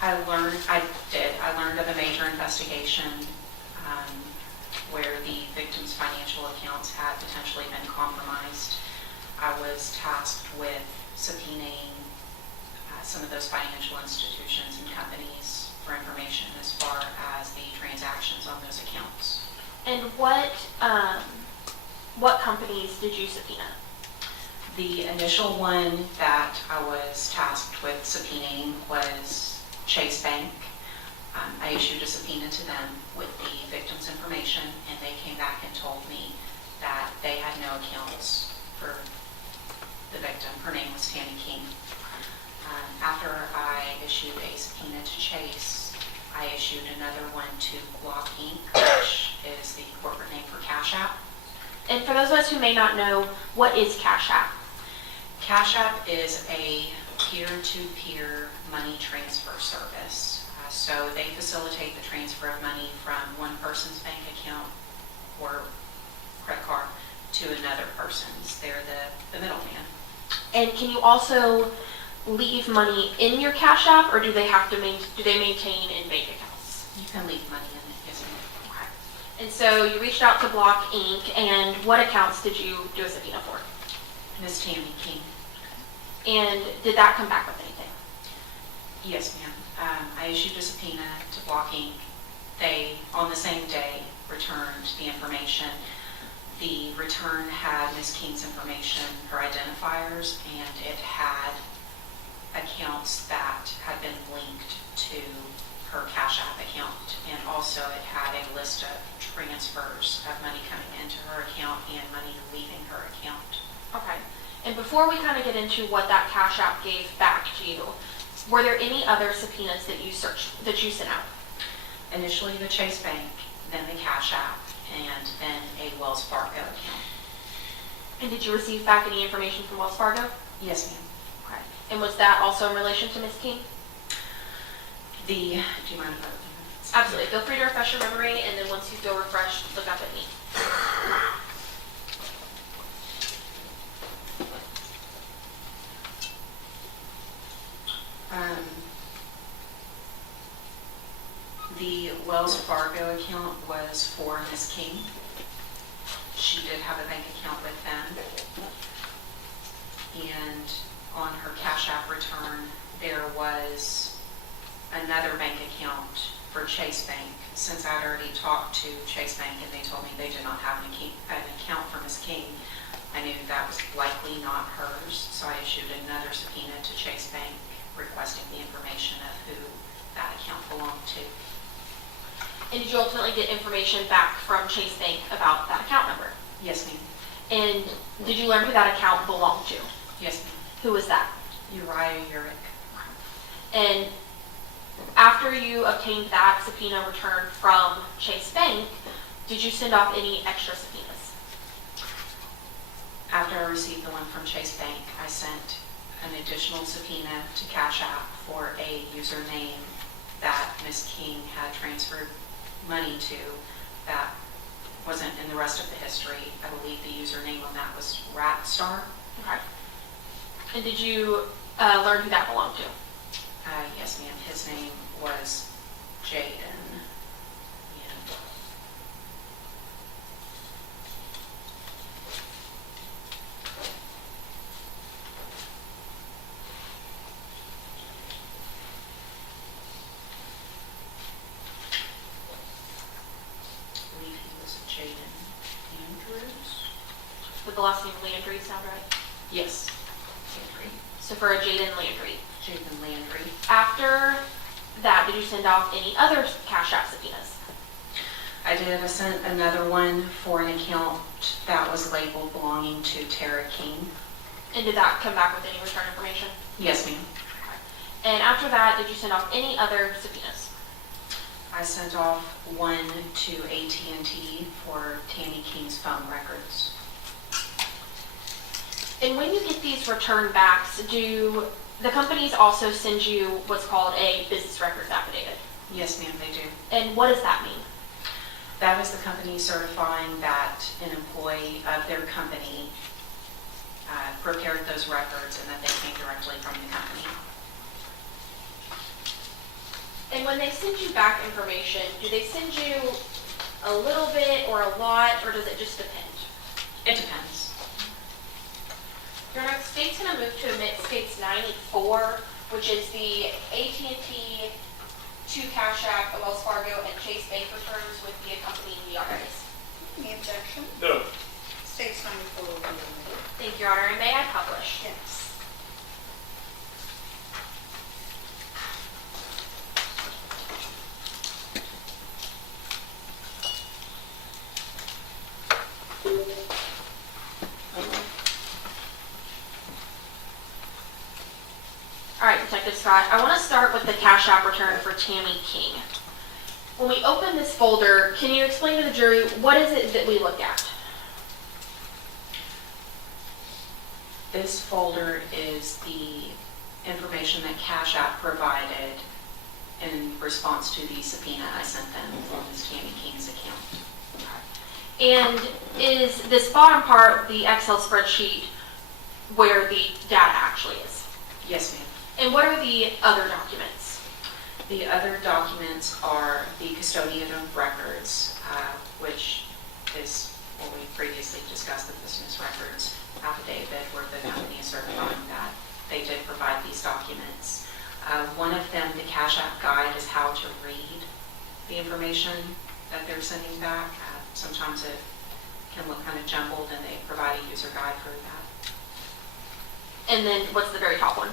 I learned of a major investigation where the victim's financial accounts had potentially been compromised. I was tasked with subpoenaing some of those financial institutions and companies for information as far as the transactions on those accounts. And what companies did you subpoena? The initial one that I was tasked with subpoenaing was Chase Bank. I issued a subpoena to them with the victim's information, and they came back and told me that they had no accounts for the victim. Her name was Tammy King. After I issued a subpoena to Chase, I issued another one to Block Inc., which is the corporate name for Cash App. And for those of us who may not know, what is Cash App? Cash App is a peer-to-peer money transfer service. So they facilitate the transfer of money from one person's bank account or credit card to another person's. They're the middleman. And can you also leave money in your Cash App, or do they maintain in bank accounts? You can leave money in it, yes, ma'am. Okay. And so you reached out to Block Inc., and what accounts did you do a subpoena for? Ms. Tammy King. And did that come back with anything? Yes, ma'am. I issued a subpoena to Block Inc. They, on the same day, returned the information. The return had Ms. King's information, her identifiers, and it had accounts that had been linked to her Cash App account. And also it had a list of transfers of money coming into her account and money leaving her account. Okay. And before we kind of get into what that Cash App gave back to you, were there any other subpoenas that you sent out? Initially the Chase Bank, then the Cash App, and then a Wells Fargo account. And did you receive back any information from Wells Fargo? Yes, ma'am. Okay. And was that also in relation to Ms. King? Do you mind if I? Absolutely. Feel free to refresh your memory, and then once you feel refreshed, look up at me. The Wells Fargo account was for Ms. King. She did have a bank account with them. And on her Cash App return, there was another bank account for Chase Bank. Since I'd already talked to Chase Bank and they told me they did not have an account for Ms. King, I knew that was likely not hers. So I issued another subpoena to Chase Bank requesting the information of who that account belonged to. And did you ultimately get information back from Chase Bank about that account number? Yes, ma'am. And did you learn who that account belonged to? Yes, ma'am. Who was that? Uriah Urick. And after you obtained that subpoena returned from Chase Bank, did you send off any extra subpoenas? After I received the one from Chase Bank, I sent an additional subpoena to Cash App for a username that Ms. King had transferred money to that wasn't in the rest of the history. I believe the username on that was Ratstar. Okay. And did you learn who that belonged to? Yes, ma'am. His name was Jaden. And I believe he was Jaden Andrews. Would the last name Landry sound right? Yes. Landry. So for a Jaden Landry. Jaden Landry. After that, did you send off any other Cash App subpoenas? I did. I sent another one for an account that was labeled belonging to Tara King. And did that come back with any return information? Yes, ma'am. And after that, did you send off any other subpoenas? I sent off one to AT&T for Tammy King's phone records. And when you get these return backs, do the companies also send you what's called a business records affidavit? Yes, ma'am, they do. And what does that mean? That is the company certifying that an employee of their company prepared those records and that they came directly from the company. And when they send you back information, do they send you a little bit or a lot, or does it just depend? It depends. Your next state's going to move to admit states 94, which is the AT&T to Cash App, Wells Fargo, and Chase Bank returns with the accompanying ERAs. Any objection? No. States 94 will be omitted. Thank you, Your Honor. And may I publish? Yes. All right, Detective Scott, I want to start with the Cash App return for Tammy King. When we open this folder, can you explain to the jury what is it that we look at? This folder is the information that Cash App provided in response to the subpoena I sent them from Ms. Tammy King's account. And is this bottom part the Excel spreadsheet where the data actually is? Yes, ma'am. And what are the other documents? The other documents are the custodian of records, which is what we previously discussed, the business records affidavit, where the company is certifying that they did provide these documents. One of them, the Cash App guide, is how to read the information that they're sending back. Sometimes it can look kind of jumbled, and they provide a user guide for that. And then what's the very top one?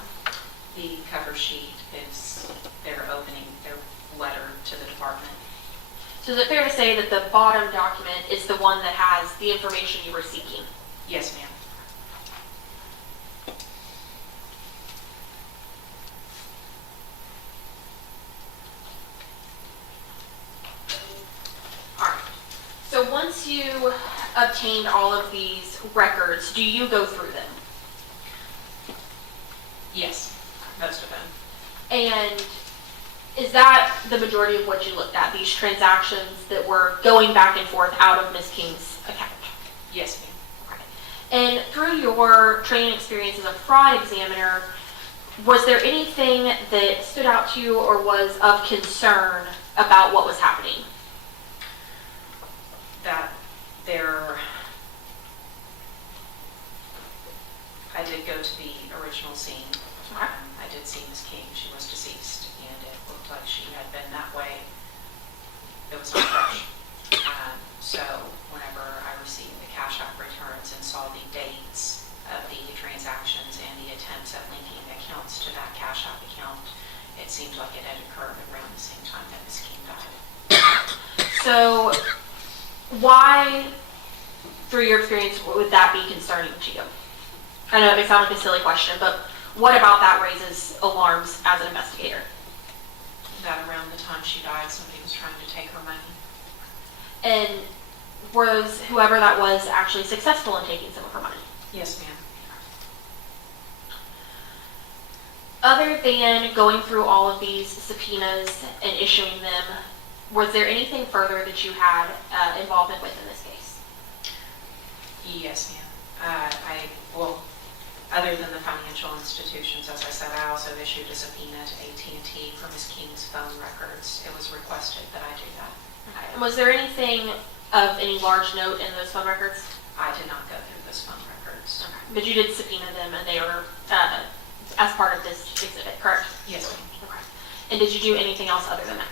The cover sheet is their opening, their letter to the department. So is it fair to say that the bottom document is the one that has the information you were seeking? Yes, ma'am. All right. So once you obtained all of these records, do you go through them? Yes, most of them. And is that the majority of what you looked at, these transactions that were going back and forth out of Ms. King's account? Yes, ma'am. And through your training experience as a fraud examiner, was there anything that stood out to you or was of concern about what was happening? That I did go to the original scene. I did see Ms. King. She was deceased, and it looked like she had been that way. It was not fresh. So whenever I received the Cash App returns and saw the dates of the transactions and the attempts at linking accounts to that Cash App account, it seemed like it had occurred around the same time that Ms. King died. So why, through your experience, would that be concerning to you? I know it may sound like a silly question, but what about that raises alarms as an investigator? That around the time she died, somebody was trying to take her money. And was whoever that was actually successful in taking some of her money? Yes, ma'am. Other than going through all of these subpoenas and issuing them, was there anything further that you had involvement with in this case? Yes, ma'am. Well, other than the financial institutions, as I said, I also issued a subpoena to AT&T for Ms. King's phone records. It was requested that I do that. Okay. And was there anything of any large note in those phone records? I did not go through those phone records. Okay. But you did subpoena them and they were as part of this exhibit, correct? Yes, ma'am. Okay. And did you do anything else other than that?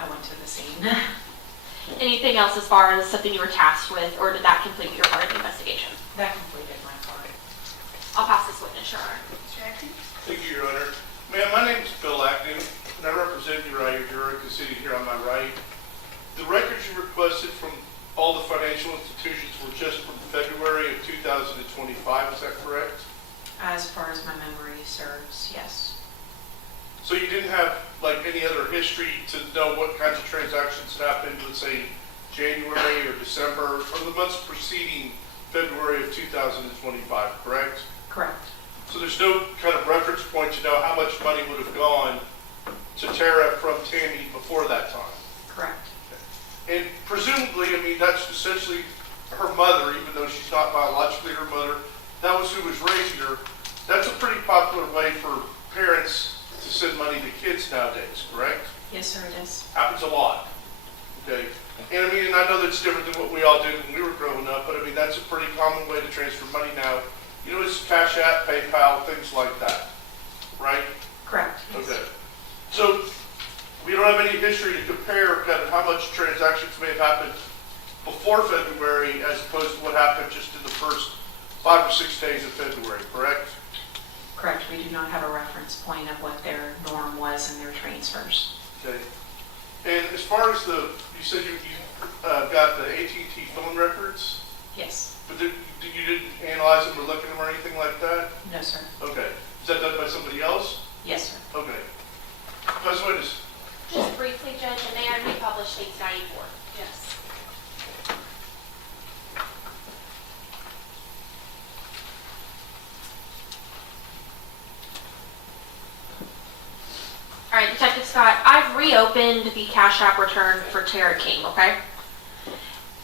I went to the scene. Anything else as far as something you were tasked with, or did that complete your part of the investigation? That completed my part. I'll pass this witness, Your Honor. Thank you, Your Honor. Ma'am, my name is Bill Acton, and I represent Uriah Urick, the city here on my right. The records you requested from all the financial institutions were just from February of 2025, is that correct? As far as my memory serves, yes. So you didn't have like any other history to know what kinds of transactions had happened, let's say January or December, or the months preceding February of 2025, correct? Correct. So there's no kind of reference point to know how much money would have gone to Tara from Tammy before that time? Correct. And presumably, I mean, that's essentially her mother, even though she's not biologically her mother. That was who was raising her. That's a pretty popular way for parents to send money to kids nowadays, correct? Yes, sir, it is. Happens a lot, okay? And I mean, and I know that's different than what we all did when we were growing up, but I mean, that's a pretty common way to transfer money now. You know, it's Cash App, PayPal, things like that, right? Correct. Yes. Okay. So we don't have any history to compare kind of how much transactions may have happened before February as opposed to what happened just in the first 5 or 6 days of February, correct? Correct. We do not have a reference point of what their norm was in their transfers. Okay. And as far as you said you got the AT&T phone records, Yes. but you didn't analyze them or look at them or anything like that? No, sir. Okay. Is that done by somebody else? Yes, sir. Okay. Vice Witness. Just briefly, Judge, and they are republished things 94. Yes. All right, Detective Scott, I've reopened the Cash App return for Tara King, okay?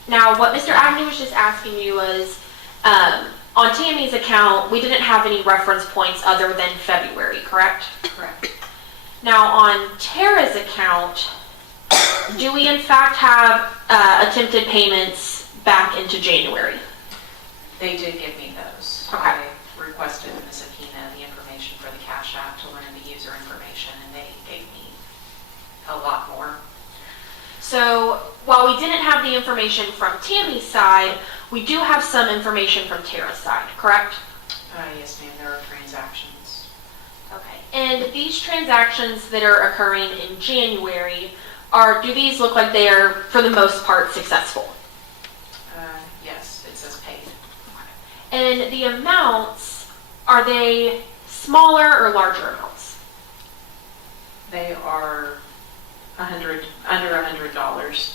Now, what Mr. Agnew was just asking you was, on Tammy's account, we didn't have any reference points other than February, correct? Correct. Now, on Tara's account, do we in fact have attempted payments back into January? They did give me those. Okay. I requested in the subpoena the information for the Cash App to learn the user information, and they gave me a lot more. So while we didn't have the information from Tammy's side, we do have some information from Tara's side, correct? Yes, ma'am, there are transactions. Okay. And these transactions that are occurring in January, do these look like they are, for the most part, successful? Yes, it says paid. And the amounts, are they smaller or larger amounts? They are under $100.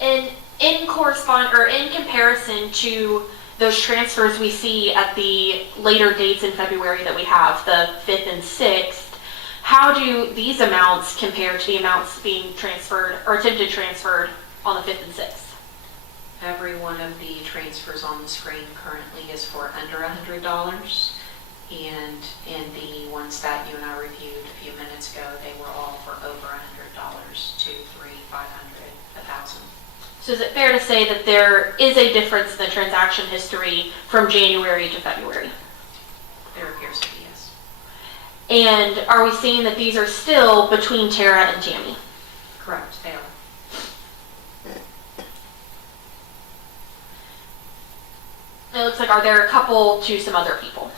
And in comparison to those transfers we see at the later dates in February that we have, the 5th and 6th, how do these amounts compare to the amounts being transferred or attempted transferred on the 5th and 6th? Every one of the transfers on the screen currently is for under $100. And in the ones that you and I reviewed a few minutes ago, they were all for over $100, 2, 3, 500, 1,000. So is it fair to say that there is a difference in the transaction history from January to February? There appears to be, yes. And are we seeing that these are still between Tara and Tammy? Correct, they are. It looks like, are there a couple to some other people?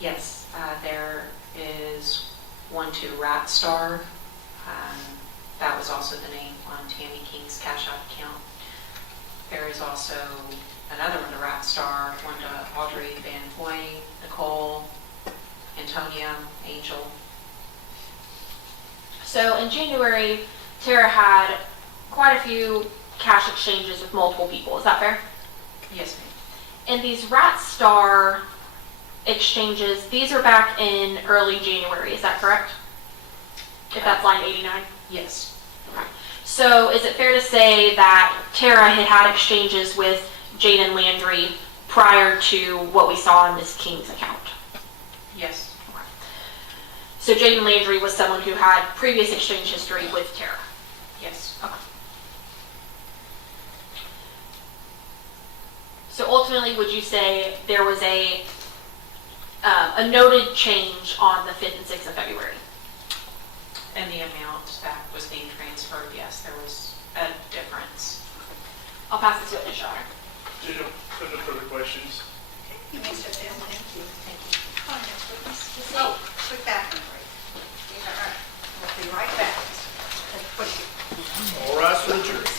Yes, there is one to Rat Star. That was also the name on Tammy King's Cash App account. There is also another one, a rat star, one to Audrey Van Hoy, Nicole, Antonia, Angel. So in January, Tara had quite a few cash exchanges with multiple people. Is that fair? Yes, ma'am. And these rat star exchanges, these are back in early January. Is that correct? If that's line 89? Yes. So is it fair to say that Tara had had exchanges with Jaden Landry prior to what we saw in Ms. King's account? Yes. So Jaden Landry was someone who had previous exchange history with Tara? Yes. Okay. So ultimately, would you say there was a noted change on the 5th and 6th of February? And the amount that was being transferred, yes, there was a difference. I'll pass this to Witness Your Honor. No further questions? You may sit down, thank you. Thank you. Come on, next witness. Oh, quick bathroom break. All right, we'll be right back. All rise for the jury.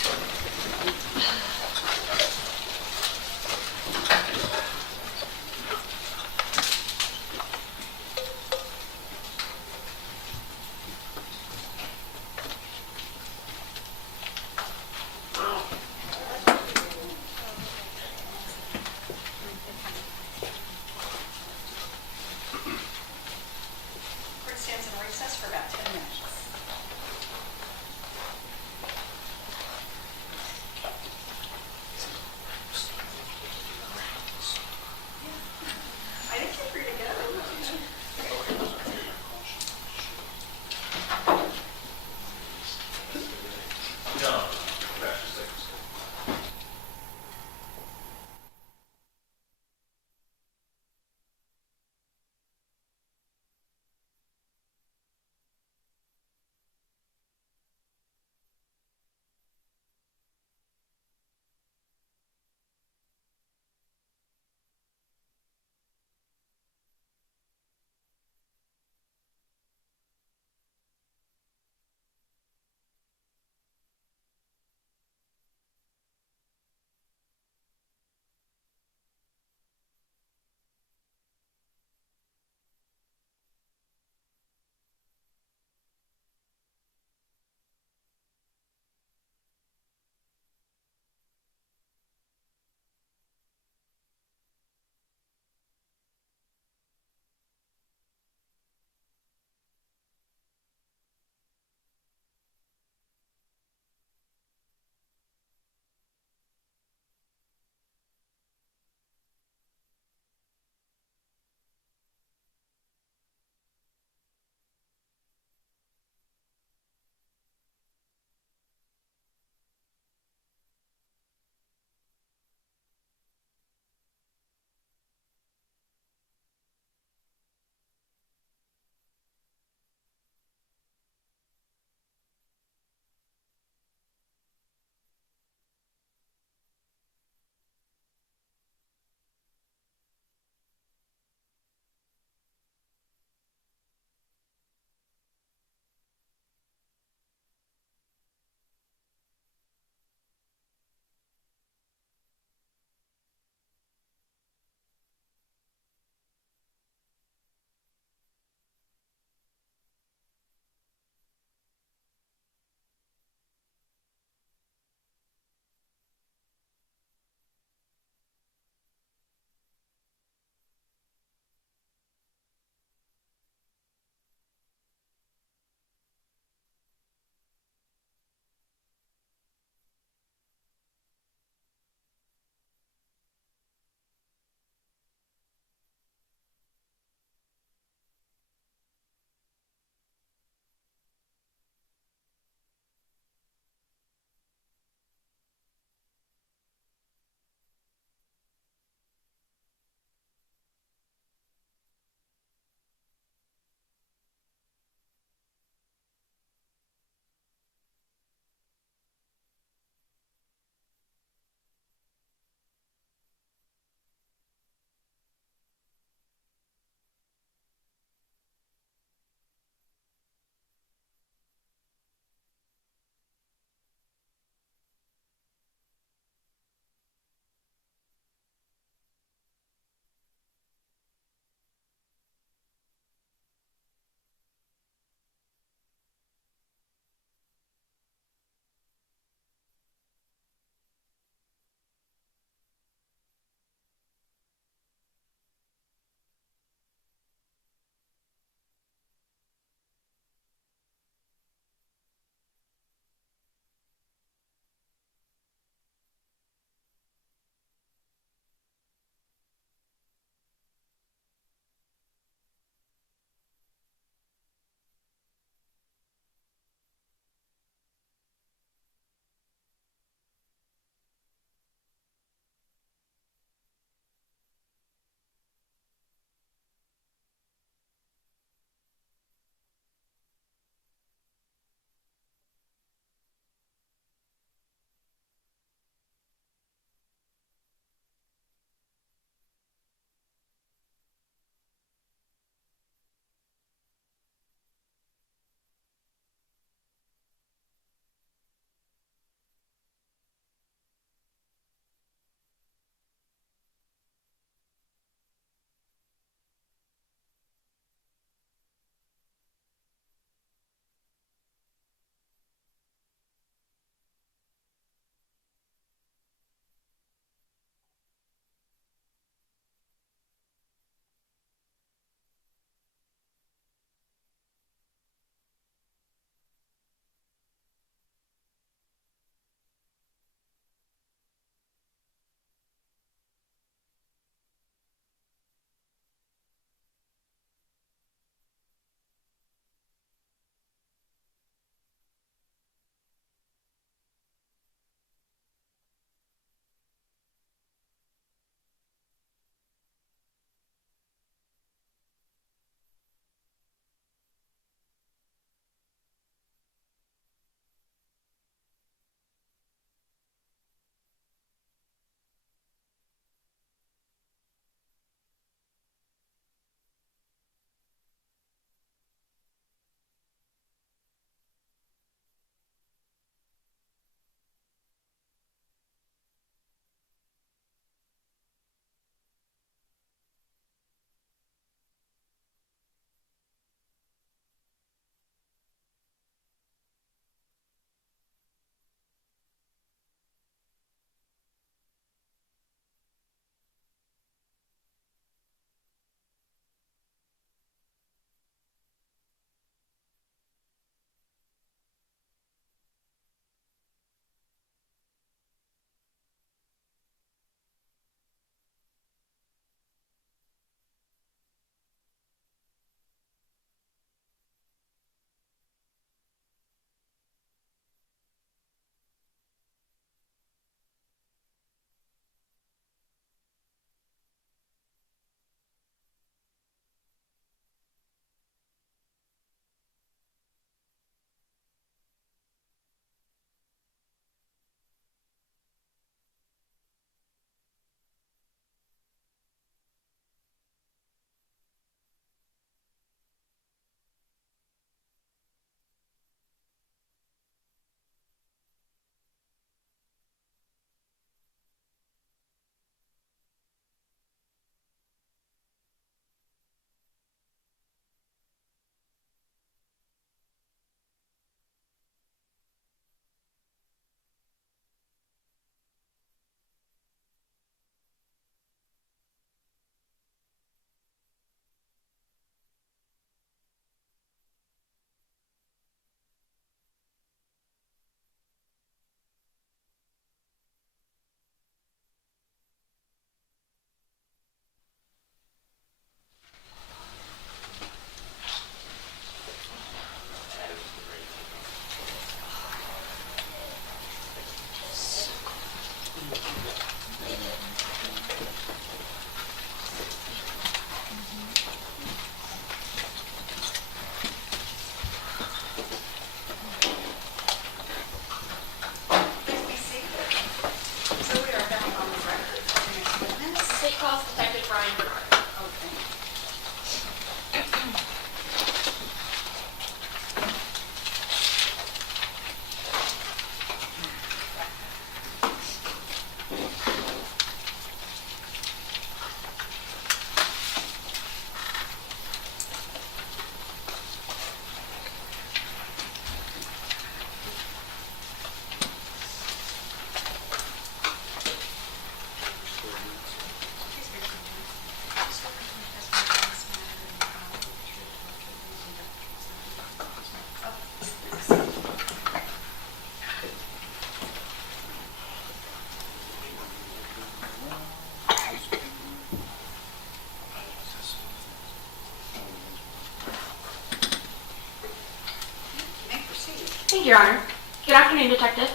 Thank you, Your Honor. Good afternoon, Detective.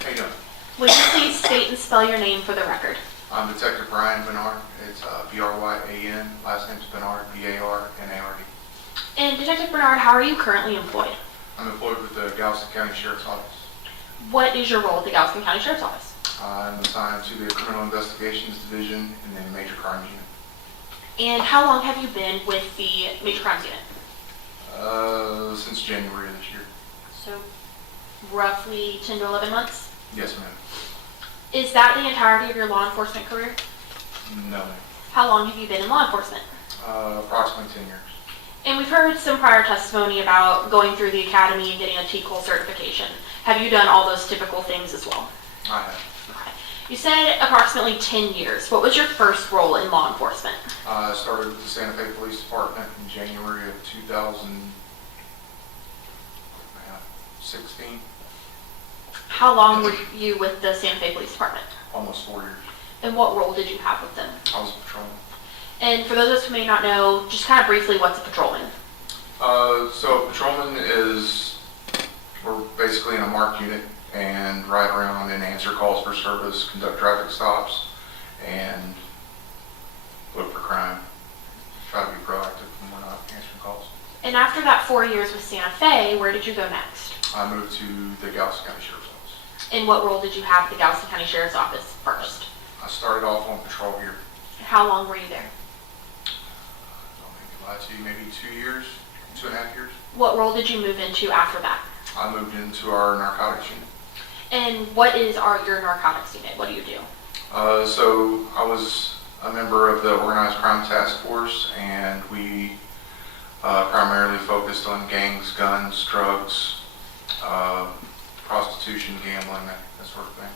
How you doing? Would you please state and spell your name for the record? I'm Detective Brian Bernard. It's B-R-Y-A-N. Last name's Bernard, B-A-R-N-A-R-D. And Detective Bernard, how are you currently employed? I'm employed with the Galveston County Sheriff's Office. What is your role at the Galveston County Sheriff's Office? I'm assigned to the Criminal Investigations Division in the Major Crimes Unit. And how long have you been with the Major Crimes Unit? Since January of this year. So roughly 10 to 11 months? Yes, ma'am. Is that the entirety of your law enforcement career? No, ma'am. How long have you been in law enforcement? Approximately 10 years. And we've heard some prior testimony about going through the academy and getting a TCOL certification. Have you done all those typical things as well? I have. Okay. You said approximately 10 years. What was your first role in law enforcement? I started with the Santa Fe Police Department in January of 2016. How long were you with the Santa Fe Police Department? Almost 4 years. And what role did you have with them? I was a patrolman. And for those of us who may not know, just kind of briefly, what's a patrolman? So a patrolman is, we're basically in a marked unit and ride around and answer calls for service, conduct traffic stops, and look for crime. Try to be proactive when we're not answering calls. And after that 4 years with Santa Fe, where did you go next? I moved to the Galveston County Sheriff's Office. And what role did you have at the Galveston County Sheriff's Office first? I started off on patrol here. How long were you there? Don't make me lie to you, maybe 2 years, 2.5 years. What role did you move into after that? I moved into our narcotics unit. And what is your narcotics unit? What do you do? So I was a member of the Organized Crime Task Force, and we primarily focused on gangs, guns, drugs, prostitution, gambling, that sort of thing.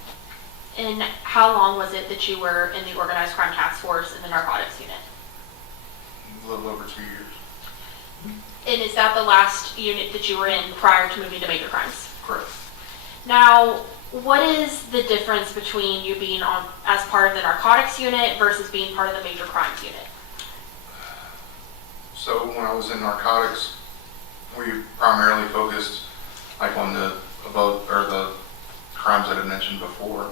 And how long was it that you were in the Organized Crime Task Force in the narcotics unit? A little over 2 years. And is that the last unit that you were in prior to moving to major crimes? Correct. Now, what is the difference between you being on as part of the narcotics unit versus being part of the major crimes unit? So when I was in narcotics, we primarily focused like on the crimes that I mentioned before.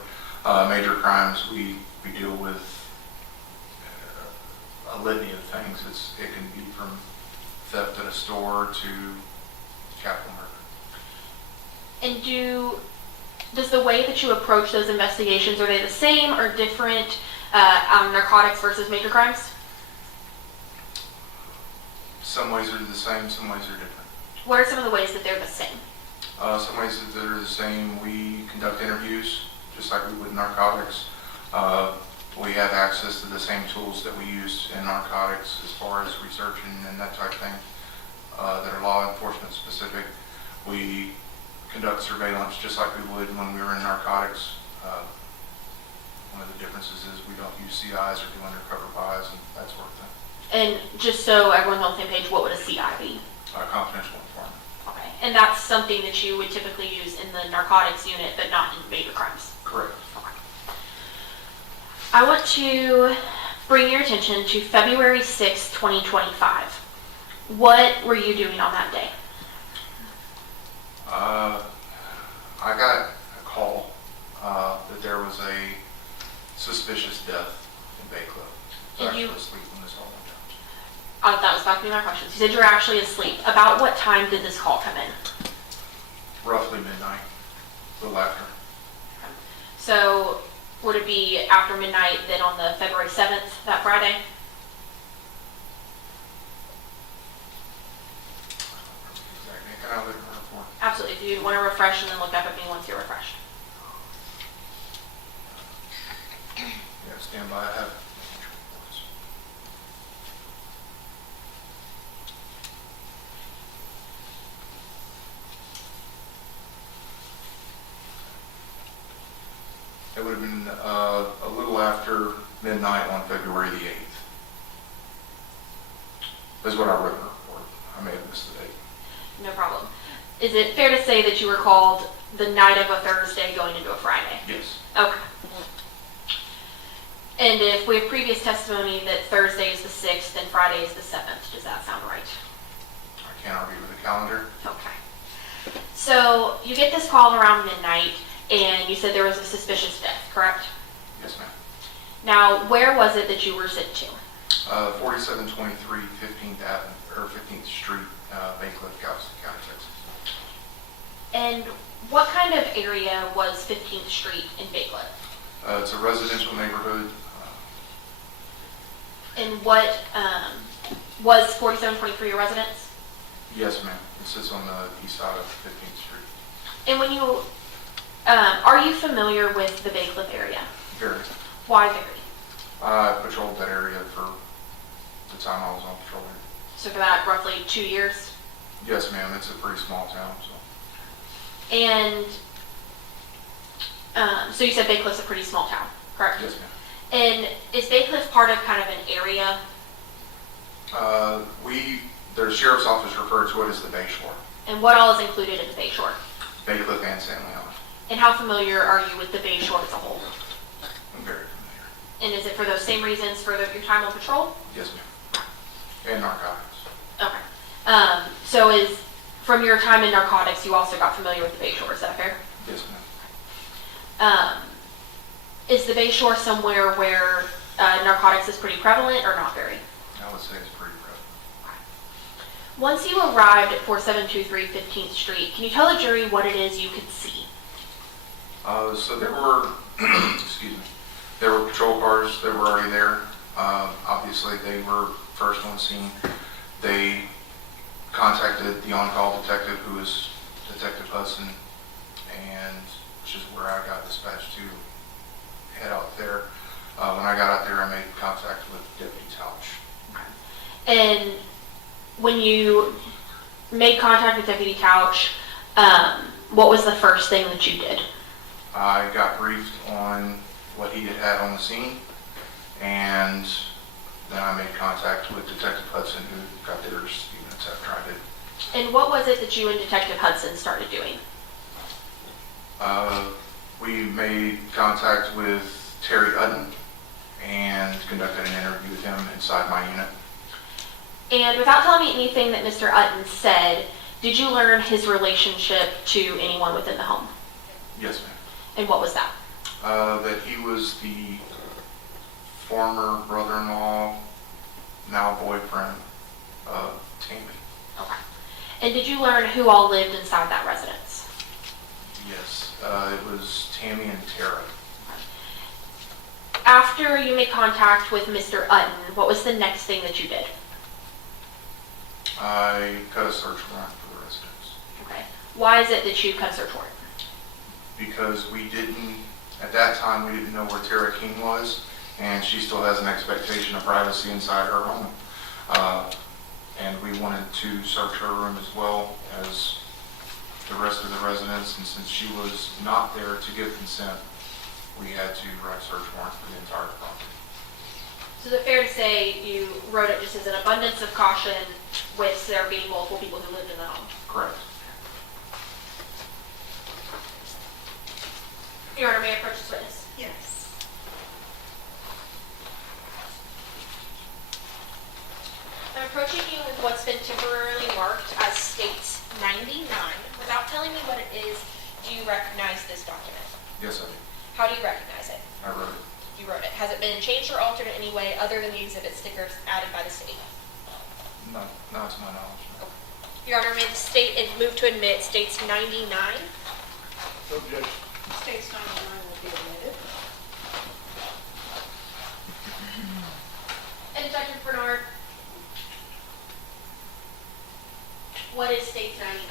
Major crimes, we deal with a litany of things. It can be from theft at a store to capital murder. And does the way that you approach those investigations, are they the same or different on narcotics versus major crimes? Some ways are the same, some ways are different. What are some of the ways that they're the same? Some ways that they're the same, we conduct interviews just like we would in narcotics. We have access to the same tools that we use in narcotics as far as researching and that type of thing that are law enforcement specific. We conduct surveillance just like we would when we were in narcotics. One of the differences is we don't use CIs or do undercover buys and that sort of thing. And just so everyone's on the same page, what would a CI be? Confidential informant. Okay. And that's something that you would typically use in the narcotics unit, but not in major crimes? Correct. Okay. I want to bring your attention to February 6, 2025. What were you doing on that day? I got a call that there was a suspicious death in Bay Club. I was actually asleep when this all went down. That was about to be my question. You said you were actually asleep. About what time did this call come in? Roughly midnight, a little after. So would it be after midnight then on the February 7th, that Friday? Exactly. Can I look at her report? Absolutely. If you want to refresh and then look up at me once you're refreshed. Yeah, stand by. I have reports. It would have been a little after midnight on February the 8th. That's what I wrote in the report. I may have missed the date. No problem. Is it fair to say that you were called the night of a Thursday going into a Friday? Yes. Okay. And if we have previous testimony that Thursday is the 6th and Friday is the 7th, does that sound right? I can't argue with the calendar. Okay. So So you get this call around midnight, and you said there was a suspicious death, correct? Yes, ma'am. Now, where was it that you were sent to? 4723 15th Avenue, or 15th Street, Bay Cliff, Galveston County, Texas. And what kind of area was 15th Street in Bay Cliff? It's a residential neighborhood. And what, was 4723 a residence? Yes, ma'am. It sits on the east side of 15th Street. And when you, are you familiar with the Bay Cliff area? Very. Why very? I patrolled that area for the time I was on patrol here. So for that, roughly 2 years? Yes, ma'am. It's a pretty small town, so. And, so you said Bay Cliff's a pretty small town, correct? Yes, ma'am. And is Bay Cliff part of kind of an area? The sheriff's office referred to it as the Bay Shore. And what all is included in the Bay Shore? Bay Cliff and San Leon. And how familiar are you with the Bay Shore as a whole? I'm very familiar. And is it for those same reasons for your time on patrol? Yes, ma'am. And narcotics. Okay. So is, from your time in narcotics, you also got familiar with the Bay Shore, is that fair? Yes, ma'am. Is the Bay Shore somewhere where narcotics is pretty prevalent or not very? I would say it's pretty prevalent. Once you arrived at 4723 15th Street, can you tell the jury what it is you could see? So there were, excuse me, there were patrol cars that were already there. Obviously, they were first on scene. They contacted the on-call detective, who is Detective Hudson, and which is where I got dispatched to head out there. When I got out there, I made contact with Deputy Touch. And when you made contact with Deputy Couch, what was the first thing that you did? I got briefed on what he had on the scene, and then I made contact with Detective Hudson, who got there a few minutes after I did. And what was it that you and Detective Hudson started doing? We made contact with Terry Utton and conducted an interview with him inside my unit. And without telling me anything that Mr. Utton said, did you learn his relationship to anyone within the home? Yes, ma'am. And what was that? That he was the former brother-in-law, now boyfriend of Tammy. Okay. And did you learn who all lived inside that residence? Yes, it was Tammy and Tara. After you made contact with Mr. Utton, what was the next thing that you did? I cut a search warrant for the residence. Okay. Why is it that you cut a search warrant? Because we didn't, at that time, we didn't know where Tara King was, and she still has an expectation of privacy inside her home. And we wanted to search her room as well as the rest of the residents, and since she was not there to give consent, we had to write a search warrant for the entire property. So is it fair to say you wrote it just as an abundance of caution with there being multiple people who lived in the home? Correct. Your Honor, may I approach this witness? Yes. I'm approaching you with what's been temporarily marked as States 99. Without telling me what it is, do you recognize this document? Yes, I do. How do you recognize it? I wrote it. You wrote it. Has it been changed or altered in any way other than the exhibit stickers added by the city? Not to my knowledge. No. Your Honor, may the state move to admit States 99? Objection. States 99 will be admitted. And Detective Bernard, what is States 99?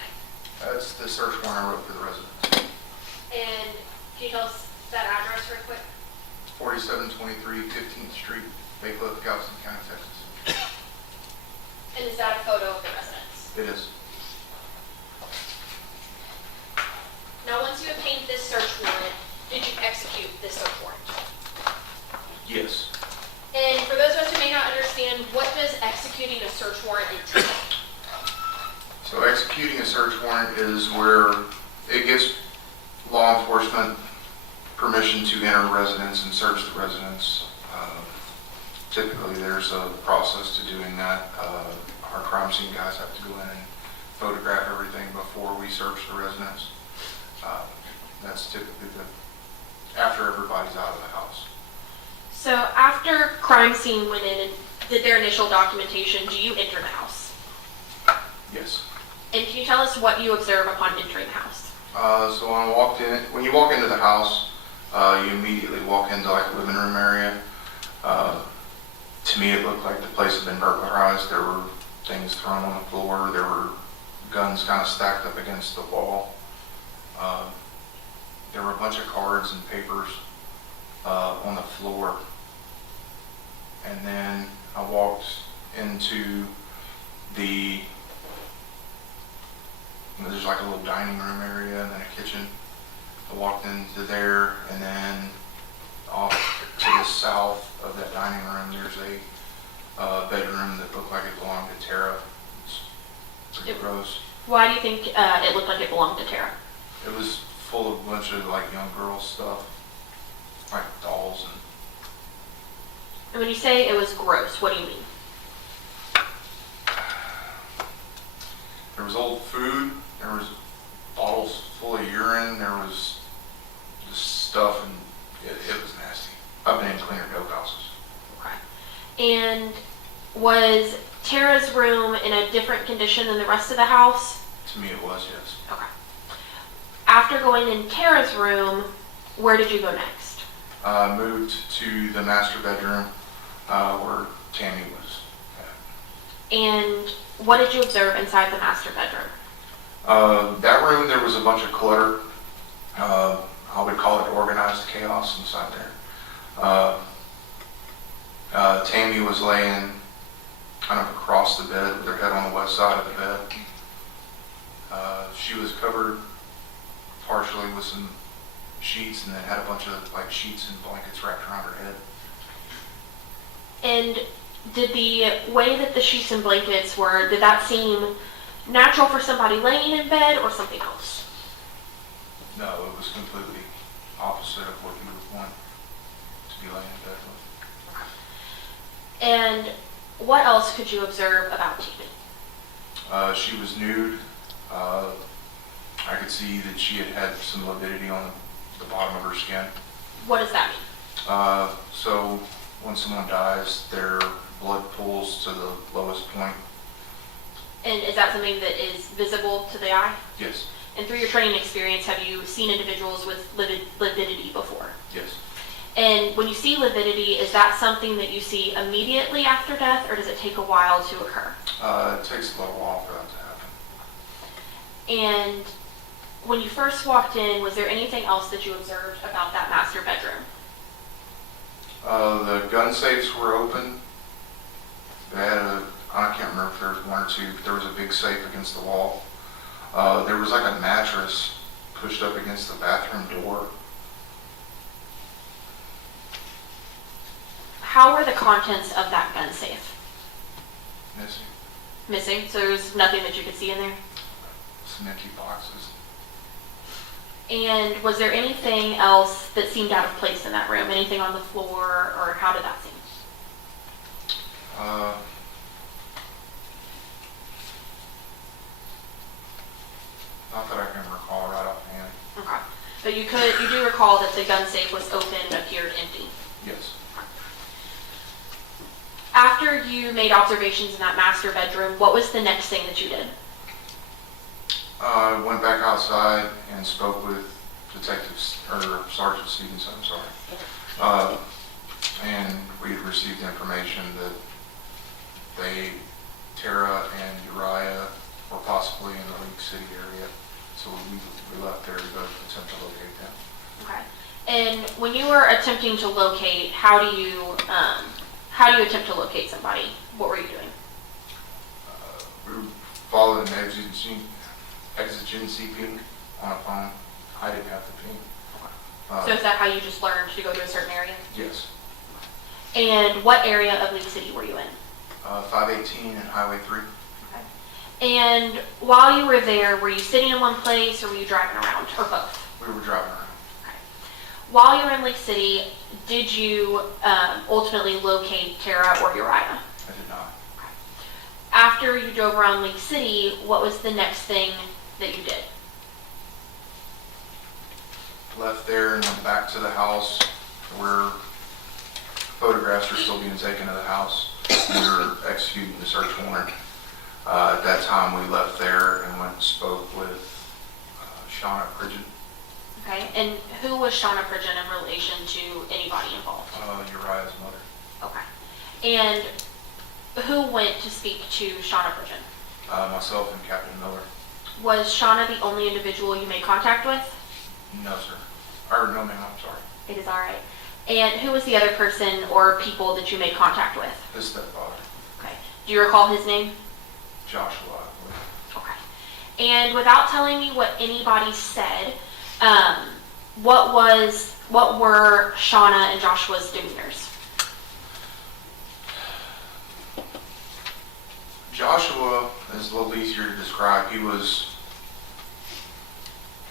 That's the search warrant I wrote for the residents. And can you tell us that address real quick? 4723 15th Street, Bay Cliff, Galveston County, Texas. And is that a photo of the residence? It is. Now, once you obtained this search warrant, did you execute this search warrant? Yes. And for those of us who may not understand, what does executing a search warrant entail? So executing a search warrant is where it gives law enforcement permission to enter residence and search the residence. Typically, there's a process to doing that. Our crime scene guys have to go in and photograph everything before we search the residence. That's typically after everybody's out of the house. So after crime scene went in and did their initial documentation, do you enter the house? Yes. And can you tell us what you observe upon entering the house? So when you walk into the house, you immediately walk into like a living room area. To me, it looked like the place had been burglarized. There were things thrown on the floor. There were guns kind of stacked up against the wall. There were a bunch of cards and papers on the floor. And then I walked into there's like a little dining room area and then a kitchen. I walked into there, and then off to the south of that dining room, there's a bedroom that looked like it belonged to Tara. It's pretty gross. Why do you think it looked like it belonged to Tara? It was full of a bunch of like young girl stuff, like dolls and. And when you say it was gross, what do you mean? There was old food, there was bottles full of urine, there was just stuff, and it was nasty. I've been in cleaner dope houses. Okay. And was Tara's room in a different condition than the rest of the house? To me it was, yes. Okay. After going in Tara's room, where did you go next? Moved to the master bedroom where Tammy was at. And what did you observe inside the master bedroom? That room, there was a bunch of clutter. I would call it organized chaos inside there. Tammy was laying kind of across the bed with her head on the west side of the bed. She was covered partially with some sheets and then had a bunch of like sheets and blankets wrapped around her head. And did the way that the sheets and blankets were, did that seem natural for somebody laying in bed or something else? No, it was completely opposite of what you would want to be laying in bed with. And what else could you observe about Tammy? She was nude. I could see that she had had some lividity on the bottom of her skin. What does that mean? So when someone dies, their blood pools to the lowest point. And is that something that is visible to the eye? Yes. And through your training experience, have you seen individuals with lividity before? Yes. And when you see lividity, is that something that you see immediately after death, or does it take a while to occur? It takes a little while for that to happen. And when you first walked in, was there anything else that you observed about that master bedroom? The gun safes were open. They had I can't remember if there was one or two, but there was a big safe against the wall. There was like a mattress pushed up against the bathroom door. How were the contents of that gun safe? Missing. Missing? So there was nothing that you could see in there? Some empty boxes. And was there anything else that seemed out of place in that room? Anything on the floor, or how did that seem? Not that I can recall right offhand. Okay. But you do recall that the gun safe was open and appeared empty? Yes. After you made observations in that master bedroom, what was the next thing that you did? I went back outside and spoke with Sergeant Stevenson, I'm sorry. And we had received information that Tara and Uriah were possibly in the Lake City area. So we left there to go attempt to locate them. Okay. And when you were attempting to locate, how do you attempt to locate somebody? What were you doing? We followed an exigency ping on a phone. I didn't have the ping. So is that how you just learned to go to a certain area? Yes. And what area of Lake City were you in? 518 and Highway 3. And while you were there, were you sitting in one place or were you driving around, or both? We were driving around. Okay. While you were in Lake City, did you ultimately locate Tara or Uriah? I did not. After after you drove around Lake City, what was the next thing that you did? Left there and went back to the house where photographs are still being taken of the house. We were executing the search warrant. At that time, we left there and went and spoke with Shauna Pridgeon, Okay, and who was Shauna Pridgeon in relation to anybody involved? Uriah's mother. Okay. And who went to speak to Shauna Pridgeon? Myself and Captain Miller. Was Shauna the only individual you made contact with? No, sir. Or no, ma'am, I'm sorry. It is all right. And who was the other person or people that you made contact with? His stepfather, Okay. Do you recall his name? Joshua, I believe. Okay. And without telling me what anybody said, what were Shauna and Joshua's demeanors? Joshua is a little easier to describe. He was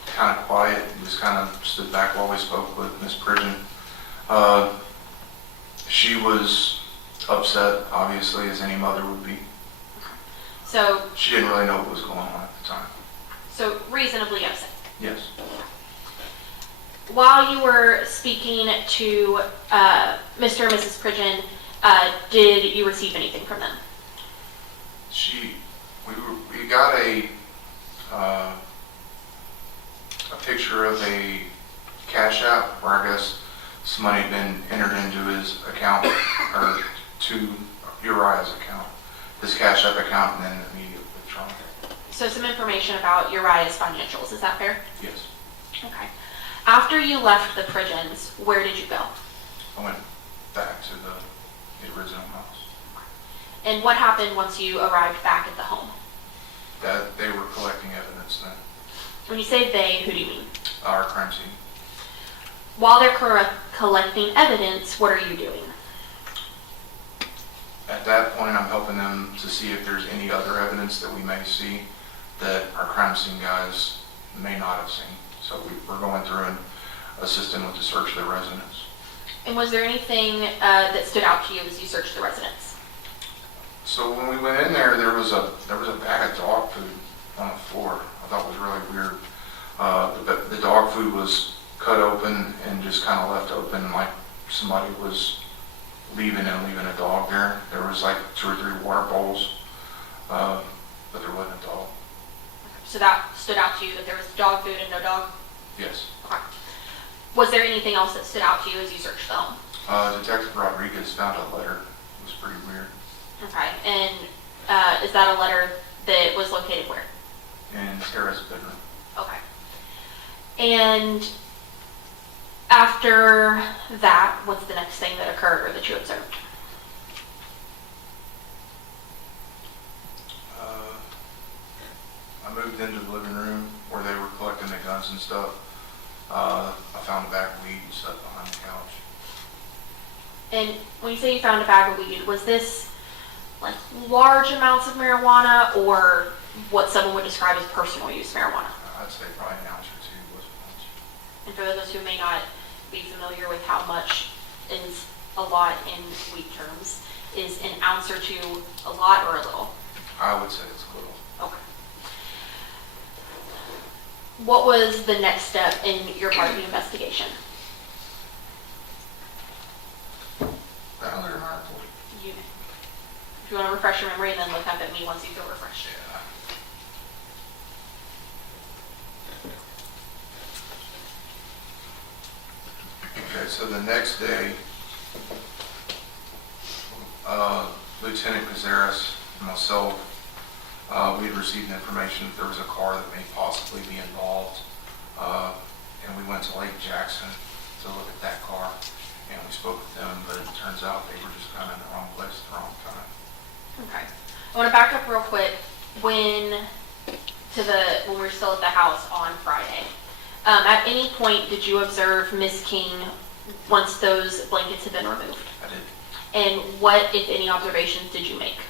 kind of quiet. He just kind of stood back while we spoke with Miss Pridgeon. She was upset, obviously, as any mother would be. So, She didn't really know what was going on at the time. so reasonably upset. Yes. While you were speaking to Mr. and Mrs. Pridgeon, did you receive anything from them? We got a picture of a Cash App where I guess some money had been entered into his account, or to Uriah's account, his Cash App account, and then immediately withdrawn. So some information about Uriah's financials, is that fair? Yes. Okay. After you left the Pridgeons, where did you go? I went back to the original house. And what happened once you arrived back at the home? That they were collecting evidence then. When you say they, who do you mean? Our crime scene. While they're collecting evidence, what are you doing? At that point, I'm helping them to see if there's any other evidence that we may see that our crime scene guys may not have seen. So we're going through and assisting with the search of the residence. And was there anything that stood out to you as you searched the residence? So when we went in there, there was a bag of dog food on the floor. I thought it was really weird. The dog food was cut open and just kind of left open, like somebody was leaving a dog there. There was like 2 or 3 water bowls, but there wasn't a dog. So that stood out to you, that there was dog food and no dog? Yes. Okay. Was there anything else that stood out to you as you searched the home? Detective Rodriguez found a letter. It was pretty weird. Okay. And is that a letter that was located where? In Sarah's bedroom. Okay. And after that, what's the next thing that occurred or that you observed? I moved into the living room where they were collecting the guns and stuff. I found a bag of weed and stuff behind the couch. And when you say you found a bag of weed, was this like large amounts of marijuana or what someone would describe as personal use marijuana? I'd say probably an ounce or 2 wasn't much. And for those who may not be familiar with how much is a lot in weed terms, is an ounce or 2 a lot or a little? I would say it's a little. Okay. What was the next step in your part of the investigation? If you want to refresh your memory, and then look up at me once you feel refreshed. Okay, so the next day, Lieutenant Cazares and myself, we had received information that there was a car that may possibly be involved, and we went to Lake Jackson to look at that car, and we spoke with them, but it turns out they were just kind of in the wrong place at the wrong time. Okay. I want to back up real quick. When we were still at the house on Friday, at any point did you observe Miss King once those blankets had been removed? I did. And what, if any, observations did you make?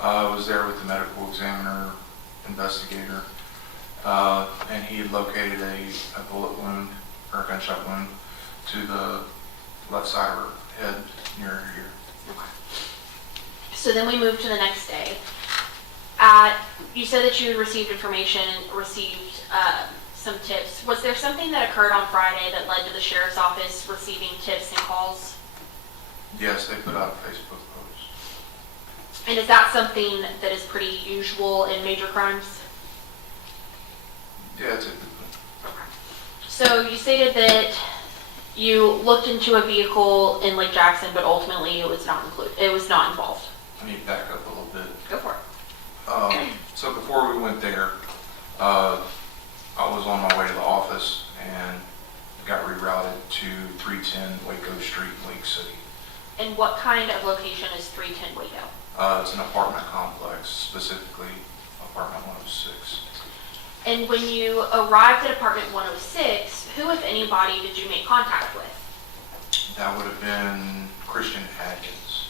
I was there with the medical examiner, investigator, and he had located a bullet wound, or a gunshot wound, to the left side of her head near her ear. Okay. So then we moved to the next day. you said that you received information, received some tips. Was there something that occurred on Friday that led to the sheriff's office receiving tips and calls? Yes, they put out Facebook posts. And is that something that is pretty usual in major crimes? Yeah, typically. So you stated that you looked into a vehicle in Lake Jackson, but ultimately it was not involved. I need to back up a little bit. Go for it. So before we went there, I was on my way to the office and got rerouted to 310 Waco Street, Lake City. And what kind of location is 310 Waco? It's an apartment complex, specifically apartment 106. And when you arrived at apartment 106, who, if anybody, did you make contact with? That would have been Christian Atkins.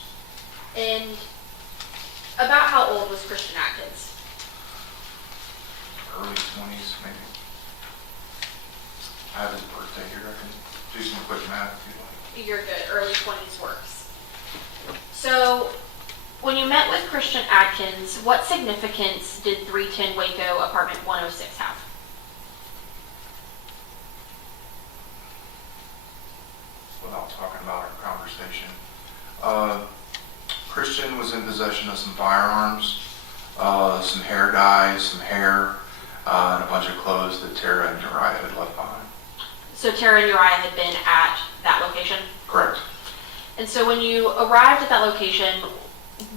And about how old was Christian Atkins? Early 20s, maybe. I have his birthday here. I can do some quick math if you'd like. You're good. Early 20s works. So when you met with Christian Atkins, what significance did 310 Waco apartment 106 have? Without talking about our conversation. Christian was in possession of some firearms, some hair dye, some hair, and a bunch of clothes that Tara and Uriah had left behind. So Tara and Uriah had been at that location? Correct. And so when you arrived at that location,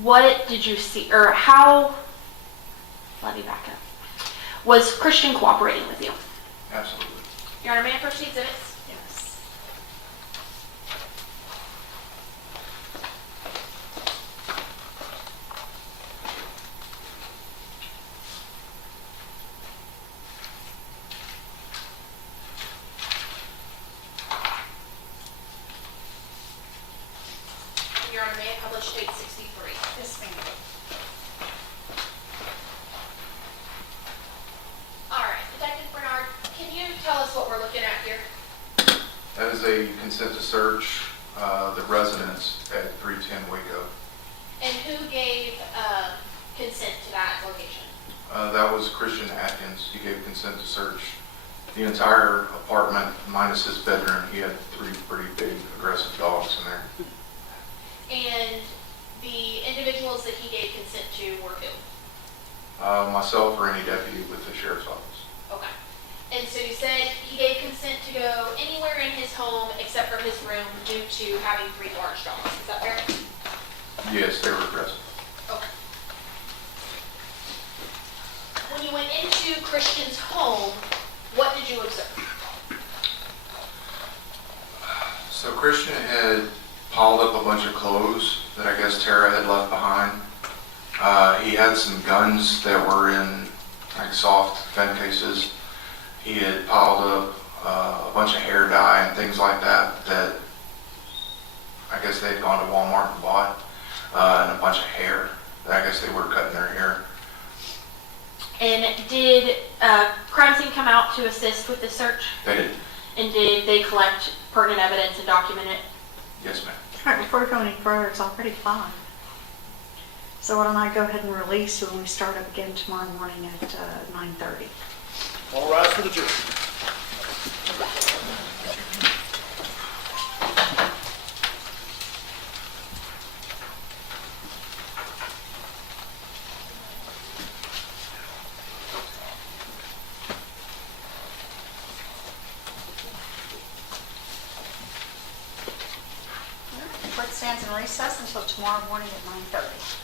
what did you see, or how, let me back up. Was Christian cooperating with you? Absolutely. Your Honor, may I approach the exhibits? Yes. Your Honor, may I publish date 63? Yes, ma'am. All right, Detective Bernard, can you tell us what we're looking at here? That is a consent to search the residence at 310 Waco. And who gave consent to that location? That was Christian Atkins. He gave consent to search the entire apartment minus his bedroom. He had 3 pretty big aggressive dogs in there. And the individuals that he gave consent to were who? Myself or any deputy with the sheriff's office. Okay. And so you said he gave consent to go anywhere in his home except for his room due to having 3 large dogs. Is that fair? Yes, they were aggressive. Okay. When you went into Christian's home, what did you observe? So Christian had piled up a bunch of clothes that I guess Tara had left behind. He had some guns that were in like soft gun cases. He had piled up a bunch of hair dye and things like that that I guess they had gone to Walmart and bought, and a bunch of hair that I guess they were cutting their hair. And did crime scene come out to assist with the search? They did. And did they collect pertinent evidence and document it? Yes, ma'am. All right, before we go any further, it's already 5. So why don't I go ahead and release you when we start up again tomorrow morning at 9:30. All rise for the jury. Court stands in recess until tomorrow morning at 9:30.